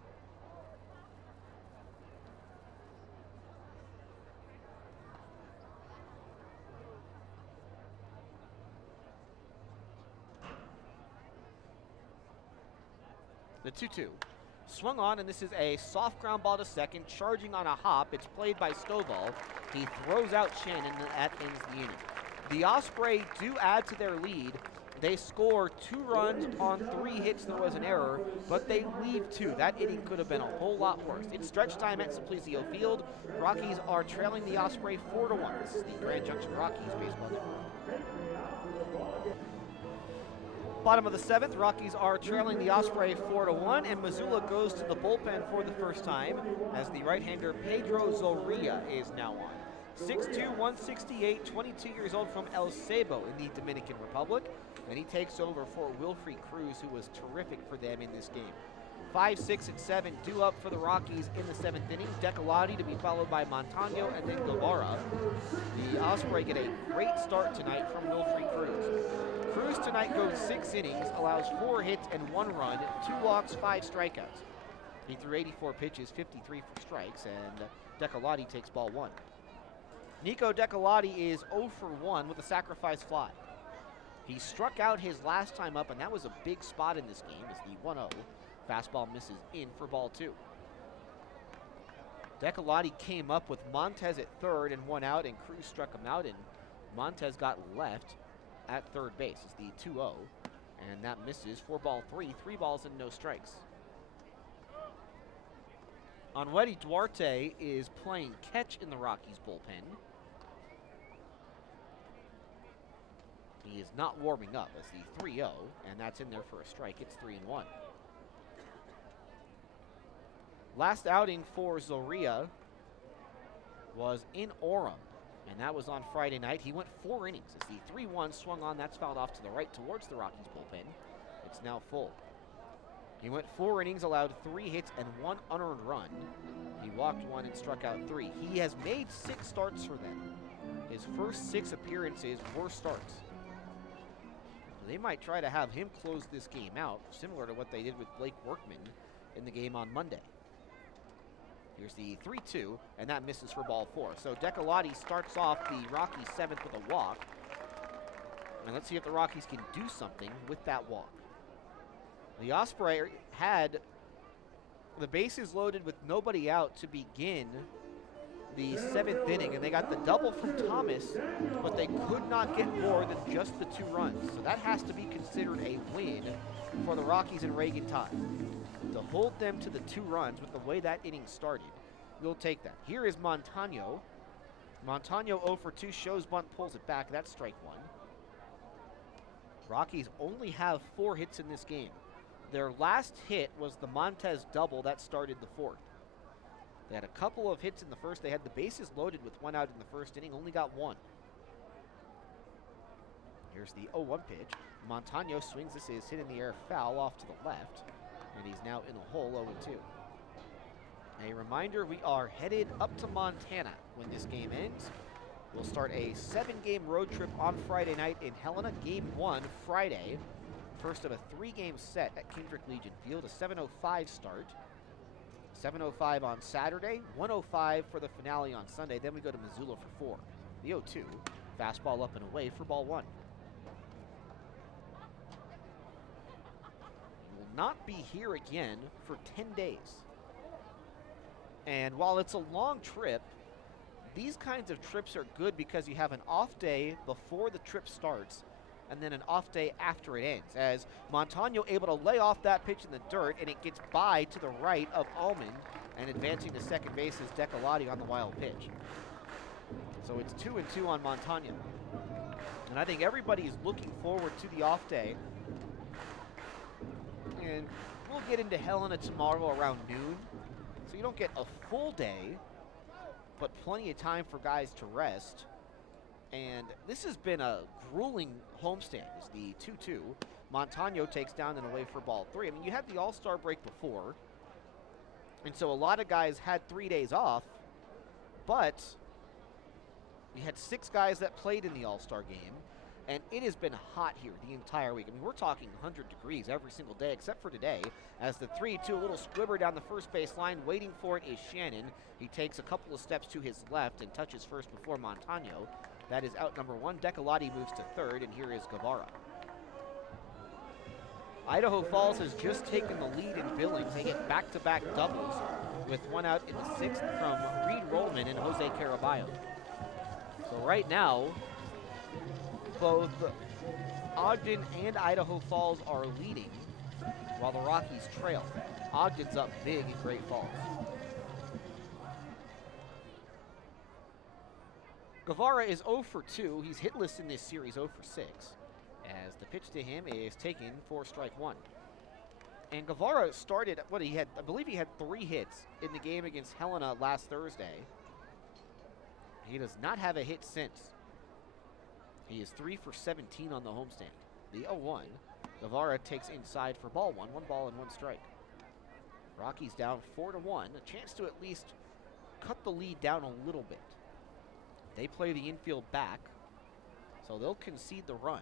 The 2-2 swung on, and this is a soft ground ball to second, charging on a hop. It's played by Stovall. He throws out Shannon, and that ends the inning. The Osprey do add to their lead. They score 2 runs on 3 hits. There was an error, but they leave 2. That inning could have been a whole lot worse. It's stretch time at Simplicio Field. Rockies are trailing the Osprey 4-1. This is the Grand Junction Rockies baseball network. Bottom of the 7th, Rockies are trailing the Osprey 4-1, and Missoula goes to the bullpen for the first time as the right-hander Pedro Zorrilla is now on. 6'2", 168, 22 years old from El Ceibo in the Dominican Republic, and he takes over for Wilfrey Cruz, who was terrific for them in this game. 5, 6, and 7 due up for the Rockies in the 7th inning. Decolati to be followed by Montano and then Guevara. The Osprey get a great start tonight from Wilfred Cruz. Cruz tonight goes 6 innings, allows 4 hits and 1 run, 2 walks, 5 strikeouts. He threw 84 pitches, 53 for strikes, and Decolati takes ball 1. Nico Decolati is 0 for 1 with a sacrifice fly. He struck out his last time up, and that was a big spot in this game as the 1-0. Fastball misses in for ball 2. Decolati came up with Montez at third and 1 out, and Cruz struck him out, and Montez got left at third base. It's the 2-0, and that misses for ball 3. 3 balls and no strikes. Onwedi Duarte is playing catch in the Rockies bullpen. He is not warming up as the 3-0, and that's in there for a strike. It's 3-1. Last outing for Zoria was in Orem, and that was on Friday night. He went 4 innings as the 3-1 swung on. That's fouled off to the right towards the Rockies bullpen. It's now full. He went 4 innings, allowed 3 hits and 1 unearned run. He walked 1 and struck out 3. He has made 6 starts for them. His first 6 appearances were starts. They might try to have him close this game out, similar to what they did with Blake Workman in the game on Monday. Here's the 3-2, and that misses for ball 4. So Decolati starts off the Rockies 7th with a walk. And let's see if the Rockies can do something with that walk. The Osprey had the bases loaded with nobody out to begin the 7th inning, and they got the double from Thomas, but they could not get more than just the 2 runs. So that has to be considered a win for the Rockies and Reagan Todd. To hold them to the 2 runs with the way that inning started, we'll take that. Here is Montano. Montano 0 for 2, shows bunt, pulls it back. That's strike 1. Rockies only have 4 hits in this game. Their last hit was the Montez double that started the 4th. They had a couple of hits in the first. They had the bases loaded with 1 out in the first inning, only got 1. Here's the 0-1 pitch. Montano swings. This is hit in the air, foul off to the left, and he's now in the hole, 0-2. A reminder, we are headed up to Montana when this game ends. We'll start a 7-game road trip on Friday night in Helena. Game 1 Friday, first of a 3-game set at Kendrick Legion Field, a 7:05 start. 7:05 on Saturday, 1:05 for the finale on Sunday. Then we go to Missoula for 4. The 0-2, fastball up and away for ball 1. Will not be here again for 10 days. And while it's a long trip, these kinds of trips are good because you have an off day before the trip starts and then an off day after it ends, as Montano able to lay off that pitch in the dirt, and it gets by to the right of Almond, and advancing to second base is Decolati on the wild pitch. So it's 2-2 on Montano. And I think everybody is looking forward to the off day. And we'll get into Helena tomorrow around noon, so you don't get a full day, but plenty of time for guys to rest. And this has been a grueling homestand. It's the 2-2. Montano takes down and away for ball 3. I mean, you had the All-Star break before, and so a lot of guys had 3 days off, but you had 6 guys that played in the All-Star game, and it has been hot here the entire week. I mean, we're talking 100 degrees every single day, except for today, as the 3-2, a little squibber down the first base line. Waiting for it is Shannon. He takes a couple of steps to his left and touches first before Montano. That is out number 1. Decolati moves to third, and here is Guevara. Idaho Falls has just taken the lead in Billings. They get back-to-back doubles with 1 out in the 6th from Reed Rollman and Jose Caraballo. So right now, both Ogden and Idaho Falls are leading while the Rockies trail. Ogden's up big in Great Falls. Guevara is 0 for 2. He's hitless in this series, 0 for 6. As the pitch to him is taken for strike 1. And Guevara started, I believe he had 3 hits in the game against Helena last Thursday. He does not have a hit since. He is 3 for 17 on the homestand. The 0-1, Guevara takes inside for ball 1. 1 ball and 1 strike. Rockies down 4-1. A chance to at least cut the lead down a little bit. They play the infield back, so they'll concede the run.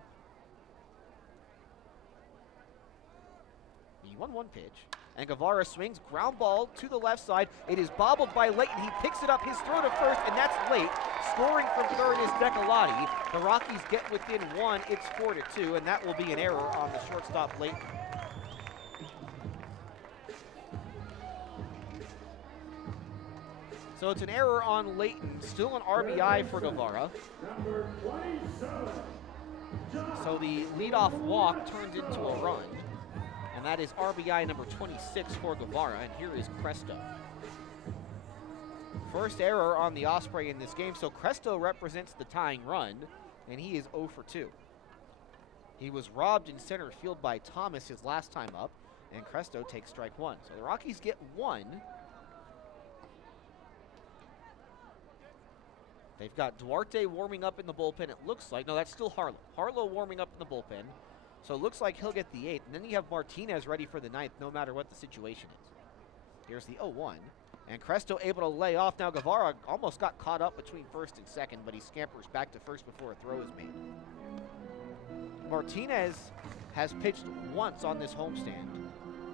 The 1-1 pitch. And Guevara swings, ground ball to the left side. It is bobbled by Layton. He picks it up, his throw to first, and that's late. Scoring from third is Decolati. The Rockies get within one. It's 4-2, and that will be an error on the shortstop Layton. So it's an error on Layton. Still an RBI for Guevara. Number 27. So the leadoff walk turns into a run. And that is RBI number 26 for Guevara, and here is Cresto. First error on the Osprey in this game, so Cresto represents the tying run, and he is 0 for 2. He was robbed in center field by Thomas his last time up, and Cresto takes strike one. So the Rockies get one. They've got Duarte warming up in the bullpen, it looks like. No, that's still Harlow. Harlow warming up in the bullpen. So it looks like he'll get the 8th. And then you have Martinez ready for the 9th, no matter what the situation is. Here's the 0-1. And Cresto able to lay off. Now Guevara almost got caught up between first and second, but he scampers back to first before a throw is made. Martinez has pitched once on this homestand.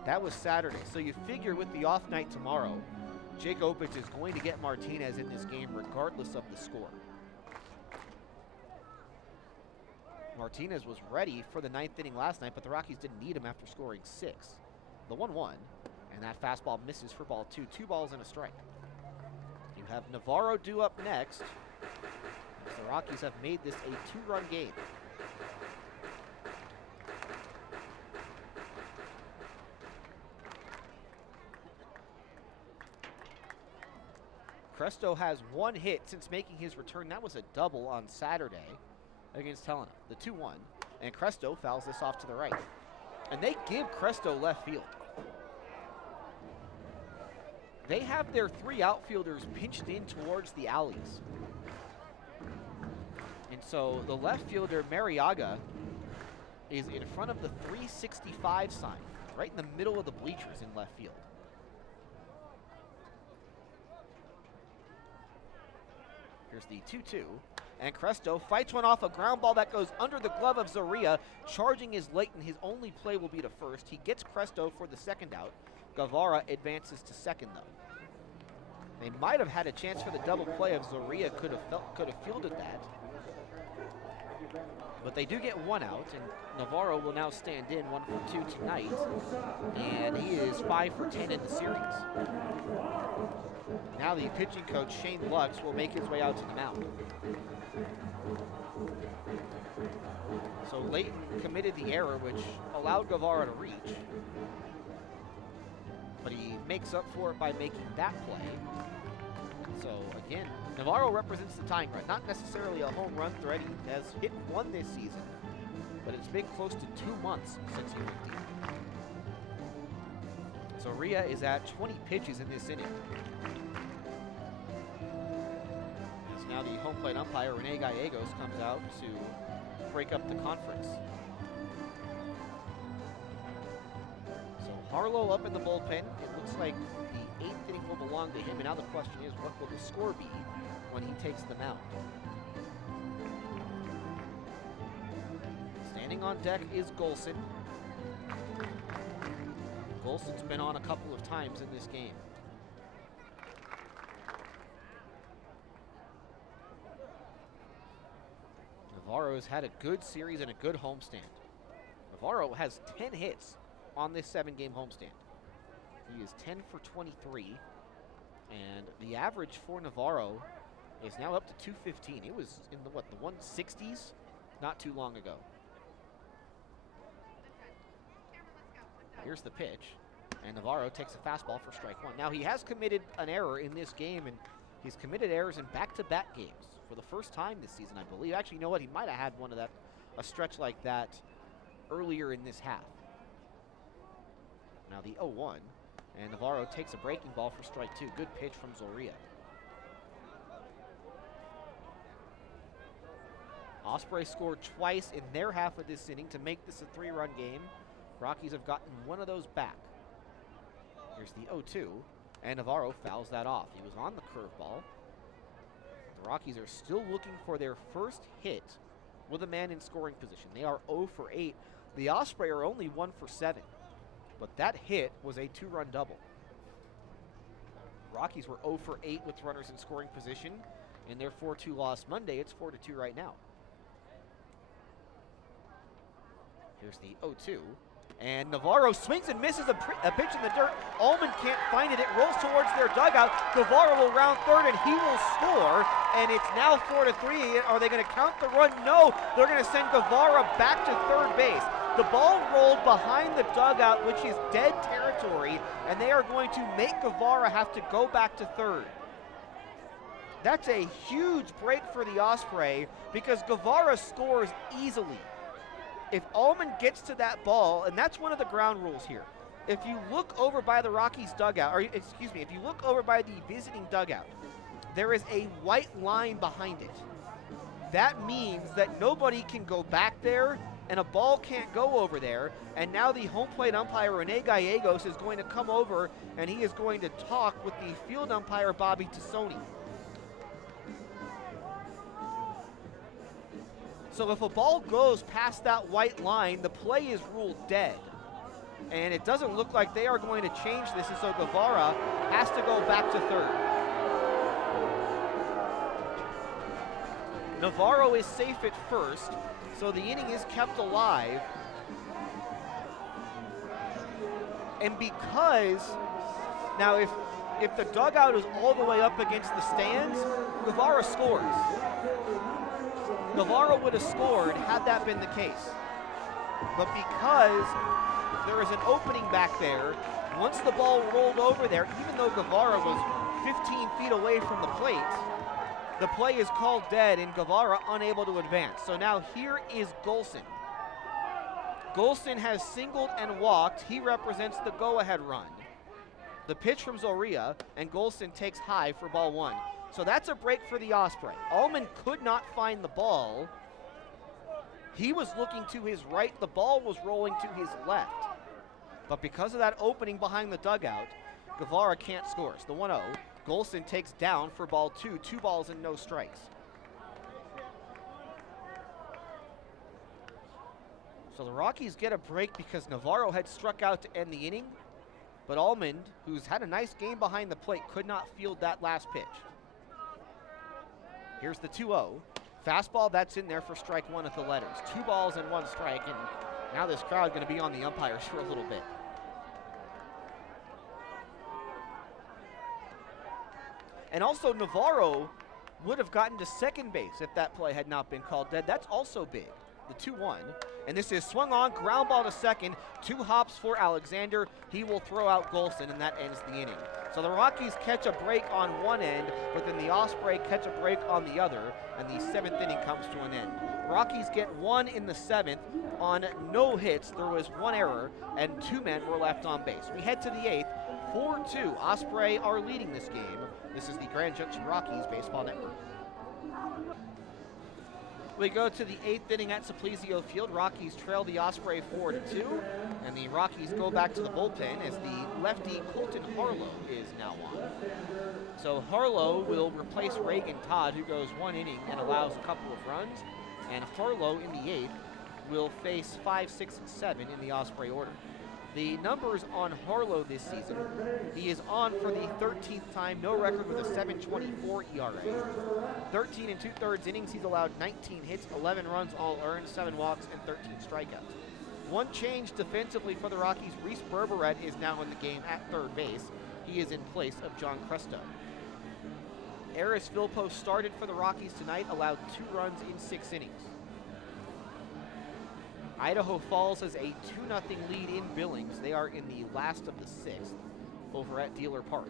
That was Saturday. So you figure with the off night tomorrow, Jake Opitz is going to get Martinez in this game regardless of the score. Martinez was ready for the 9th inning last night, but the Rockies didn't need him after scoring 6. The 1-1, and that fastball misses for ball 2. 2 balls and a strike. You have Navarro due up next, as the Rockies have made this a 2-run game. Cresto has 1 hit since making his return. That was a double on Saturday against Helena, the 2-1. And Cresto fouls this off to the right. And they give Cresto left field. They have their 3 outfielders pinched in towards the alleys. And so the left fielder, Mariaga, is in front of the 365 sign, right in the middle of the bleachers in left field. Here's the 2-2. And Cresto fights one off, a ground ball that goes under the glove of Zoria. Charging is Layton. His only play will be to first. He gets Cresto for the second out. Guevara advances to second, though. They might have had a chance for the double play if Zoria could have fielded that. But they do get 1 out, and Navarro will now stand in 1 for 2 tonight. And he is 5 for 10 in the series. Now the pitching coach, Shane Lux, will make his way out to the mound. So Layton committed the error, which allowed Guevara to reach. But he makes up for it by making that play. So again, Navarro represents the tying run. Not necessarily a home run threat. He has hit 1 this season, but it's been close to 2 months since he went deep. So Ria is at 20 pitches in this inning. As now the home plate umpire, Rene Gallegos, comes out to break up the conference. So Harlow up in the bullpen. It looks like the 8th inning will belong to him, and now the question is, what will the score be when he takes the mound? Standing on deck is Golson. Golson's been on a couple of times in this game. Navarro's had a good series and a good homestand. Navarro has 10 hits on this 7-game homestand. He is 10 for 23, and the average for Navarro is now up to 215. It was in the 160s not too long ago. Here's the pitch, and Navarro takes a fastball for strike 1. Now he has committed an error in this game, and he's committed errors in back-to-back games for the first time this season, I believe. Actually, you know what? He might have had a stretch like that earlier in this half. Now the 0-1, and Navarro takes a breaking ball for strike 2. Good pitch from Zoria. Osprey scored twice in their half of this inning to make this a 3-run game. Rockies have gotten one of those back. Here's the 0-2, and Navarro fouls that off. He was on the curveball. The Rockies are still looking for their first hit with a man in scoring position. They are 0 for 8. The Osprey are only 1 for 7, but that hit was a 2-run double. Rockies were 0 for 8 with runners in scoring position. In their 4-2 loss Monday, it's 4-2 right now. Here's the 0-2. And Navarro swings and misses a pitch in the dirt. Allman can't find it. It rolls towards their dugout. Guevara will round third, and he will score. And it's now 4-3. Are they going to count the run? No. They're going to send Guevara back to third base. The ball rolled behind the dugout, which is dead territory, and they are going to make Guevara have to go back to third. That's a huge break for the Osprey because Guevara scores easily. If Allman gets to that ball, and that's one of the ground rules here. If you look over by the Rockies dugout, or excuse me, if you look over by the visiting dugout, there is a white line behind it. That means that nobody can go back there, and a ball can't go over there. And now the home plate umpire, Rene Gallegos, is going to come over, and he is going to talk with the field umpire, Bobby Tassoni. So if a ball goes past that white line, the play is ruled dead. And it doesn't look like they are going to change this, and so Guevara has to go back to third. Navarro is safe at first, so the inning is kept alive. And because, now if the dugout is all the way up against the stands, Guevara scores. Navarro would have scored had that been the case. But because there is an opening back there, once the ball rolled over there, even though Guevara was 15 feet away from the plate, the play is called dead and Guevara unable to advance. So now here is Golson. Golson has singled and walked. He represents the go-ahead run. The pitch from Zoria, and Golson takes high for ball 1. So that's a break for the Osprey. Allman could not find the ball. He was looking to his right. The ball was rolling to his left. But because of that opening behind the dugout, Guevara can't score. It's the 1-0. Golson takes down for ball 2. 2 balls and no strikes. So the Rockies get a break because Navarro had struck out to end the inning. But Allman, who's had a nice game behind the plate, could not field that last pitch. Here's the 2-0. Fastball, that's in there for strike 1 at the letters. 2 balls and 1 strike, and now this crowd going to be on the umpires for a little bit. And also Navarro would have gotten to second base if that play had not been called dead. That's also big, the 2-1. And this is swung on, ground ball to second, 2 hops for Alexander. He will throw out Golson, and that ends the inning. So the Rockies catch a break on one end, but then the Osprey catch a break on the other, and the 7th inning comes to an end. Rockies get 1 in the 7th on no hits. There was 1 error, and 2 men were left on base. We head to the 8th, 4-2. Osprey are leading this game. This is the Grand Junction Rockies Baseball Network. We go to the 8th inning at Simplesio Field. Rockies trail the Osprey 4-2, and the Rockies go back to the bullpen as the lefty Colton Harlow is now on. So Harlow will replace Reagan Todd, who goes 1 inning and allows a couple of runs, and Harlow in the 8th will face 5, 6, and 7 in the Osprey order. The numbers on Harlow this season, he is on for the 13th time, no record with a 7.24 ERA. 13 2/3 innings, he's allowed 19 hits, 11 runs all earned, 7 walks, and 13 strikeouts. One change defensively for the Rockies, Reese Berberet is now in the game at third base. He is in place of John Cresto. Aris Philpot started for the Rockies tonight, allowed 2 runs in 6 innings. Idaho Falls has a 2-0 lead in Billings. They are in the last of the 6th over at Dealer Park.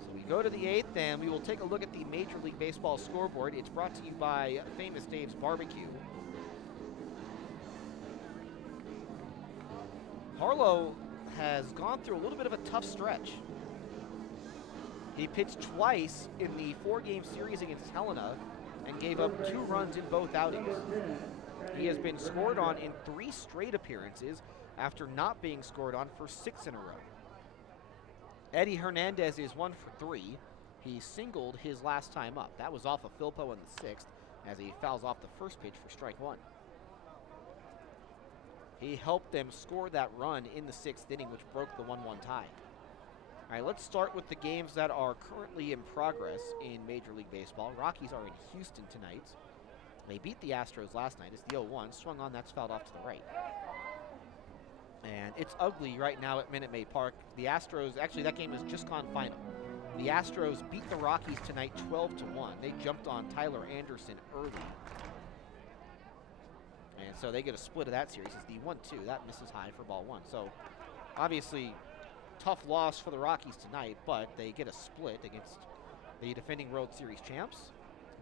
So we go to the 8th, and we will take a look at the Major League Baseball scoreboard. It's brought to you by Famous Dave's Barbecue. Harlow has gone through a little bit of a tough stretch. He pitched twice in the 4-game series against Helena and gave up 2 runs in both outings. He has been scored on in 3 straight appearances after not being scored on for 6 in a row. Eddie Hernandez is 1 for 3. He singled his last time up. That was off of Philpo in the 6th as he fouls off the first pitch for strike 1. He helped them score that run in the 6th inning, which broke the 1-1 tie. All right, let's start with the games that are currently in progress in Major League Baseball. Rockies are in Houston tonight. They beat the Astros last night. It's the 0-1. Swung on, that's fouled off to the right. And it's ugly right now at Minute Maid Park. The Astros, actually that game has just gone final. The Astros beat the Rockies tonight 12-1. They jumped on Tyler Anderson early. And so they get a split of that series. It's the 1-2. That misses high for ball 1. So obviously tough loss for the Rockies tonight, but they get a split against the defending World Series champs.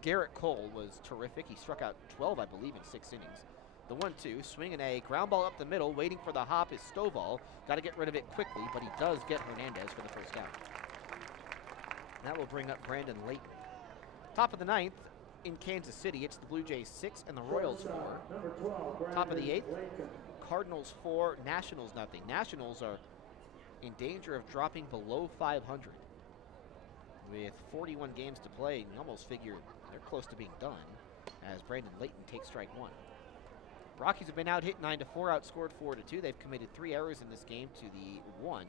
Garrett Cole was terrific. He struck out 12, I believe, in 6 innings. The 1-2, swing and a ground ball up the middle, waiting for the hop is Stovall. Got to get rid of it quickly, but he does get Hernandez for the first out. That will bring up Brandon Layton. Top of the 9th in Kansas City, it's the Blue Jays 6 and the Royals 4. Top of the 8th, Cardinals 4, Nationals nothing. Nationals are in danger of dropping below 500. With 41 games to play, you almost figure they're close to being done as Brandon Layton takes strike 1. Rockies have been out hit 9-4, outscored 4-2. They've committed 3 errors in this game to the 1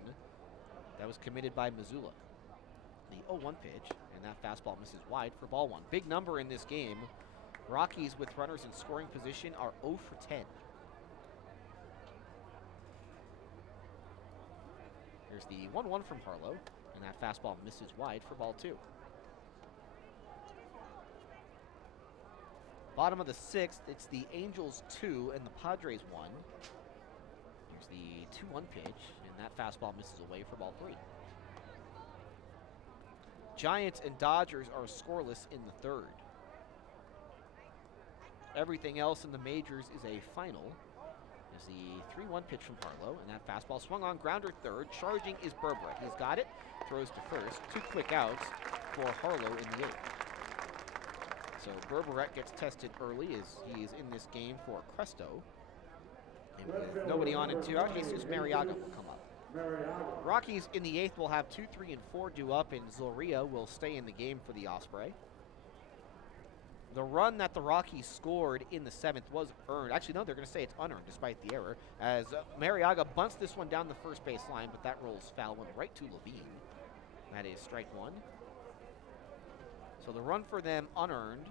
that was committed by Missoula. The 0-1 pitch, and that fastball misses wide for ball 1. Big number in this game. Rockies with runners in scoring position are 0 for 10. Here's the 1-1 from Harlow, and that fastball misses wide for ball 2. Bottom of the 6th, it's the Angels 2 and the Padres 1. Here's the 2-1 pitch, and that fastball misses away for ball 3. Giants and Dodgers are scoreless in the 3rd. Everything else in the majors is a final. There's the 3-1 pitch from Harlow, and that fastball swung on, grounder 3rd. Charging is Berberet. He's got it, throws to first. 2 quick outs for Harlow in the 8th. So Berberet gets tested early as he is in this game for Cresto. And with nobody on and 2 out, Jesus Mariaga will come up. Rockies in the 8th will have 2, 3, and 4 due up, and Zoria will stay in the game for the Osprey. The run that the Rockies scored in the 7th was earned. Actually, no, they're going to say it's unearned despite the error, as Mariaga bunts this one down the first base line, but that rolls foul one right to Levine. That is strike 1. So the run for them unearned,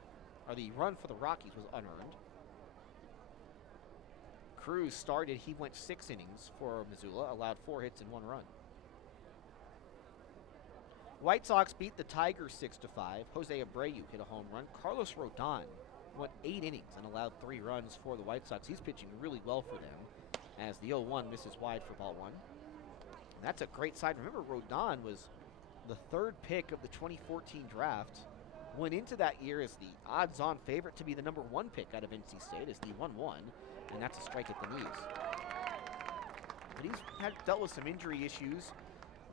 or the run for the Rockies was unearned. Cruz started, he went 6 innings for Missoula, allowed 4 hits and 1 run. White Sox beat the Tigers 6-5. Jose Abreu hit a home run. Carlos Rodon went 8 innings and allowed 3 runs for the White Sox. He's pitching really well for them as the 0-1 misses wide for ball 1. And that's a great side. Remember, Rodon was the 3rd pick of the 2014 draft. Went into that year as the odds-on favorite to be the number 1 pick out of NC State as the 1-1, and that's a strike at the knees. But he's dealt with some injury issues,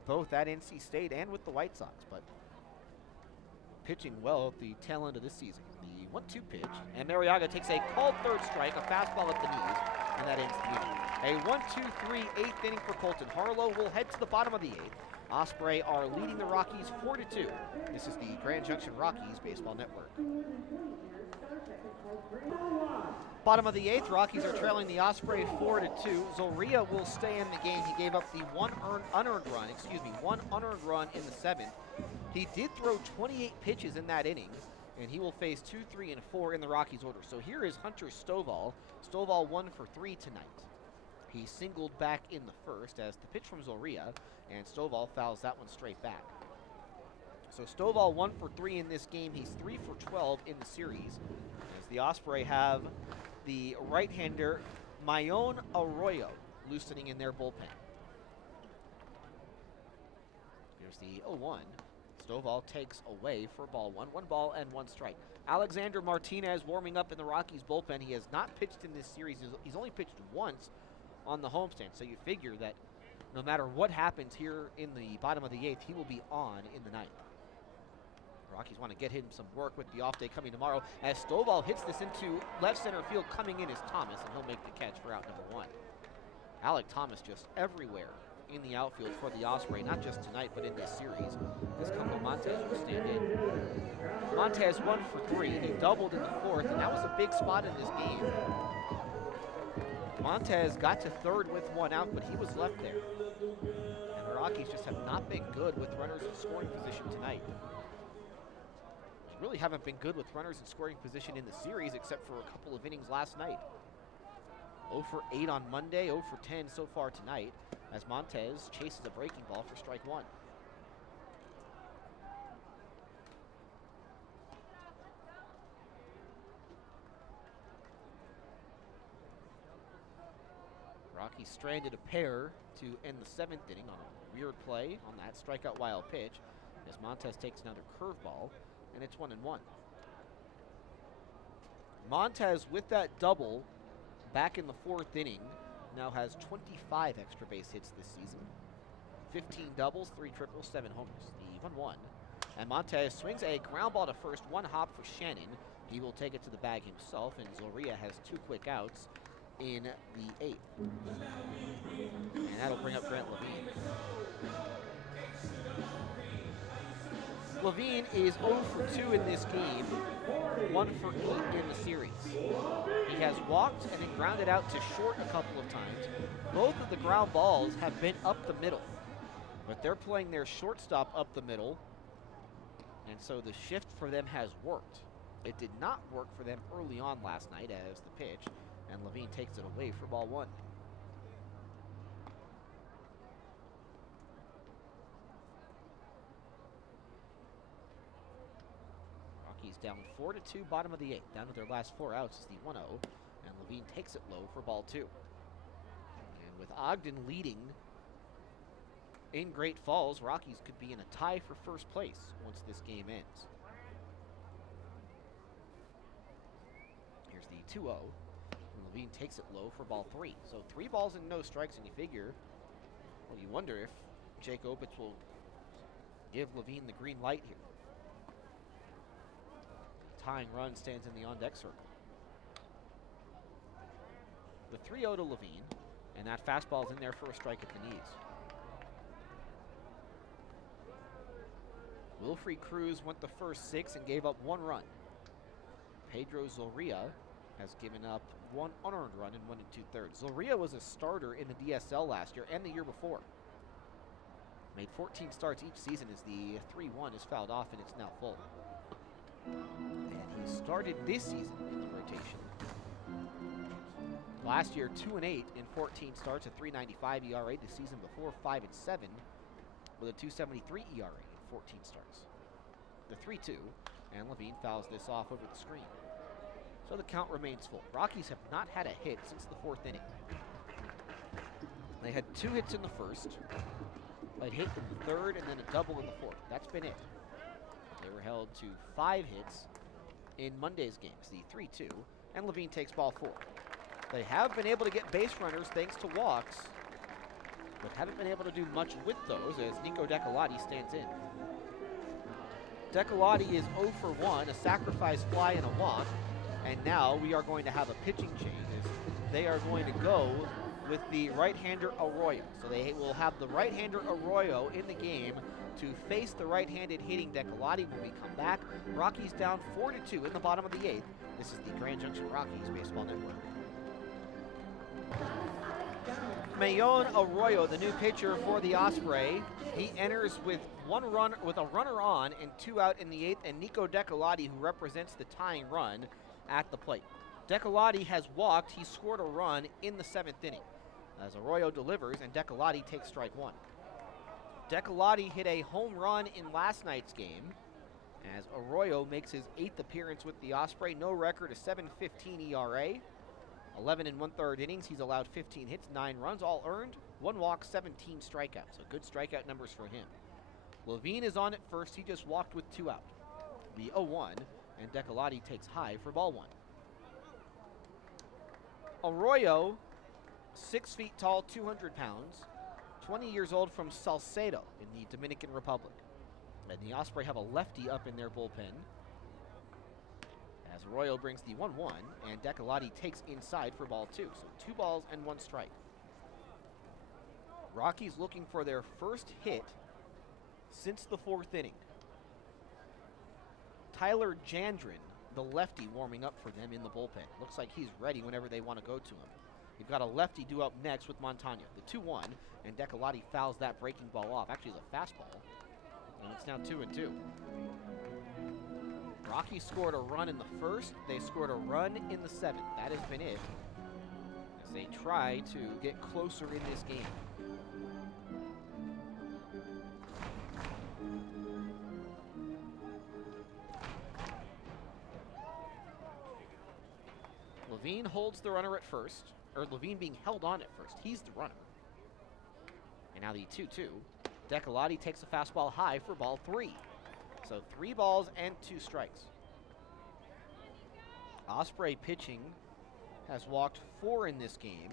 both at NC State and with the White Sox, but pitching well at the tail end of this season. The 1-2 pitch, and Mariaga takes a called 3rd strike, a fastball at the knees, and that ends the inning. A 1-2-3 8th inning for Colton Harlow. Will head to the bottom of the 8th. Osprey are leading the Rockies 4-2. This is the Grand Junction Rockies Baseball Network. Bottom of the 8th, Rockies are trailing the Osprey 4-2. Zoria will stay in the game. He gave up the one unearned run in the 7th. He did throw 28 pitches in that inning, and he will face 2, 3, and 4 in the Rockies order. So here is Hunter Stovall. Stovall 1 for 3 tonight. He singled back in the 1st as the pitch from Zoria, and Stovall fouls that one straight back. So Stovall 1 for 3 in this game. He's 3 for 12 in the series, as the Osprey have the right-hander Mayon Arroyo loosening in their bullpen. Here's the 0-1. Stovall takes away for ball 1. 1 ball and 1 strike. Alexander Martinez warming up in the Rockies bullpen. He has not pitched in this series. He's only pitched once on the homestand, so you figure that no matter what happens here in the bottom of the 8th, he will be on in the 9th. Rockies want to get him some work with the off day coming tomorrow, as Stovall hits this into left center field. Coming in is Thomas, and he'll make the catch for out number 1. Alec Thomas just everywhere in the outfield for the Osprey, not just tonight, but in this series. This Campo Montez will stand in. Montez 1 for 3. He doubled in the 4th, and that was a big spot in this game. Montez got to 3rd with 1 out, but he was left there. And the Rockies just have not been good with runners in scoring position tonight. Really haven't been good with runners in scoring position in the series, except for a couple of innings last night. 0 for 8 on Monday, 0 for 10 so far tonight, as Montez chases a breaking ball for strike 1. Rockies stranded a pair to end the 7th inning on a weird play on that strikeout wild pitch, as Montez takes another curveball, and it's 1-1. Montez, with that double back in the 4th inning, now has 25 extra base hits this season. 15 doubles, 3 triples, 7 homers. The 1-1. And Montez swings a ground ball to first, 1 hop for Shannon. He will take it to the bag himself, and Zoria has 2 quick outs in the 8th. And that'll bring up Grant Levine. Levine is 0 for 2 in this game, 1 for 8 in the series. He has walked and then grounded out to short a couple of times. Both of the ground balls have been up the middle, but they're playing their shortstop up the middle, and so the shift for them has worked. It did not work for them early on last night as the pitch, and Levine takes it away for ball 1. Rockies down 4-2, bottom of the 8th. Down to their last 4 outs is the 1-0, and Levine takes it low for ball 2. And with Ogden leading in Great Falls, Rockies could be in a tie for first place once this game ends. Here's the 2-0, and Levine takes it low for ball 3. So 3 balls and no strikes, and you figure, well, you wonder if Jake Opitz will give Levine the green light here. Tying run stands in the on-deck circle. The 3-0 to Levine, and that fastball's in there for a strike at the knees. Wilfrey Cruz went the first 6 and gave up 1 run. Pedro Zoria has given up 1 unearned run in 1 2/3. Zoria was a starter in the DSL last year and the year before. Made 14 starts each season as the 3-1 is fouled off and it's now full. And he started this season in the rotation. Last year, 2-8 in 14 starts, a 3.95 ERA. The season before, 5-7 with a 2.73 ERA in 14 starts. The 3-2, and Levine fouls this off over the screen. So the count remains full. Rockies have not had a hit since the 4th inning. They had 2 hits in the first, a hit in the 3rd, and then a double in the 4th. That's been it. They were held to 5 hits in Monday's games, the 3-2, and Levine takes ball 4. They have been able to get base runners thanks to walks, but haven't been able to do much with those as Nico Decolati stands in. Decolati is 0 for 1, a sacrifice fly and a walk, and now we are going to have a pitching change as they are going to go with the right-hander Arroyo. So they will have the right-hander Arroyo in the game to face the right-handed hitting Decolati when we come back. Rockies down 4-2 in the bottom of the 8th. This is the Grand Junction Rockies Baseball Network. Mayon Arroyo, the new pitcher for the Osprey. He enters with a runner on and 2 out in the 8th, and Nico Decolati, who represents the tying run, at the plate. Decolati has walked. He scored a run in the 7th inning as Arroyo delivers and Decolati takes strike 1. Decolati hit a home run in last night's game as Arroyo makes his 8th appearance with the Osprey. No record, a 7.15 ERA. 11 1/3 innings. He's allowed 15 hits, 9 runs, all earned. 1 walk, 17 strikeouts. So good strikeout numbers for him. Levine is on at first. He just walked with 2 out. The 0-1, and Decolati takes high for ball 1. Arroyo, 6 feet tall, 200 pounds, 20 years old, from Salcedo in the Dominican Republic. And the Osprey have a lefty up in their bullpen. As Arroyo brings the 1-1, and Decolati takes inside for ball 2. So 2 balls and 1 strike. Rockies looking for their first hit since the 4th inning. Tyler Jandren, the lefty, warming up for them in the bullpen. Looks like he's ready whenever they want to go to him. You've got a lefty due up next with Montano. The 2-1, and Decolati fouls that breaking ball off. Actually, it's a fastball. And it's now 2-2. Rockies scored a run in the 1st. They scored a run in the 7th. That has been it as they try to get closer in this game. Levine holds the runner at first, or Levine being held on at first. He's the runner. And now the 2-2. Decolati takes a fastball high for ball 3. So 3 balls and 2 strikes. Osprey pitching has walked 4 in this game.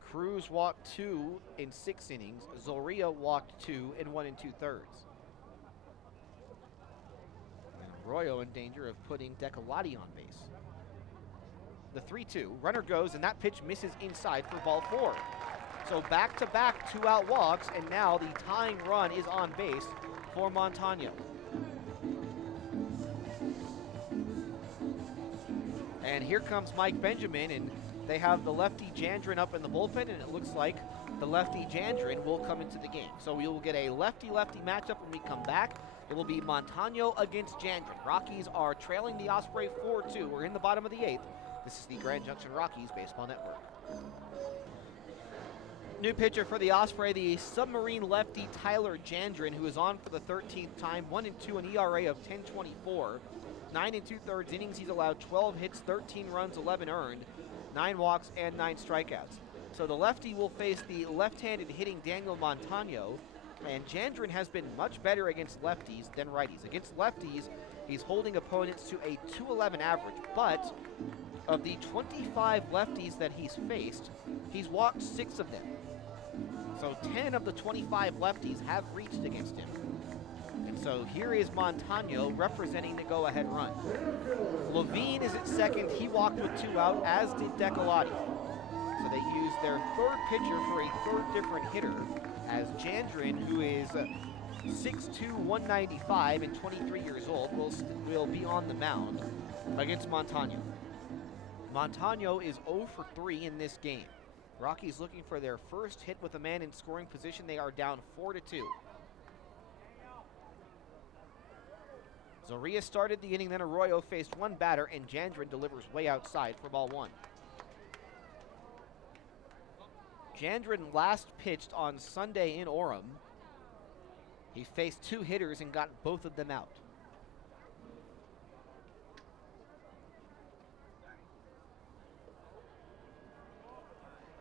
Cruz walked 2 in 6 innings. Zoria walked 2 in 1 2/3. And Arroyo in danger of putting Decolati on base. The 3-2, runner goes, and that pitch misses inside for ball 4. So back-to-back 2-out walks, and now the tying run is on base for Montano. And here comes Mike Benjamin, and they have the lefty Jandren up in the bullpen, and it looks like the lefty Jandren will come into the game. So we will get a lefty-lefty matchup when we come back. It will be Montano against Jandren. Rockies are trailing the Osprey 4-2. We're in the bottom of the 8th. This is the Grand Junction Rockies Baseball Network. New pitcher for the Osprey, the submarine lefty Tyler Jandren, who is on for the 13th time, 1-2, an ERA of 10.24. 9 2/3 innings, he's allowed 12 hits, 13 runs, 11 earned, 9 walks, and 9 strikeouts. So the lefty will face the left-handed hitting Daniel Montano, and Jandren has been much better against lefties than righties. Against lefties, he's holding opponents to a 2.11 average, but of the 25 lefties that he's faced, he's walked 6 of them. So 10 of the 25 lefties have reached against him. And so here is Montano representing the go-ahead run. Levine is at second. He walked with 2 out, as did Decolati. So they used their 3rd pitcher for a 3rd different hitter, as Jandren, who is 6'2", 195, and 23 years old, will be on the mound against Montano. Montano is 0 for 3 in this game. Rockies looking for their first hit with a man in scoring position. They are down 4-2. Zoria started the inning, then Arroyo faced 1 batter, and Jandren delivers way outside for ball 1. Jandren last pitched on Sunday in Orem. He faced 2 hitters and got both of them out.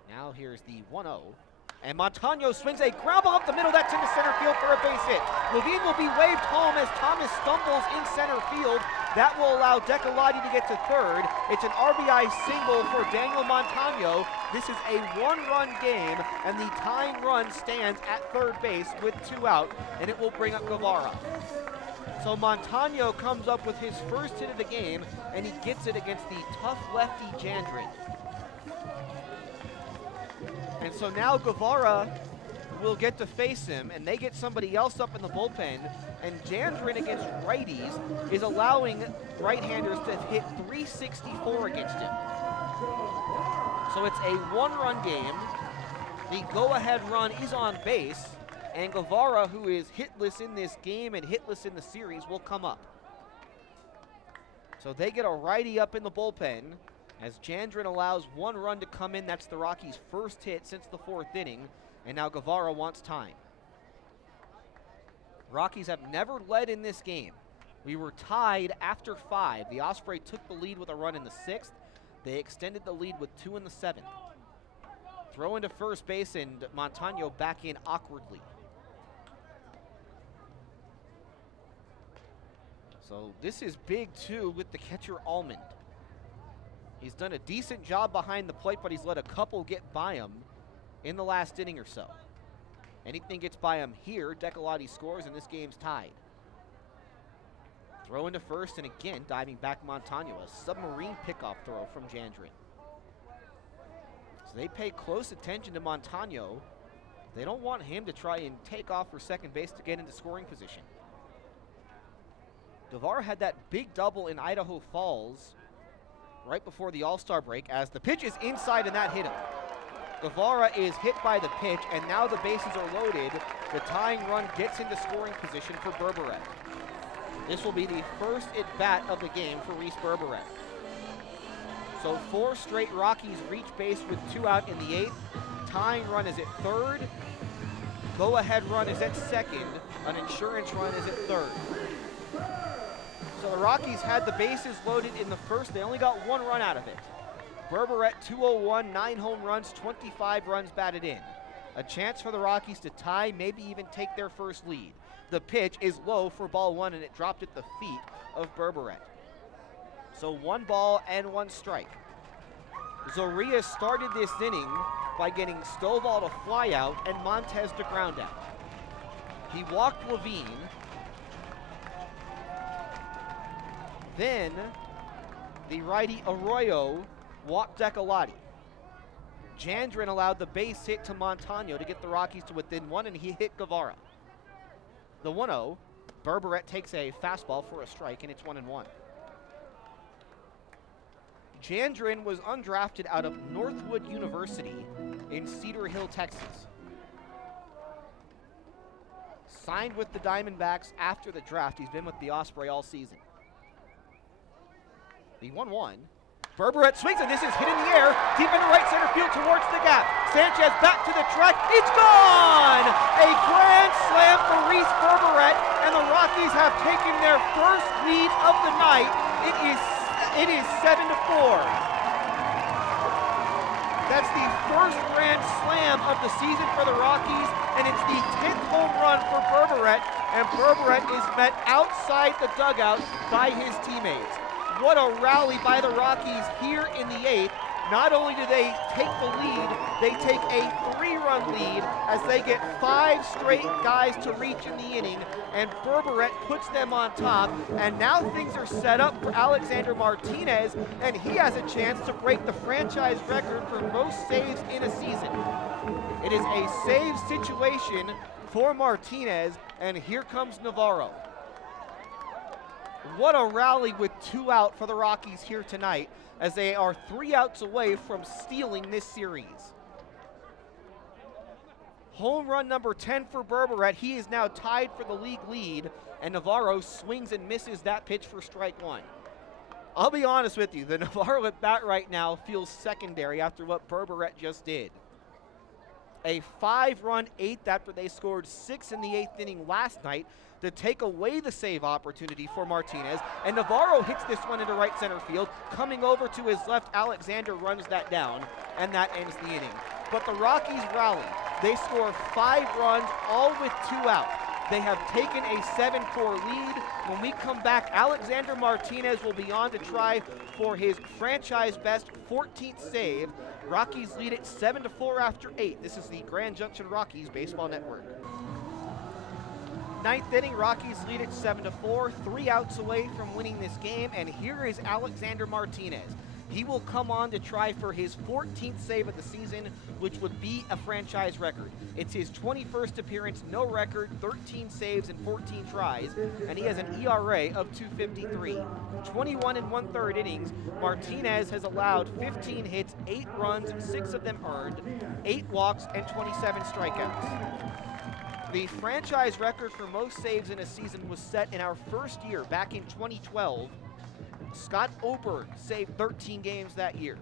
Now here's the 1-0. And Montano swings a ground ball up the middle. That's into center field for a base hit. Levine will be waved home as Thomas stumbles in center field. That will allow Decolati to get to 3rd. It's an RBI single for Daniel Montano. This is a 1-run game, and the tying run stands at 3rd base with 2 out, and it will bring up Guevara. So Montano comes up with his first hit of the game, and he gets it against the tough lefty Jandren. And so now Guevara will get to face him, and they get somebody else up in the bullpen, and Jandren against righties is allowing right-handers to hit .364 against him. So it's a 1-run game. The go-ahead run is on base, and Guevara, who is hitless in this game and hitless in the series, will come up. So they get a righty up in the bullpen, as Jandren allows 1 run to come in. That's the Rockies' first hit since the 4th inning, and now Guevara wants time. Rockies have never led in this game. We were tied after 5. The Osprey took the lead with a run in the 6th. They extended the lead with 2 in the 7th. Throw into first base, and Montano back in awkwardly. So this is big, too, with the catcher Almond. He's done a decent job behind the plate, but he's let a couple get by him in the last inning or so. Anything gets by him here, Decolati scores, and this game's tied. Throw into first, and again, diving back Montano. A submarine pickoff throw from Jandrin. So they pay close attention to Montano. They don't want him to try and take off for second base to get into scoring position. Guevara had that big double in Idaho Falls right before the All-Star break as the pitch is inside and that hit him. Guevara is hit by the pitch, and now the bases are loaded. The tying run gets into scoring position for Berberet. This will be the first at-bat of the game for Reese Berberet. So 4 straight Rockies reach base with 2 out in the 8th. Tying run is at 3rd. Go-ahead run is at 2nd. An insurance run is at 3rd. So the Rockies had the bases loaded in the first. They only got 1 run out of it. Berberet 201, 9 home runs, 25 runs batted in. A chance for the Rockies to tie, maybe even take their first lead. The pitch is low for ball 1, and it dropped at the feet of Berberet. So 1 ball and 1 strike. Zoria started this inning by getting Stovall to fly out and Montez to ground out. He walked Levine. Then the righty Arroyo walked Decolati. Jandrin allowed the base hit to Montano to get the Rockies to within 1, and he hit Guevara. The 1-0, Berberet takes a fastball for a strike, and it's 1-1. Jandrin was undrafted out of Northwood University in Cedar Hill, Texas. Signed with the Diamondbacks after the draft. He's been with the Osprey all season. The 1-1. Berberet swings, and this is hit in the air, deep into right center field towards the gap. Sanchez back to the track. It's gone! A grand slam for Reese Berberet, and the Rockies have taken their first lead of the night. It is 7-4. That's the first grand slam of the season for the Rockies, and it's the 10th home run for Berberet, and Berberet is met outside the dugout by his teammates. What a rally by the Rockies here in the 8th. Not only do they take the lead, they take a 3-run lead as they get 5 straight guys to reach in the inning, and Berberet puts them on top, and now things are set up for Alexander Martinez, and he has a chance to break the franchise record for most saves in a season. It is a save situation for Martinez, and here comes Navarro. What a rally with 2 out for the Rockies here tonight, as they are 3 outs away from stealing this series. Home run number 10 for Berberet. He is now tied for the league lead, and Navarro swings and misses that pitch for strike 1. I'll be honest with you, the Navarro at bat right now feels secondary after what Berberet just did. A 5-run 8th after they scored 6 in the 8th inning last night to take away the save opportunity for Martinez, and Navarro hits this one into right center field. Coming over to his left, Alexander runs that down, and that ends the inning. But the Rockies rally. They score 5 runs, all with 2 out. They have taken a 7-4 lead. When we come back, Alexander Martinez will be on to try for his franchise best 14th save. Rockies lead it 7-4 after 8. This is the Grand Junction Rockies Baseball Network. 9th inning, Rockies lead it 7-4, 3 outs away from winning this game, and here is Alexander Martinez. He will come on to try for his 14th save of the season, which would be a franchise record. It's his 21st appearance, no record, 13 saves and 14 tries, and he has an ERA of 2.53. 21 1/3 innings, Martinez has allowed 15 hits, 8 runs, 6 of them earned, 8 walks, and 27 strikeouts. The franchise record for most saves in a season was set in our first year, back in 2012. Scott Ober saved 13 games that year.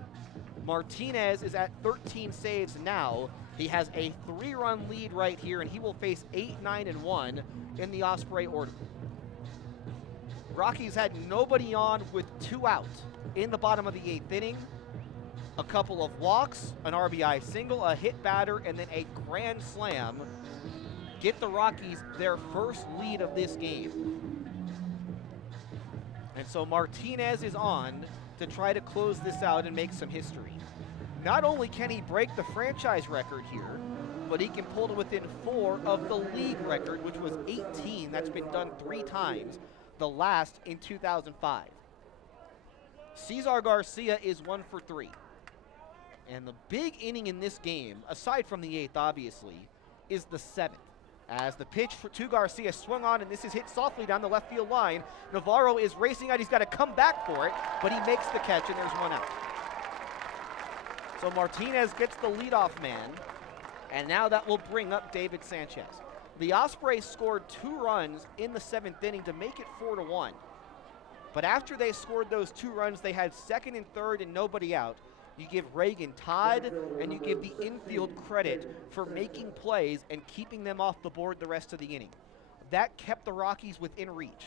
Martinez is at 13 saves now. He has a 3-run lead right here, and he will face 8, 9, and 1 in the Osprey order. Rockies had nobody on with 2 out in the bottom of the 8th inning. A couple of walks, an RBI single, a hit batter, and then a grand slam get the Rockies their first lead of this game. And so Martinez is on to try to close this out and make some history. Not only can he break the franchise record here, but he can pull to within 4 of the league record, which was 18. That's been done 3 times, the last in 2005. Cesar Garcia is 1 for 3. And the big inning in this game, aside from the 8th obviously, is the 7th. As the pitch to Garcia swung on, and this is hit softly down the left field line. Navarro is racing out. He's got to come back for it, but he makes the catch, and there's 1 out. So Martinez gets the leadoff man, and now that will bring up David Sanchez. The Ospreys scored 2 runs in the 7th inning to make it 4-1. But after they scored those 2 runs, they had 2nd and 3rd and nobody out. You give Reagan Todd, and you give the infield credit for making plays and keeping them off the board the rest of the inning. That kept the Rockies within reach.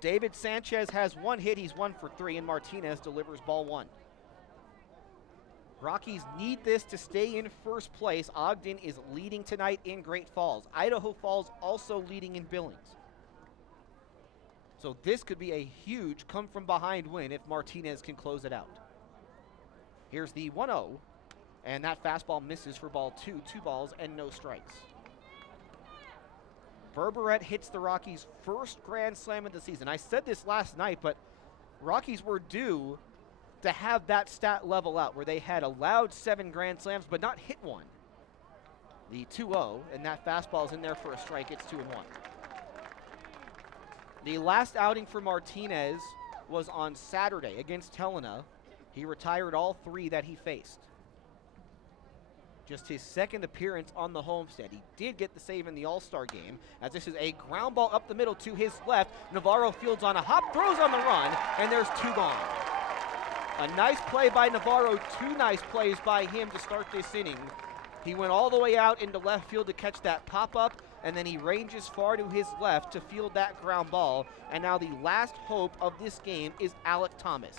David Sanchez has 1 hit. He's 1 for 3, and Martinez delivers ball 1. Rockies need this to stay in first place. Ogden is leading tonight in Great Falls. Idaho Falls also leading in Billings. So this could be a huge come-from-behind win if Martinez can close it out. Here's the 1-0, and that fastball misses for ball 2. 2 balls and no strikes. Berberette hits the Rockies' first grand slam of the season. I said this last night, but Rockies were due to have that stat level out where they had allowed 7 grand slams but not hit one. The 2-0, and that fastball is in there for a strike. It's 2-1. The last outing for Martinez was on Saturday against Helena. He retired all 3 that he faced. Just his 2nd appearance on the homestand. He did get the save in the All-Star game, as this is a ground ball up the middle to his left. Navarro fields on a hop, throws on the run, and there's 2 gone. A nice play by Navarro, 2 nice plays by him to start this inning. He went all the way out into left field to catch that pop-up, and then he ranges far to his left to field that ground ball. And now the last hope of this game is Alec Thomas.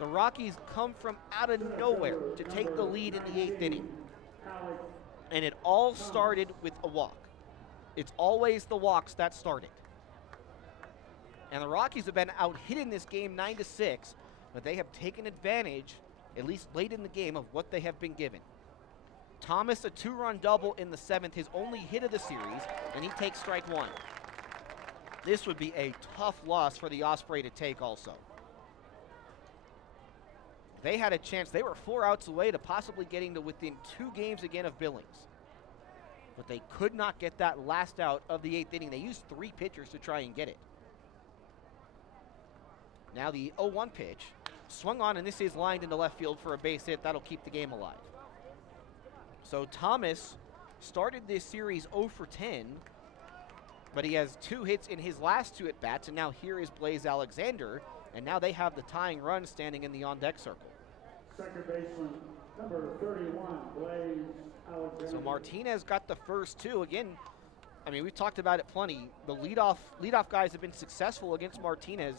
The Rockies come from out of nowhere to take the lead in the 8th inning. And it all started with a walk. It's always the walks that start it. And the Rockies have been out-hit in this game 9-6, but they have taken advantage, at least late in the game, of what they have been given. Thomas, a 2-run double in the 7th, his only hit of the series, and he takes strike 1. This would be a tough loss for the Osprey to take also. They had a chance. They were 4 outs away to possibly getting to within 2 games again of Billings. But they could not get that last out of the 8th inning. They used 3 pitchers to try and get it. Now the 0-1 pitch. Swung on, and this is lined into left field for a base hit. That'll keep the game alive. So Thomas started this series 0 for 10, but he has 2 hits in his last 2 at-bats, and now here is Blaze Alexander, and now they have the tying run standing in the on-deck circle. Second baseman, number 31, Blaze Alexander. So Martinez got the first 2. Again, I mean, we've talked about it plenty. The leadoff guys have been successful against Martinez,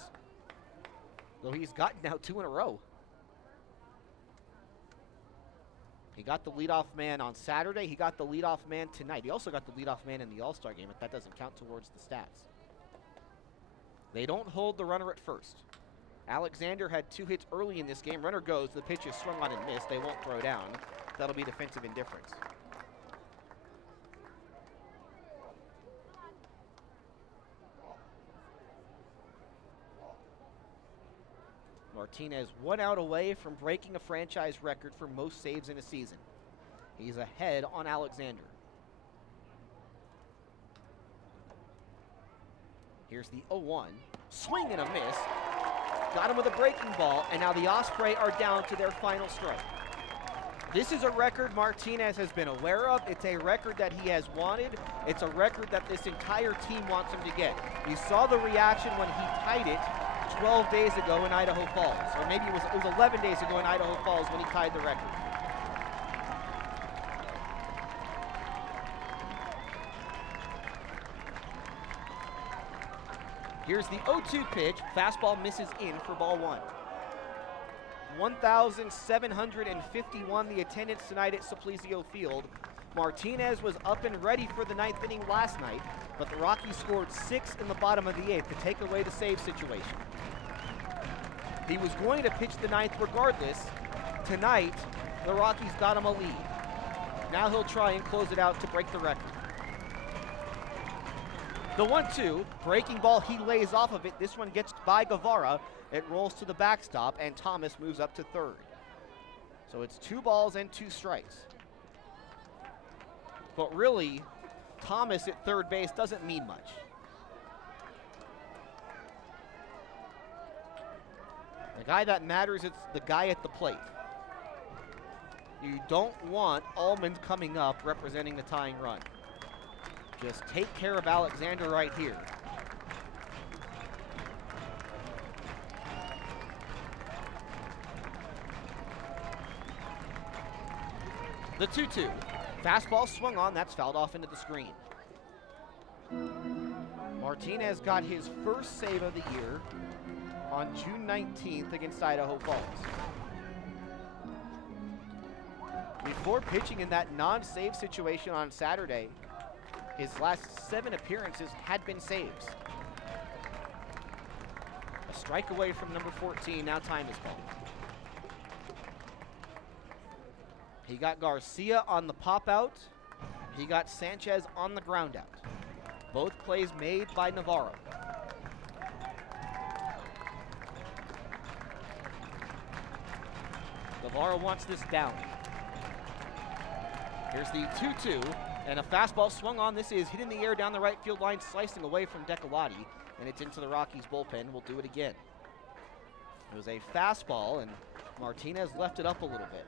though he's gotten now 2 in a row. He got the leadoff man on Saturday. He got the leadoff man tonight. He also got the leadoff man in the All-Star game, but that doesn't count towards the stats. They don't hold the runner at first. Alexander had 2 hits early in this game. Runner goes. The pitch is swung on and missed. They won't throw down. That'll be defensive indifference. Martinez 1 out away from breaking a franchise record for most saves in a season. He's ahead on Alexander. Here's the 0-1. Swing and a miss. Got him with a breaking ball, and now the Osprey are down to their final strike. This is a record Martinez has been aware of. It's a record that he has wanted. It's a record that this entire team wants him to get. You saw the reaction when he tied it 12 days ago in Idaho Falls, or maybe it was 11 days ago in Idaho Falls when he tied the record. Here's the 0-2 pitch. Fastball misses in for ball 1. 1,751 the attendance tonight at Simplicio Field. Martinez was up and ready for the 9th inning last night, but the Rockies scored 6 in the bottom of the 8th to take away the save situation. He was going to pitch the 9th regardless. Tonight, the Rockies got him a lead. Now he'll try and close it out to break the record. The 1-2, breaking ball, he lays off of it. This one gets by Guevara. It rolls to the backstop, and Thomas moves up to third. So it's 2 balls and 2 strikes. But really, Thomas at third base doesn't mean much. The guy that matters is the guy at the plate. You don't want Almond coming up representing the tying run. Just take care of Alexander right here. The 2-2. Fastball swung on, that's fouled off into the screen. Martinez got his first save of the year on June 19th against Idaho Falls. Before pitching in that non-save situation on Saturday, his last 7 appearances had been saves. A strike away from number 14, now time is called. He got Garcia on the pop out. He got Sanchez on the ground out. Both plays made by Navarro. Navarro wants this down. Here's the 2-2, and a fastball swung on. This is hit in the air down the right field line, slicing away from Decolati, and it's into the Rockies bullpen. We'll do it again. It was a fastball, and Martinez left it up a little bit.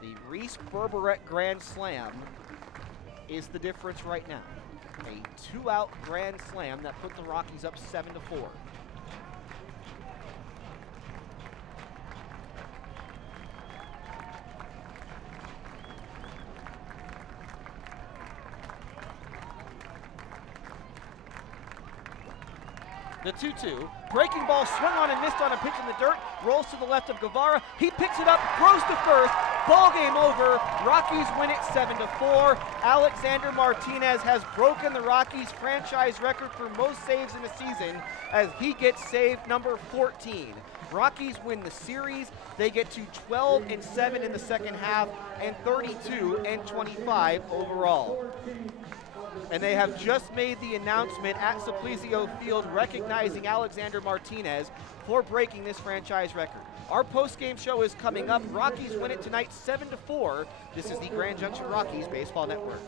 The Reese Berberette Grand Slam is the difference right now. A 2-out Grand Slam that put the Rockies up 7-4. The 2-2, breaking ball swung on and missed on a pitch in the dirt, rolls to the left of Guevara. He picks it up, throws to first, ball game over. Rockies win it 7-4. Alexander Martinez has broken the Rockies franchise record for most saves in a season as he gets save number 14. Rockies win the series. They get to 12-7 in the second half and 32-25 overall. And they have just made the announcement at Simplicio Field recognizing Alexander Martinez for breaking this franchise record. Our post-game show is coming up. Rockies win it tonight 7-4. This is the Grand Junction Rockies Baseball Network.